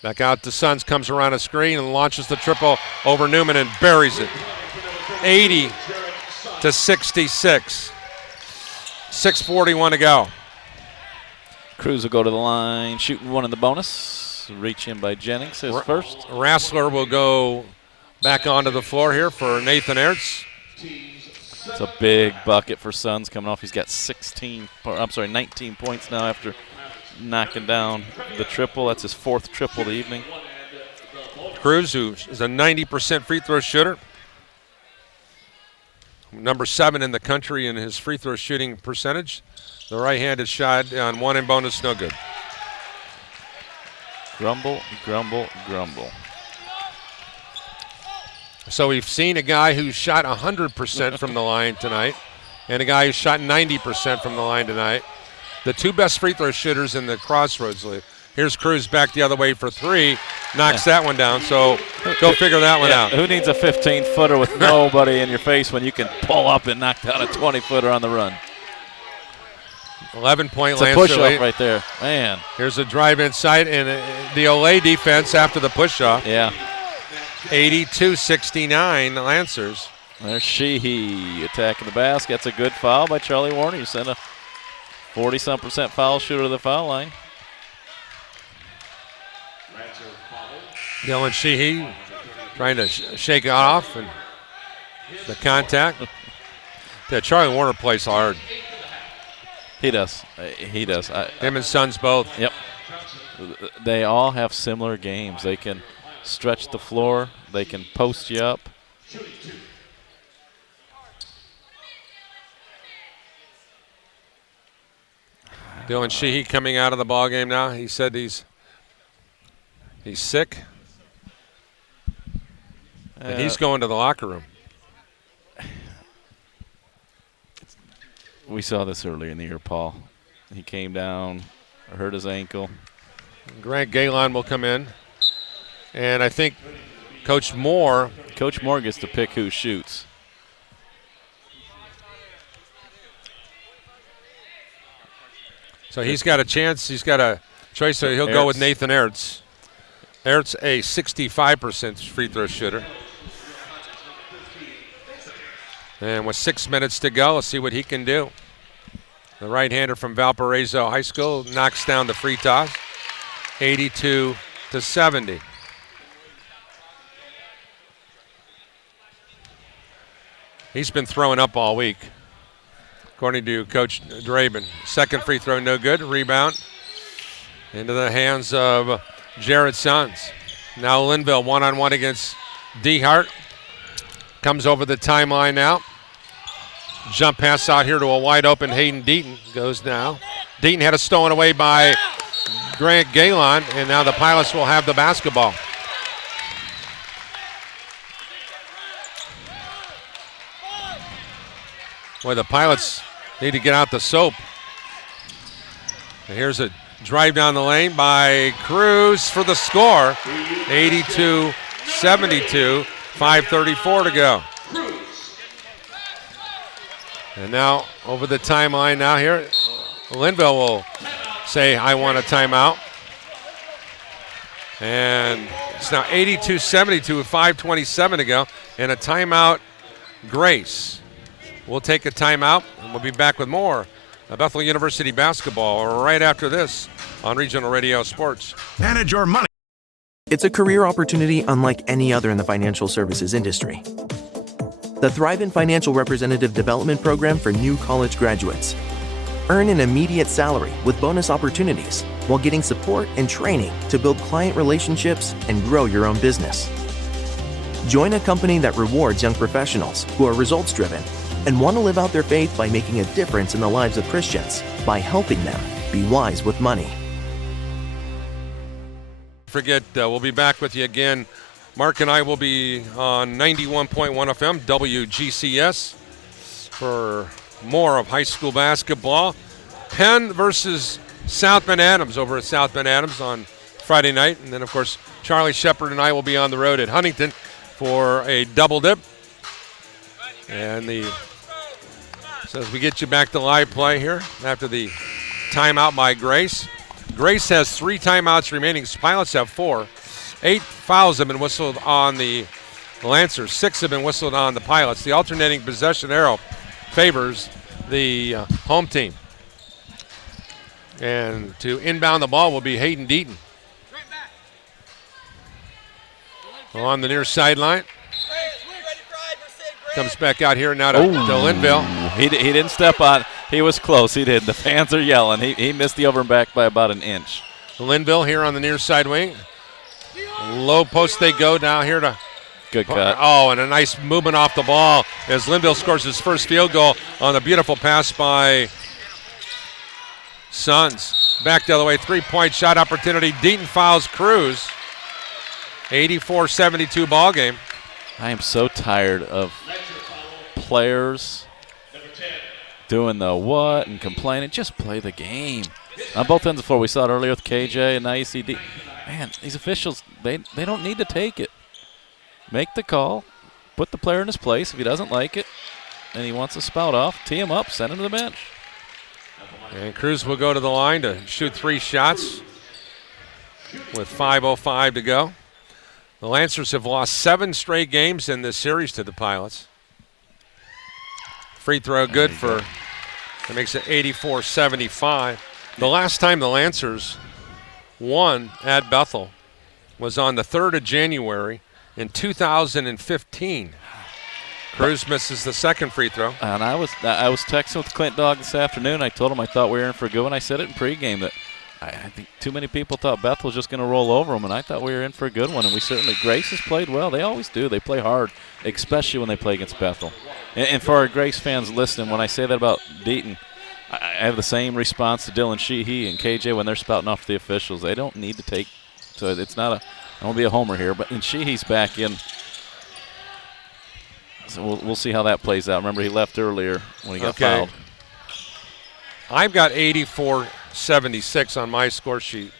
Back out to Sons, comes around a screen and launches the triple over Newman and buries it. 80 to 66. 6:41 to go. Cruz will go to the line, shooting one in the bonus. Reach in by Jennings, his first. Rassler will go back onto the floor here for Nathan Ertz. It's a big bucket for Sons coming off. He's got 19 points now after knocking down the triple. That's his 4th triple of the evening. Cruz, who is a 90% free throw shooter. Number 7 in the country in his free throw shooting percentage. The right-handed shot on one in bonus, no good. Grumble, grumble, grumble. So we've seen a guy who shot 100% from the line tonight and a guy who shot 90% from the line tonight. The 2 best free throw shooters in the Crossroads League. Here's Cruz back the other way for 3. Knocks that one down, so go figure that one out. Who needs a 15-footer with nobody in your face when you can pull up and knock down a 20-footer on the run? 11-point Lancer. It's a push-off right there. Man. Here's a drive inside, and the Olay defense after the push-off. Yeah. 82-69, the Lancers. There's Sheehy attacking the basket. That's a good foul by Charlie Warner. You sent a 40-some% foul shooter to the foul line. Dylan Sheehy trying to shake it off, and the contact. Yeah, Charlie Warner plays hard. He does. He does. Him and Sons both. Yep. They all have similar games. They can stretch the floor. They can post you up. Dylan Sheehy coming out of the ball game now. He said he's sick. And he's going to the locker room. We saw this earlier in the year, Paul. He came down, hurt his ankle. Grant Galen will come in. And I think Coach Moore gets to pick who shoots. So he's got a chance. He's got a choice. So he'll go with Nathan Ertz. Ertz, a 65% free throw shooter. And with 6 minutes to go, let's see what he can do. The right-hander from Valparaiso High School knocks down the free toss, 82-70. He's been throwing up all week, according to Coach Draben. Second free throw, no good. Rebound into the hands of Jared Sons. Now Linville one-on-one against Dehart. Comes over the timeline now. Jump pass out here to a wide open Hayden Deaton. Goes now. Deaton had it stolen away by Grant Galen, and now the Pilots will have the basketball. Boy, the Pilots need to get out the soap. And here's a drive down the lane by Cruz for the score. 82-72, 5:34 to go. And now over the timeline now here, Linville will say, I want a timeout. And it's now 82-72 with 5:27 to go. And a timeout, Grace. We'll take a timeout, and we'll be back with more Bethel University basketball right after this on Regional Radio Sports. Manage your money. It's a career opportunity unlike any other in the financial services industry. The Thrive in Financial Representative Development Program for new college graduates. Earn an immediate salary with bonus opportunities while getting support and training to build client relationships and grow your own business. Join a company that rewards young professionals who are results-driven and want to live out their faith by making a difference in the lives of Christians by helping them be wise with money. Forget, we'll be back with you again. Mark and I will be on 91.1 FM, WGCS, for more of high school basketball. Penn versus South Bend Adams over at South Bend Adams on Friday night. And then, of course, Charlie Shepard and I will be on the road at Huntington for a double dip. And so as we get you back to live play here after the timeout by Grace. Grace has 3 timeouts remaining. Pilots have 4. 8 fouls have been whistled on the Lancers. 6 have been whistled on the Pilots. The alternating possession arrow favors the home team. And to inbound the ball will be Hayden Deaton. On the near sideline. Comes back out here now to Linville. He didn't step on. He was close. He did. The fans are yelling. He missed the over and back by about an inch. Linville here on the near side wing. Low post they go down here to. Good cut. Oh, and a nice movement off the ball as Linville scores his first field goal on a beautiful pass by Suns. Back the other way, 3-point shot opportunity. Deaton fouls Cruz. 84-72 ball game. I am so tired of players doing the what and complaining. Just play the game. On both ends of the floor, we saw it earlier with KJ and now you see man, these officials, they don't need to take it. Make the call, put the player in his place. If he doesn't like it and he wants to spout off, tee him up, send him to the bench. And Cruz will go to the line to shoot 3 shots with 5:05 to go. The Lancers have lost 7 straight games in this series to the Pilots. Free throw good for, that makes it 84-75. The last time the Lancers won at Bethel was on the 3rd of January in 2015. Cruz misses the second free throw. And I was texting with Clint Dog this afternoon. I told him I thought we were in for a good one. I said it in pregame that I think too many people thought Bethel was just going to roll over them, and I thought we were in for a good one. And we certainly, Grace has played well. They always do. They play hard, especially when they play against Bethel. And for our Grace fans listening, when I say that about Deaton, I have the same response to Dylan Sheehy and KJ when they're spouting off the officials. They don't need to take, so it's not a, I won't be a homer here, but Sheehy's back in. So we'll see how that plays out. Remember, he left earlier when he got fouled. I've got 84-76 on my score sheet,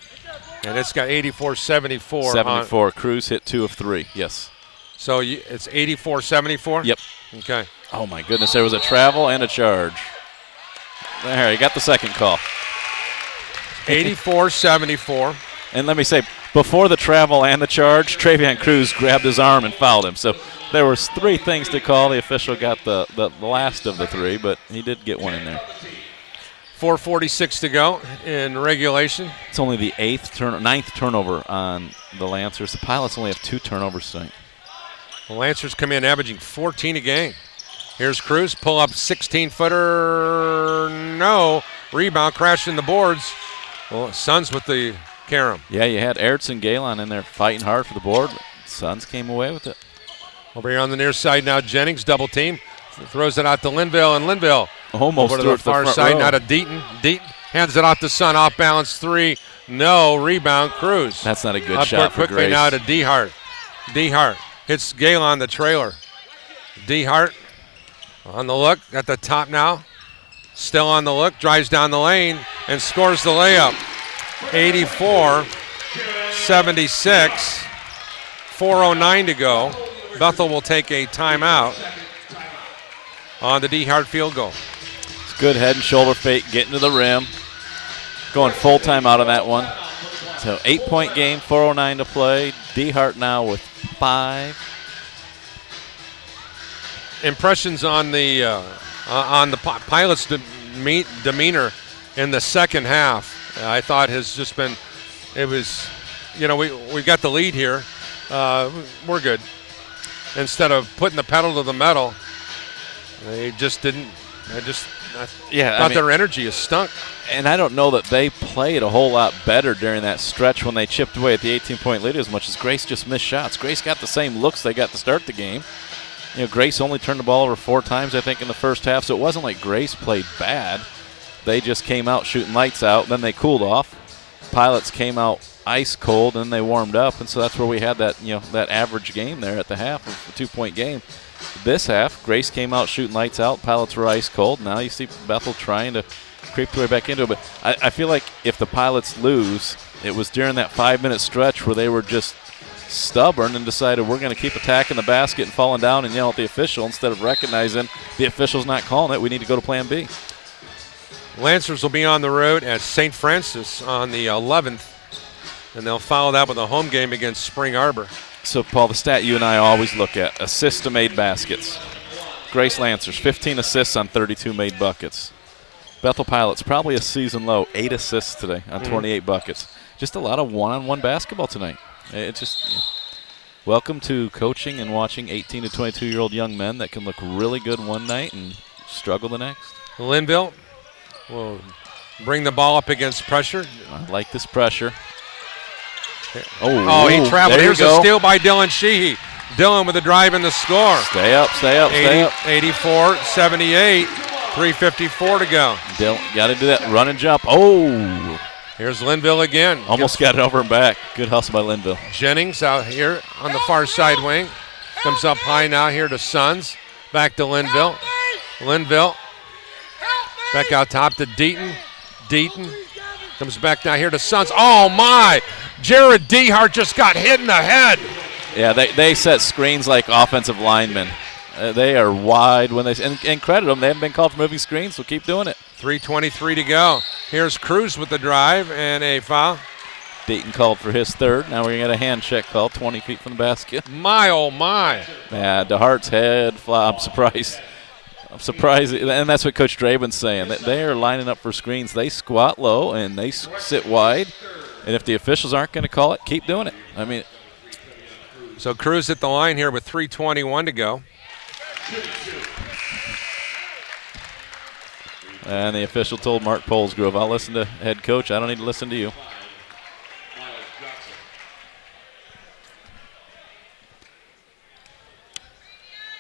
and it's got 84-74. 74. Cruz hit 2 of 3, yes. So it's 84-74? Yep. Okay. Oh, my goodness. There was a travel and a charge. There, he got the second call. 84-74. And let me say, before the travel and the charge, Travion Cruz grabbed his arm and fouled him. So there was 3 things to call. The official got the last of the 3, but he did get one in there. 4:46 to go in regulation. It's only the 9th turnover on the Lancers. The Pilots only have 2 turnovers tonight. The Lancers come in averaging 14 a game. Here's Cruz, pull up 16-footer, no. Rebound, crashing the boards. Well, Suns with the carom. Yeah, you had Ertz and Galen in there fighting hard for the board. Suns came away with it. Over here on the near side now, Jennings, double team. Throws it out to Linville, and Linville almost over to the far side now to Deaton. Deaton hands it off to Sun, off balance 3. No, rebound, Cruz. That's not a good up shot for quickly Grace. Now to Dehart. Dehart hits Galen, the trailer. Dehart on the look at the top now. Still on the look, drives down the lane and scores the layup. 84-76. 4:09 to go. Bethel will take a timeout on the Dehart field goal. It's good head and shoulder fake, getting to the rim. Going full timeout on that one. So 8-point game, 4:09 to play. Dehart now with 5. Impressions on the Pilots' demeanor in the second half. I thought has just been, it was, we got the lead here. We're good. Instead of putting the pedal to the metal, they just didn't. I thought their energy is stunk. And I don't know that they played a whole lot better during that stretch when they chipped away at the 18-point lead as much as Grace just missed shots. Grace got the same looks they got to start the game. Grace only turned the ball over 4 times, I think, in the first half, so it wasn't like Grace played bad. They just came out shooting lights out, then they cooled off. Pilots came out ice cold, and they warmed up, and so that's where we had that, that average game there at the half of a 2-point game. This half, Grace came out shooting lights out. Pilots were ice cold. Now you see Bethel trying to creeped their way back into it. But I feel like if the Pilots lose, it was during that 5-minute stretch where they were just stubborn and decided we're going to keep attacking the basket and falling down and yell at the official instead of recognizing the official's not calling it. We need to go to plan B. Lancers will be on the road at St. Francis on the 11th, and they'll follow that with a home game against Spring Arbor. So, Paul, the stat you and I always look at, assists to made baskets. Grace Lancers, 15 assists on 32 made buckets. Bethel Pilots, probably a season low, 8 assists today on 28 buckets. Just a lot of one-on-one basketball tonight. It's just welcome to coaching and watching 18 to 22-year-old young men that can look really good one night and struggle the next. Linville will bring the ball up against pressure. I like this pressure. Oh, he traveled. Here's a steal by Dylan Sheehy. Dylan with the drive and the score. Stay up, stay up, stay up. 84-78, 3:54 to go. Dylan, got to do that run and jump. Oh. Here's Linville again. Almost got it over and back. Good hustle by Linville. Jennings out here on the far side wing. Comes up high now here to Sons. Back to Linville. Linville. Back out top to Deaton. Deaton comes back now here to Sons. Oh, my. Jared Dehart just got hit in the head. Yeah, they set screens like offensive linemen. They are wide when they and credit them. They haven't been called for moving screens, so keep doing it. 3:23 to go. Here's Cruz with the drive and a foul. Deaton called for his third. Now we're going to get a hand check call 20 feet from the basket. My, oh, my. Yeah, DeHart's head fly. I'm surprised. And that's what Coach Draben's saying. That they are lining up for screens. They squat low and they sit wide. And if the officials aren't going to call it, keep doing it. I mean. So Cruz at the line here with 3:21 to go. And the official told Mark Polsgrove, I'll listen to head coach. I don't need to listen to you.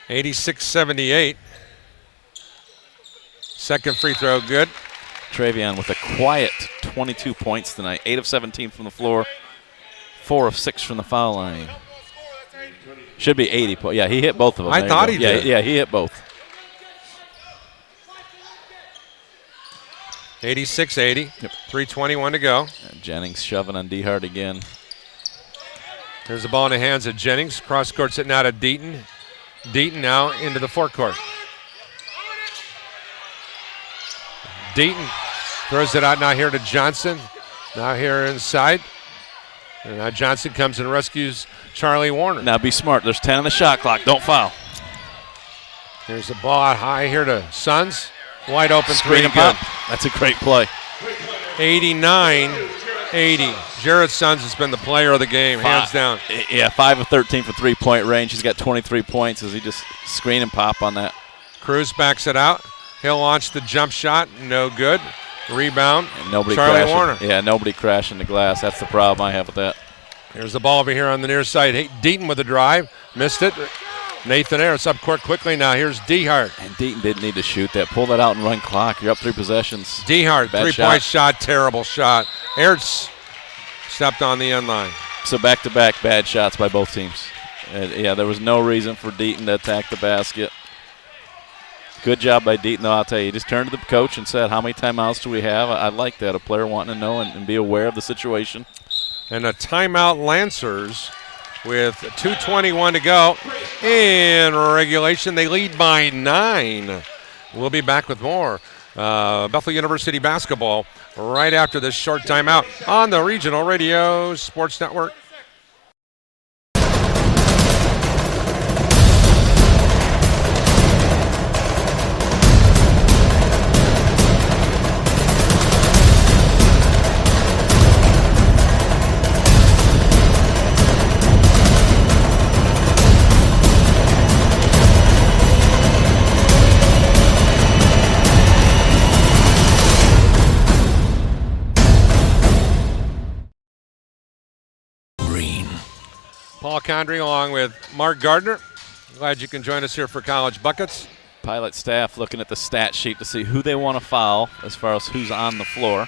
(86-78). Second free throw good. Travion with a quiet 22 points tonight. 8 of 17 from the floor. 4 of 6 from the foul line. Should be 80 points. Yeah, he hit both of them. I thought he did. Yeah, he hit both. 86-80. Yep. 3:21 to go. And Jennings shoving on Dehart again. There's the ball in the hands of Jennings. Cross court sitting out of Deaton. Deaton now into the forecourt. Deaton throws it out now here to Johnson. Now here inside. And now Johnson comes and rescues Charlie Warner. Now be smart. There's 10 on the shot clock. Don't foul. There's the ball out high here to Sons. Wide open Screen three. And pop. That's a great play. 89-80. Jared Sons has been the player of the game, hands down. Yeah, 5 of 13 for three-point range. He's got 23 points as he just screen and pop on that. Cruz backs it out. He'll launch the jump shot. No good. Rebound. And nobody Charlie crashing. Warner. Yeah, nobody crashing the glass. That's the problem I have with that. Here's the ball over here on the near side. Deaton with the drive. Missed it. Nathan Ayers up court quickly now. Here's Dehart. And Deaton didn't need to shoot that. Pull that out and run clock. You're up 3 possessions. Dehart, three-point shot. Terrible shot. Ayers stepped on the end line. So back-to-back bad shots by both teams. Yeah, there was no reason for Deaton to attack the basket. Good job by Deaton, though, I'll tell you. He just turned to the coach and said, how many timeouts do we have? I like that, a player wanting to know and be aware of the situation. And a timeout Lancers with 2:21 to go in regulation. They lead by 9. We'll be back with more Bethel University basketball right after this short timeout on the Regional Radio Sports Network. Paul Condry along with Mark Gardner. Glad you can join us here for College Buckets. Pilot staff looking at the stat sheet to see who they want to foul as far as who's on the floor.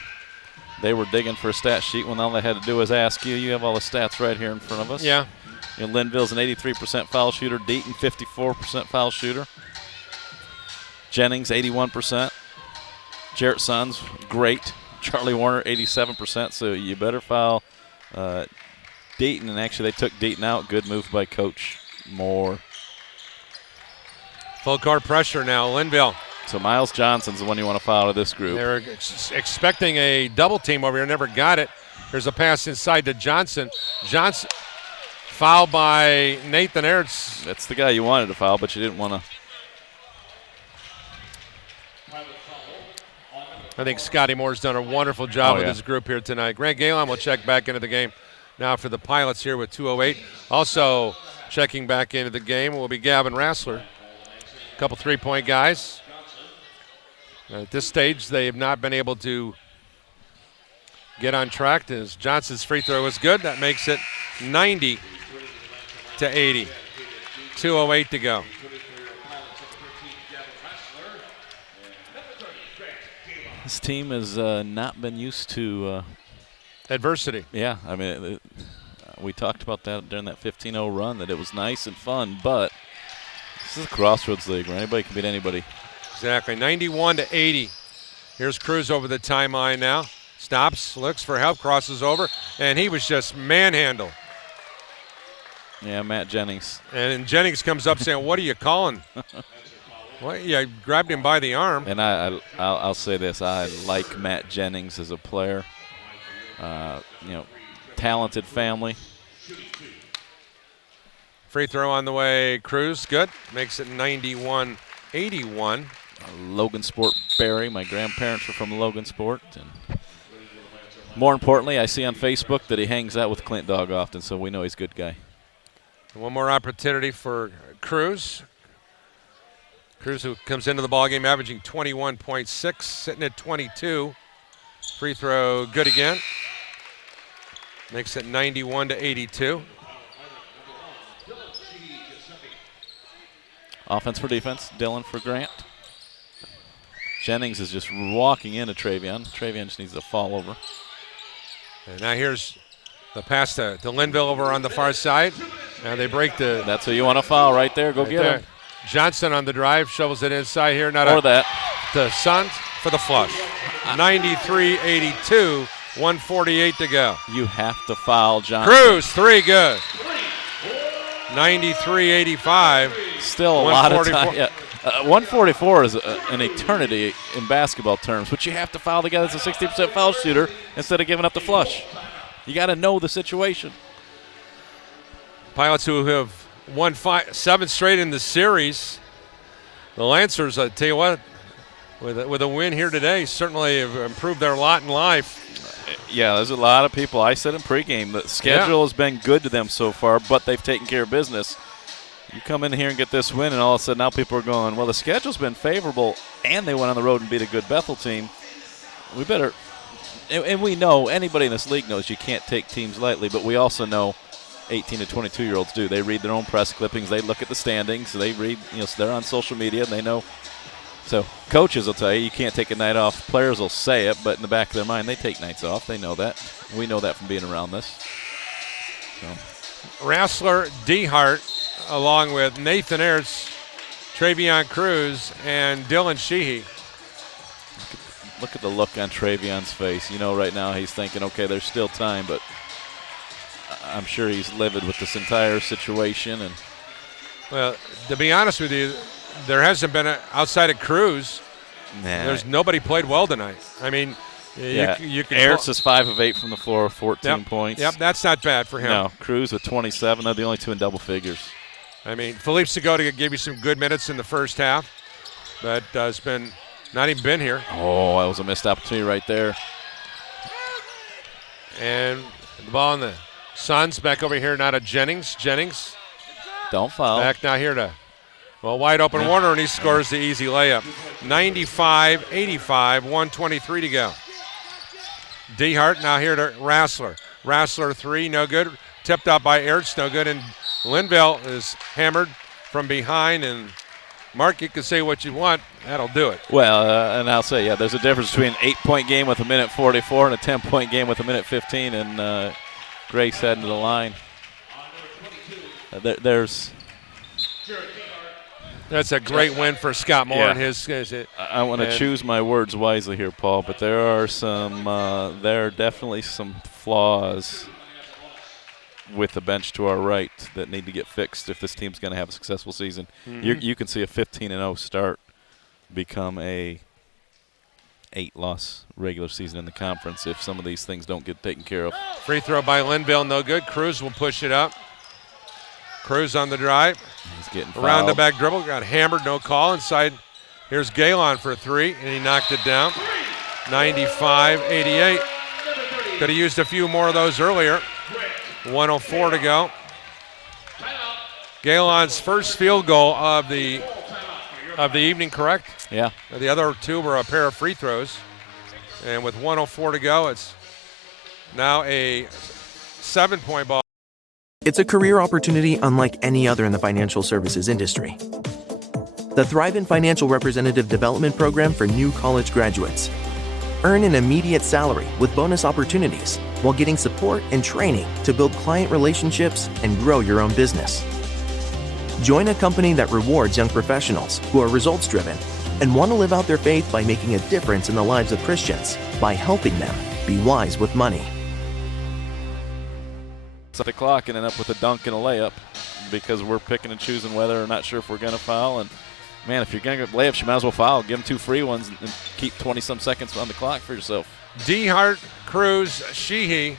They were digging for a stat sheet when all they had to do was ask you. You have all the stats right here in front of us. Yeah. You know, Linville's an 83% foul shooter. Deaton, 54% foul shooter. Jennings, 81%. Jarrett Sons, great. Charlie Warner, 87%, so you better foul Dayton. And actually, they took Dayton out. Good move by Coach Moore. Full court pressure now, Linville. So Miles Johnson's the one you want to foul out of this group. They were expecting a double team over here, never got it. There's a pass inside to Johnson. Johnson fouled by Nathan Ertz. That's the guy you wanted to foul, but you didn't want to. I think Scotty Moore's done a wonderful job with his group here tonight. Grant Galen will check back into the game now for the Pilots here with 2:08. Also checking back into the game will be Gavin Rassler. A couple three-point guys. At this stage, they have not been able to get on track. As Johnson's free throw is good. That makes it 90-80. 2:08 to go. This team has not been used to adversity. Yeah, I mean, we talked about that during that 15-0 run, that it was nice and fun, but this is a crossroads league where anybody can beat anybody. Exactly, 91-80. Here's Cruz over the timeline now. Stops, looks for help, crosses over, and he was just manhandled. Yeah, Matt Jennings. And Jennings comes up saying, "What are you calling?" Well, yeah, grabbed him by the arm. And I'll say this: I like Matt Jennings as a player. Talented family. Free throw on the way. Cruz, good. Makes it 91-81. Logan Sport Barry. My grandparents are from Logan Sport. And more importantly, I see on Facebook that he hangs out with Clint Dog often, so we know he's a good guy. One more opportunity for Cruz. Cruz, who comes into the ballgame averaging 21.6, sitting at 22. Free throw good again. Makes it 91-82. Offense for defense. Dylan for Grant. Jennings is just walking into Travion. Travion just needs to fall over. And now here's the pass to Linville over on the far side. Now they break the. That's who you want to foul right there. Go get him. Johnson on the drive, shovels it inside here. The Suns for the flush. 93-82, 148 to go. You have to foul Johnson. Cruz, three, good. 93-85. Still a lot of time. Yeah. 144 is an eternity in basketball terms, but you have to foul the guy that's a 60% foul shooter instead of giving up the flush. You got to know the situation. Pilots who have won 7 straight in the series. The Lancers, I tell you what, with a win here today, certainly have improved their lot in life. Yeah, there's a lot of people. I said in pregame, the schedule has been good to them so far, but they've taken care of business. You come in here and get this win, and all of a sudden now people are going, well, the schedule's been favorable, and they went on the road and beat a good Bethel team. We better – and we know, anybody in this league knows you can't take teams lightly, but we also know 18 to 22-year-olds do. They read their own press clippings. They look at the standings. They read – so they're on social media, and they know. So coaches will tell you can't take a night off. Players will say it, but in the back of their mind, they take nights off. They know that. We know that from being around this. So. Rassler, Dehart, along with Nathan Ertz, Travion Cruz, and Dylan Sheehy. Look at the look on Travion's face. You know right now he's thinking, okay, there's still time, but I'm sure he's livid with this entire situation. And well, to be honest with you, there hasn't been outside of Cruz. There's nobody played well tonight. I mean, you can. Ertz is 5 of 8 from the floor, 14 points. Yep, that's not bad for him. No, Cruz with 27. They're the only 2 in double figures. I mean, Philippe Segota gave you some good minutes in the first half, but has been not even been here. Oh, that was a missed opportunity right there. And the ball on the Suns back over here, not a Jennings. Jennings. Don't foul. Back now here to, wide open Warner, and he scores the easy layup. 95-85, 1:23 to go. Dehart now here to Rassler. Rassler 3, no good. Tipped out by Ertz, no good. And Linville is hammered from behind. And Mark, you can say what you want. That'll do it. Well, and I'll say, there's a difference between an 8-point game with a minute 44 and a 10-point game with a minute 15. And Grace heading to the line. There's That's a great win for Scott Moore and his. I want to choose my words wisely here, Paul, but there are definitely some flaws with the bench to our right that need to get fixed if this team's going to have a successful season. You can see a 15-0 start become a 8-loss regular season in the conference if some of these things don't get taken care of. Free throw by Linville, no good. Cruz will push it up. Cruz on the drive. He's getting fouled. Around the back dribble, got hammered, no call. Inside, here's Galen for 3, and he knocked it down. 95-88. Could have used a few more of those earlier. 1:04 to go. Galen's first field goal of the evening, correct? Yeah. The other two were a pair of free throws. And with 1:04 to go, it's now a 7-point ball. It's a career opportunity unlike any other in the financial services industry. The Thrive Financial Representative Development Program for new college graduates. Earn an immediate salary with bonus opportunities while getting support and training to build client relationships and grow your own business. Join a company that rewards young professionals who are results-driven and want to live out their faith by making a difference in the lives of Christians by helping them be wise with money. Set the clock and end up with a dunk and a layup because we're picking and choosing whether or not sure if we're going to foul. And, man, if you're going to get layups, you might as well foul. Give them 2 free ones and keep 20-some seconds on the clock for yourself. DeHart, Cruz, Sheehy,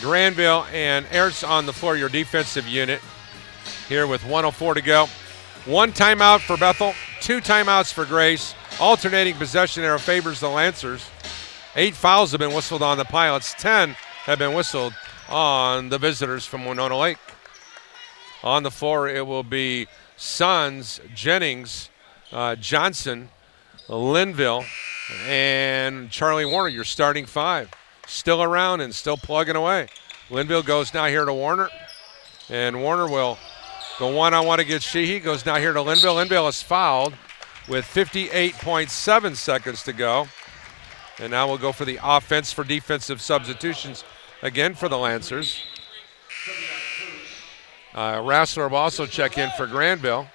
Granville, and Ertz on the floor, your defensive unit. Here with 1:04 to go. 1 timeout for Bethel, 2 timeouts for Grace. Alternating possession arrow favors the Lancers. 8 fouls have been whistled on the Pilots. 10 have been whistled on the visitors from Winona Lake. On the floor, it will be Sons, Jennings, Johnson, Linville, and Charlie Warner, your starting 5. Still around and still plugging away. Linville goes now here to Warner, and Warner will go one-on-one against Sheehy. Goes now here to Linville. Linville is fouled with 58.7 seconds to go. And now we'll go for the offense for defensive substitutions again for the Lancers. Rassler will also check in for Granville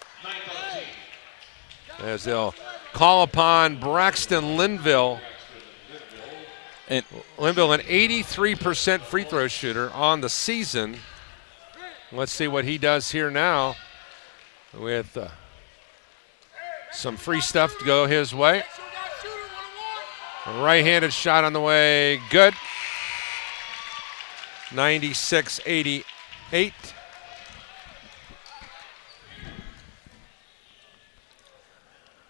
as they'll call upon Braxton Linville. And Linville, an 83% free throw shooter on the season. Let's see what he does here now with some free stuff to go his way. A right-handed shot on the way, good. 96-88.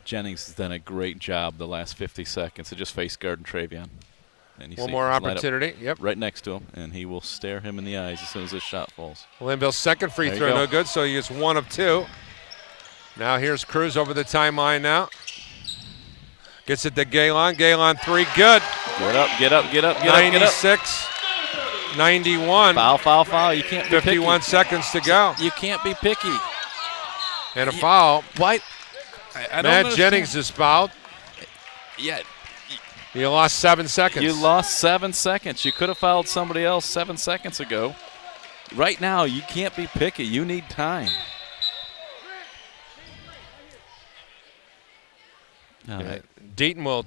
Jennings has done a great job the last 50 seconds to just face guard and Travion. And One more opportunity, yep. Right next to him, and he will stare him in the eyes as soon as this shot falls. Linville's second free throw, no good, so he is 1 of 2. Now here's Cruz over the timeline now. Gets it to Galen. Galen 3, good. Get up, get up, get up, get 96, 91. Foul, foul, foul. You can't be 51 picky. seconds to go. You can't be picky. And a foul. Why? I don't Matt Jennings is fouled. Yeah. You lost 7 seconds. You lost 7 seconds. You could have fouled somebody else 7 seconds ago. Right now, you can't be picky. You need time. All right. Deaton will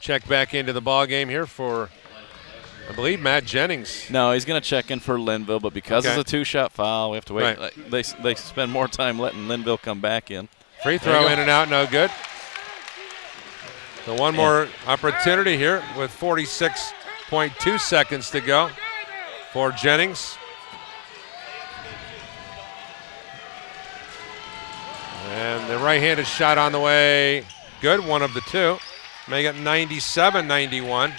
check back into the ball game here for, I believe, Matt Jennings. No, he's going to check in for Linville, but because it's a 2-shot foul, we have to wait. Right. They spend more time letting Linville come back in. Free throw in and out, no good. So one more opportunity here with 46.2 seconds to go for Jennings. And the right-handed shot on the way, good, 1 of the 2. Make it 97-91.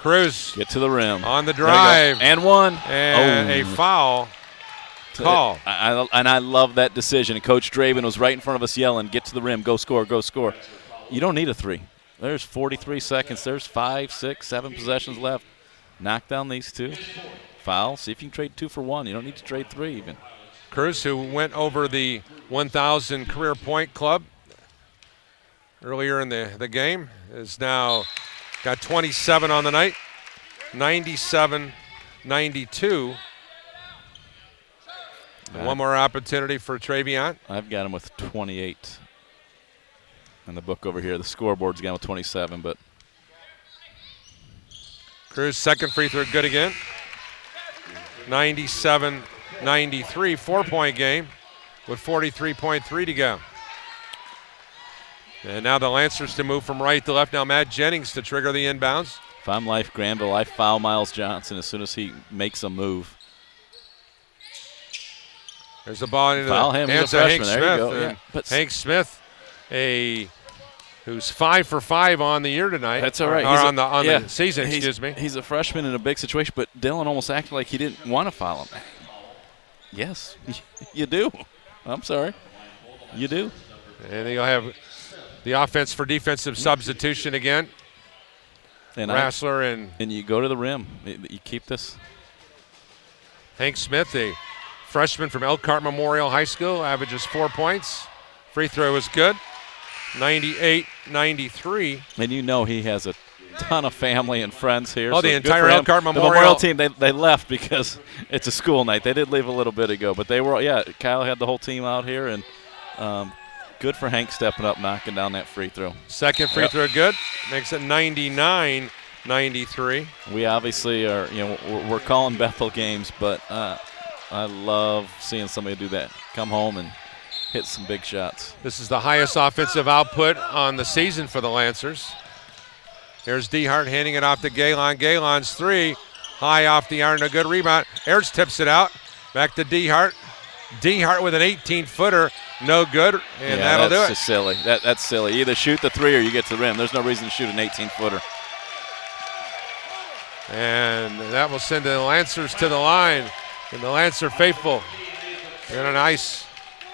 Cruz. Get to the rim. On the drive. And 1. And a foul call. And I love that decision. And Coach Draven was right in front of us yelling, get to the rim, go score, go score. You don't need a 3. There's 43 seconds. There's 5, 6, 7 possessions left. Knock down these 2. Foul. See if you can trade 2 for 1. You don't need to trade 3 even. Cruz, who went over the 1,000 career point club earlier in the game, is now got 27 on the night, 97-92. One more opportunity for Travion. I've got him with 28 in the book over here. The scoreboard's got him with 27, but Cruz, second free throw, good again. 97-93, 4-point game with 43.3 to go. And now the Lancers to move from right to left. Now Matt Jennings to trigger the inbounds. If I'm Life Granville, I foul Miles Johnson as soon as he makes a move. There's the ball into foul the him. hands He's a of Hank freshman. Smith. There you go. Yeah. Hank Smith, who's 5 for 5 on the year tonight. That's all right. Or on the season, excuse me. He's a freshman in a big situation, but Dylan almost acted like he didn't want to foul him. Yes, you do. I'm sorry. You do. And you'll have the offense for defensive substitution again. And Rassler and you go to the rim. You keep this. Hank Smith, a freshman from Elkhart Memorial High School, averages 4 points. Free throw is good. 98-93. And you know he has a ton of family and friends here. Oh, so the good entire for him. Elkhart The Memorial team, they left because it's a school night. They did leave a little bit ago, but they were, Kyle had the whole team out here, and good for Hank stepping up, knocking down that free throw. Second free throw good. Makes it 99-93. We obviously are, we're calling Bethel games, but I love seeing somebody do that. Come home and hit some big shots. This is the highest offensive output on the season for the Lancers. Here's Dehart handing it off to Galen. Galen's three, high off the iron, a good rebound. Ayers tips it out, back to Dehart. Dehart with an 18-footer, no good, and that'll do it. That's just silly. That's silly. Either shoot the three or you get to the rim. There's no reason to shoot an 18-footer. And that will send the Lancers to the line. And the Lancer faithful get a nice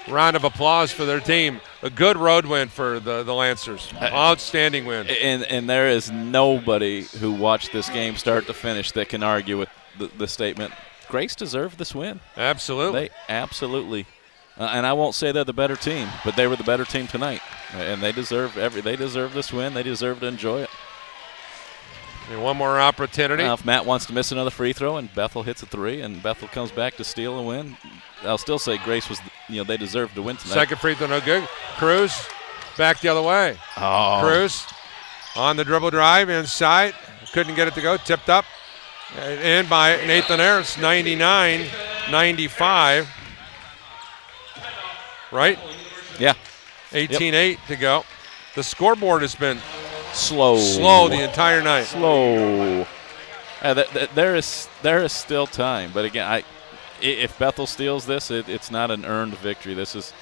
round of applause for their team. A good road win for the Lancers. Outstanding win. And there is nobody who watched this game start to finish that can argue with the statement, Grace deserved this win. Absolutely. They absolutely. And I won't say they're the better team, but they were the better team tonight. And they deserve this win. They deserve to enjoy it. And one more opportunity. Now, if Matt wants to miss another free throw and Bethel hits a three and Bethel comes back to steal and win, I'll still say Grace was, they deserved to win tonight. Second free throw, no good. Cruz back the other way. Oh. Cruz on the dribble drive inside. Couldn't get it to go. Tipped up. In by Nathan Ayers, 99-95. Right? Yeah. 18-8 to go. The scoreboard has been slow the entire night. Slow. There is still time, but again, if Bethel steals this, it's not an earned victory. This is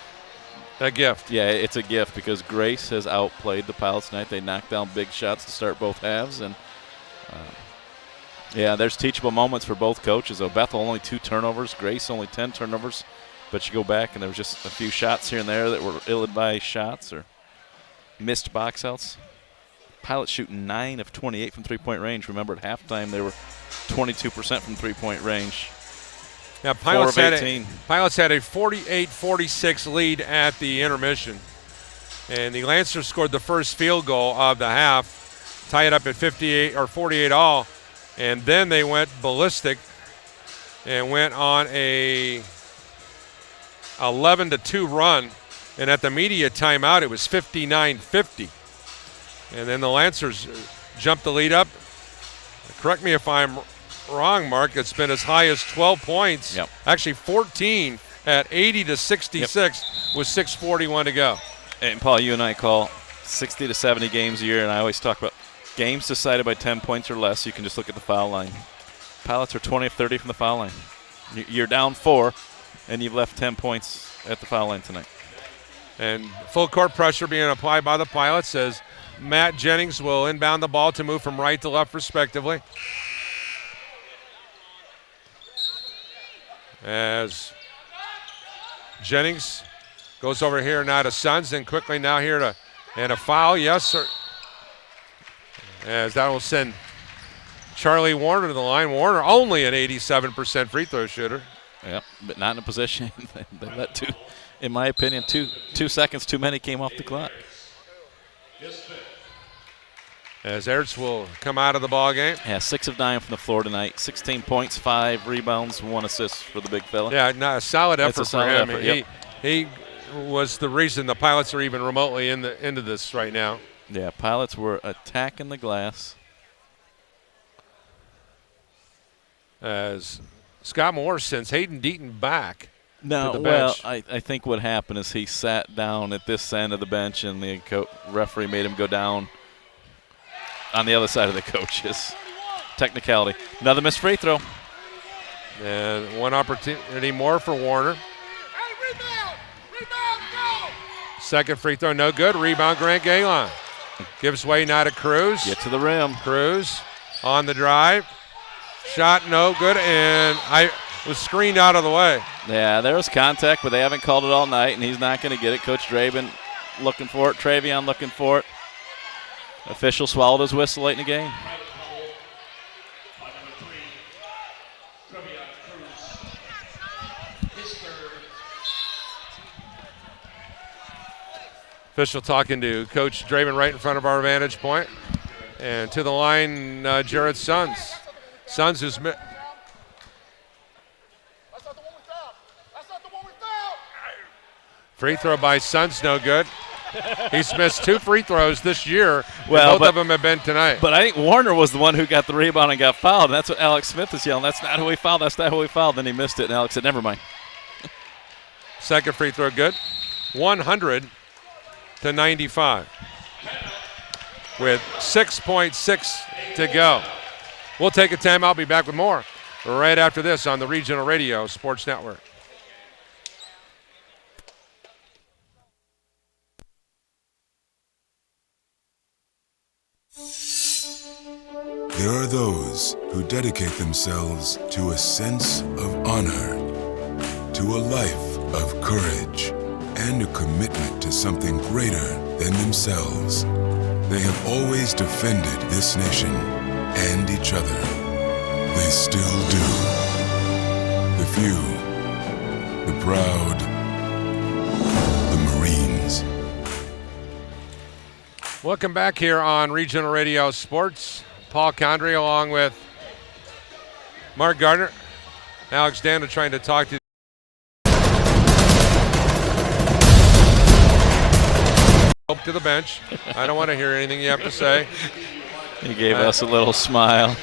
a gift. Yeah, it's a gift because Grace has outplayed the Pilots tonight. They knocked down big shots to start both halves, and there's teachable moments for both coaches. Though Bethel only 2 turnovers, Grace only 10 turnovers, but you go back and there was just a few shots here and there that were ill-advised shots or missed box outs. Pilots shooting 9 of 28 from three-point range. Remember, at halftime they were 22% from three-point range. Now, Pilots had a 48-46 lead at the intermission, and the Lancers scored the first field goal of the half, tie it up at 58 or 48 all, and then they went ballistic and went on a 11-2 run, and at the media timeout it was 59-50. And then the Lancers jumped the lead up. Correct me if I'm wrong, Mark. It's been as high as 12 points. Yep. Actually 14 at 80-66 with 6:41 to go. And, Paul, you and I call 60 to 70 games a year, and I always talk about games decided by 10 points or less. You can just look at the foul line. Pilots are 20 of 30 from the foul line. You're down 4, and you've left 10 points at the foul line tonight. And full court pressure being applied by the Pilots as Matt Jennings will inbound the ball to move from right to left respectively. As Jennings goes over here now to Sons, and quickly now here to, and a foul, yes, sir. As that will send Charlie Warner to the line. Warner only an 87% free throw shooter. Yep, but not in a position. They let two, in my opinion, 2 seconds too many came off the clock. as Ertz will come out of the ball game. Yeah, 6 of 9 from the floor tonight. 16 points, 5 rebounds, 1 assist for the big fella. Yeah, a solid effort a solid for him. effort, yep. He was the reason the Pilots are even remotely into this right now. Yeah, Pilots were attacking the glass. As Scott Moore sends Hayden Deaton back to No, the well, bench. I think what happened is he sat down at this end of the bench, and the referee made him go down on the other side of the coaches. Technicality. Another missed free throw. And one opportunity more for Warner. Second free throw, no good. Rebound, Grant Galen. Gives way now to Cruz. Get to the rim. Cruz on the drive. Shot no good, and I was screened out of the way. Yeah, there was contact, but they haven't called it all night, and he's not going to get it. Coach Draven looking for it. Travion looking for it. Official swallowed his whistle late in the game. Official talking to Coach Draven right in front of our vantage point. And to the line, Jared Sons. Sons who's free throw by Sons, no good. He's missed 2 free throws this year. Both of them have been tonight. But I think Warner was the one who got the rebound and got fouled. And that's what Alex Smith is yelling. That's not who he fouled. That's not who he fouled. Then he missed it, and Alex said, never mind. Second free throw good. 100-95 with 6.6 to go. We'll take a time. I'll be back with more right after this on the Regional Radio Sports Network. There are those who dedicate themselves to a sense of honor, to a life of courage, and a commitment to something greater than themselves. They have always defended this nation and each other. They still do. The few, the proud, the Marines. Welcome back here on Regional Radio Sports. Paul Condry along with Mark Gardner. Alex Danda trying to talk to the bench. I don't want to hear anything you have to say. He gave us a little smile.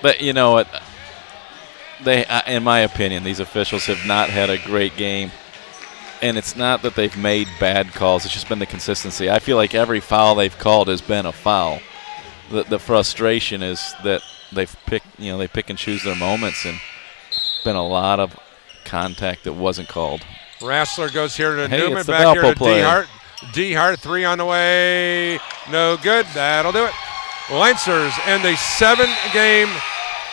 But you know what? They, in my opinion, these officials have not had a great game. And it's not that they've made bad calls. It's just been the consistency. I feel like every foul they've called has been a foul. The frustration is that they pick and choose their moments, and been a lot of contact that wasn't called. Rassler goes here to Hey, Newman, it's the back here to play. D-Hart. D-Hart, 3 on the way, no good. That'll do it. Lancers end a 7-game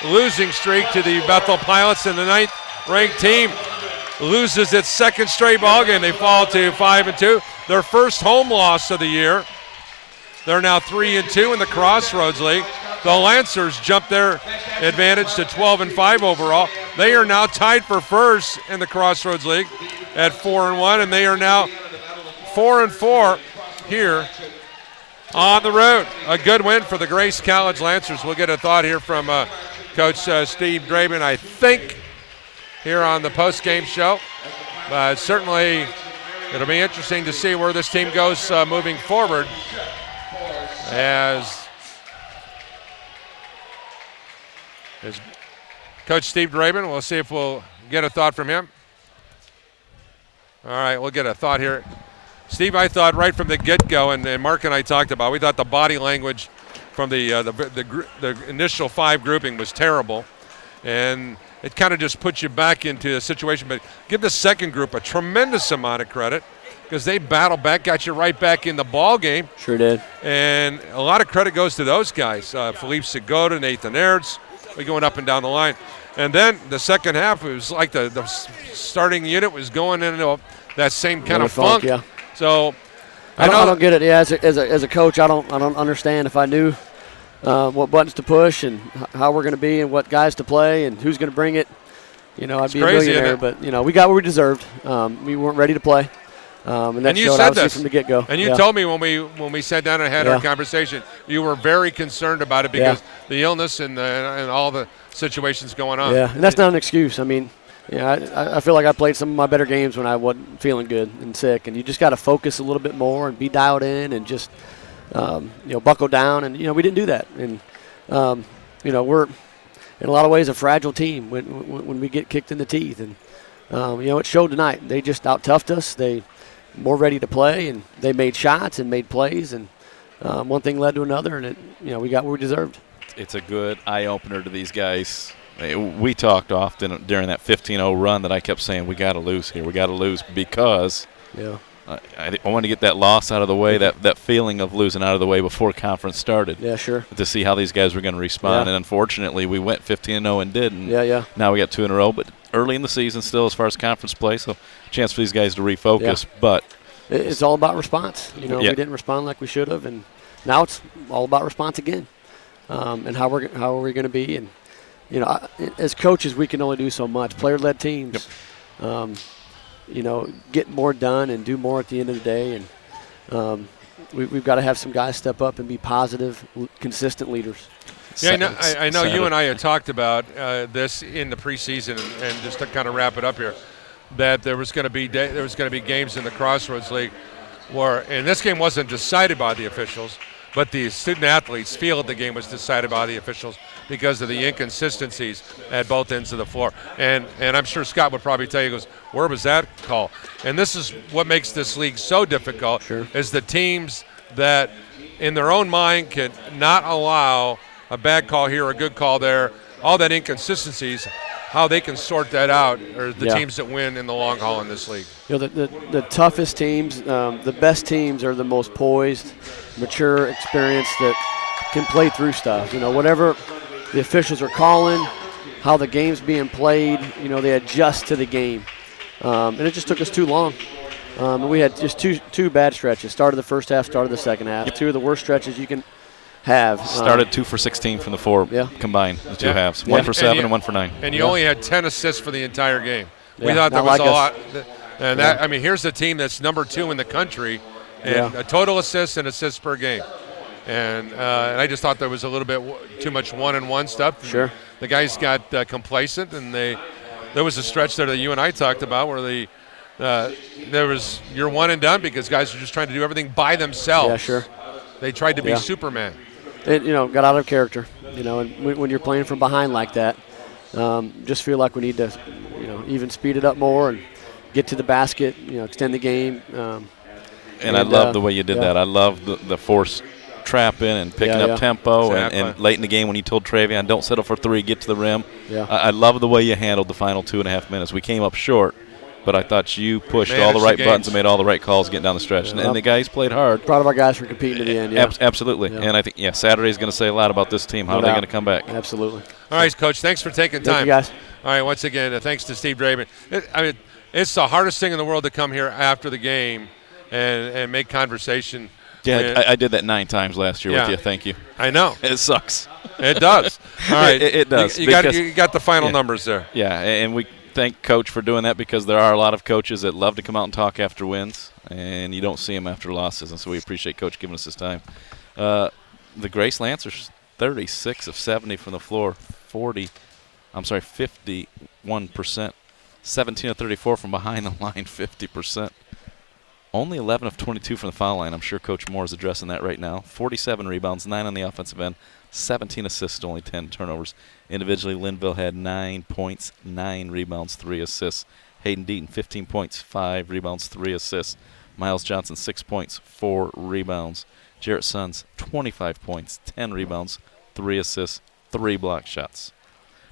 losing streak to the Bethel Pilots, and the 9th-ranked team loses its 2nd straight ball game. They fall to 5-2. Their first home loss of the year. They're now 3-2 in the Crossroads League. The Lancers jumped their advantage to 12-5 overall. They are now tied for first in the Crossroads League at 4-1, and they are now 4-4 here on the road. A good win for the Grace College Lancers. We'll get a thought here from Coach Steve Draven, I think, here on the post-game show. But certainly it'll be interesting to see where this team goes moving forward. As Coach Steve Draven, we'll see if we'll get a thought from him. All right, we'll get a thought here. Steve, I thought right from the get-go, and Mark and I talked about, we thought the body language from the initial 5 grouping was terrible, and it kind of just puts you back into a situation. But give the second group a tremendous amount of credit, because they battled back, got you right back in the ball game. Sure did. And a lot of credit goes to those guys, Philippe Segota, Nathan Ertz, going up and down the line. And then the second half, it was like the starting unit was going into that same kind of funk. Yeah. So I don't get it. Yeah, as a coach, I don't understand. If I knew what buttons to push and how we're going to be and what guys to play and who's going to bring it, I'd be a millionaire. But we got what we deserved. We weren't ready to play. And that and you showed said obviously this from the get-go. And you Yeah. told me when we sat down and had our conversation, you were very concerned about it because the illness and all the situations going on. Yeah, and that's not an excuse. I mean, I feel like I played some of my better games when I wasn't feeling good and sick, and you just got to focus a little bit more and be dialed in and just buckle down. And we didn't do that. And we're in a lot of ways a fragile team when we get kicked in the teeth. And it showed tonight. They just out-toughed us. They more ready to play, and they made shots and made plays, and one thing led to another, and we got what we deserved. It's a good eye-opener to these guys. We talked often during that 15-0 run that I kept saying, we got to lose here. We got to lose because I want to get that loss out of the way, that feeling of losing out of the way before conference started. Yeah, sure. To see how these guys were going to respond. And unfortunately, we went 15-0 and didn't. Yeah. Now we got 2 in a row, but early in the season still as far as conference play, so chance for these guys to refocus. But it's all about response. We didn't respond like we should have, and now it's all about response again, and how are we going to be. And as coaches, we can only do so much. Player-led teams, get more done and do more at the end of the day. And we've got to have some guys step up and be positive, consistent leaders. Yeah, I know you and I had talked about this in the preseason, and just to kind of wrap it up here, that there was going to be games in the Crossroads League where, and this game wasn't decided by the officials, but the student athletes feel the game was decided by the officials because of the inconsistencies at both ends of the floor. And I'm sure Scott would probably tell you, he goes, where was that call? And this is what makes this league so difficult, is the teams that in their own mind can not allow a bad call here, a good call there, all that inconsistencies, how they can sort that out are the teams that win in the long haul in this league. The toughest teams, the best teams are the most poised, mature, experienced that can play through stuff. Whatever the officials are calling, how the game's being played, they adjust to the game. And it just took us too long. We had just two bad stretches. Started the first half, started the second half. Two of the worst stretches you can have. Started 2 for 16 from the 4 combined, the two halves. 1 for 7 and 1 for 9. And you only had 10 assists for the entire game. We thought that was a lot. And here's a team that's number 2 in the country in a total assists and assists per game. And I just thought there was a little bit too much one-on-one stuff. Sure. The guys got complacent, and there was a stretch there that you and I talked about where there was you're one and done because guys are just trying to do everything by themselves. Yeah, sure. They tried to be Superman. It got out of character. And when you're playing from behind like that, just feel like we need to, even speed it up more and get to the basket. Extend the game. And I love the way you did that. I love the force trapping and picking up tempo. Exactly. And late in the game when you told Travion, don't settle for 3, get to the rim. Yeah. I love the way you handled the final 2.5 minutes. We came up short, but I thought you pushed all the right buttons and made all the right calls getting down the stretch. And the guys played hard. Proud of our guys for competing to the end. Yeah. Absolutely. Yeah. And I think, Saturday's going to say a lot about this team. How are they going to come back? Absolutely. All right, Coach, thanks for taking time. Thank you, guys. All right, once again, thanks to Steve Draven. It's the hardest thing in the world to come here after the game and make conversation. Yeah, I did that 9 times last year with you. Thank you. I know. It sucks. It does. All right. It does. You got the final numbers there. Yeah, and we thank Coach for doing that because there are a lot of coaches that love to come out and talk after wins, and you don't see them after losses, and so we appreciate Coach giving us his time. The Grace Lancers, 36 of 70 from the floor, 51%, 17 of 34 from behind the line, 50%. Only 11 of 22 from the foul line. I'm sure Coach Moore is addressing that right now. 47 rebounds, 9 on the offensive end, 17 assists, only 10 turnovers. Individually, Linville had 9 points, 9 rebounds, 3 assists. Hayden Deaton, 15 points, 5 rebounds, 3 assists. Miles Johnson, 6 points, 4 rebounds. Jarrett Sons, 25 points, 10 rebounds, 3 assists, 3 block shots.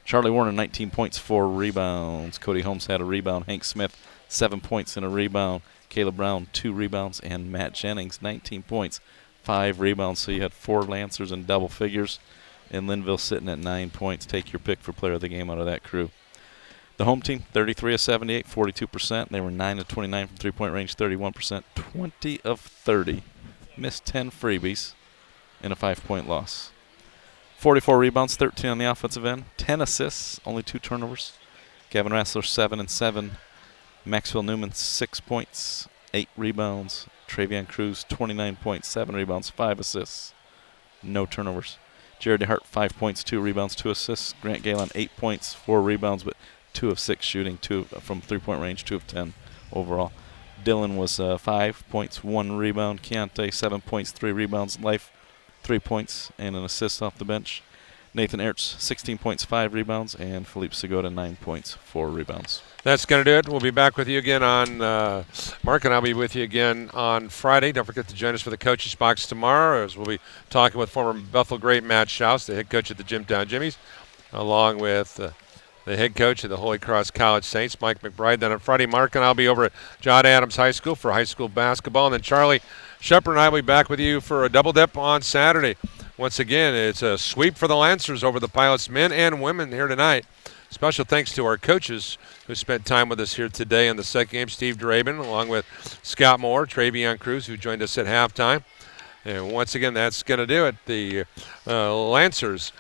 Charlie Warner, 19 points, 4 rebounds. Cody Holmes had a rebound. Hank Smith, 7 points and a rebound. Caleb Brown, 2 rebounds. And Matt Jennings, 19 points, 5 rebounds. So you had 4 Lancers in double figures. And Linville sitting at 9 points. Take your pick for player of the game out of that crew. The home team, 33 of 78, 42%. They were 9 of 29 from three-point range, 31%. 20 of 30. Missed 10 freebies in a 5-point loss. 44 rebounds, 13 on the offensive end, 10 assists, only 2 turnovers. Gavin Rassler, 7 and 7. Maxwell Newman, 6 points, 8 rebounds. Travion Cruz, 29.7 rebounds, 5 assists, no turnovers. Jared DeHart, 5 points, 2 rebounds, 2 assists. Grant Galen, 8 points, 4 rebounds, but 2 of 6 shooting, 2 from three-point range, 2 of 10 overall. Dylan was 5 points, 1 rebound. Keontae, 7 points, 3 rebounds. Life, 3 points and an assist off the bench. Nathan Ertz, 16 points, 5 rebounds, and Philippe Segota, 9 points, 4 rebounds. That's going to do it. We'll be back with you again on, Mark and I'll be with you again on Friday. Don't forget to join us for the Coaches Box tomorrow, as we'll be talking with former Bethel great Matt Schaus, the head coach at the Jimtown Jimmies, along with the head coach of the Holy Cross College Saints, Mike McBride. Then on Friday, Mark and I'll be over at John Adams High School for high school basketball. And then Charlie Shepard and I will be back with you for a double dip on Saturday. Once again, it's a sweep for the Lancers over the Pilots men and women here tonight. Special thanks to our coaches who spent time with us here today in the second game. Steve Draben, along with Scott Moore, Travion Cruz, who joined us at halftime. And once again, that's going to do it. The Lancers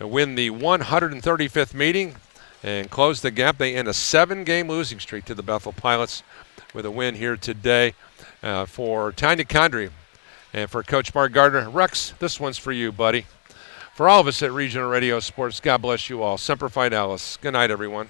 win the 135th meeting and close the gap. They end a 7-game losing streak to the Bethel Pilots with a win here today. For Tanya Condry and for Coach Mark Gardner, Rex, this one's for you, buddy. For all of us at Regional Radio Sports, God bless you all. Semper Fidelis. Good night, everyone.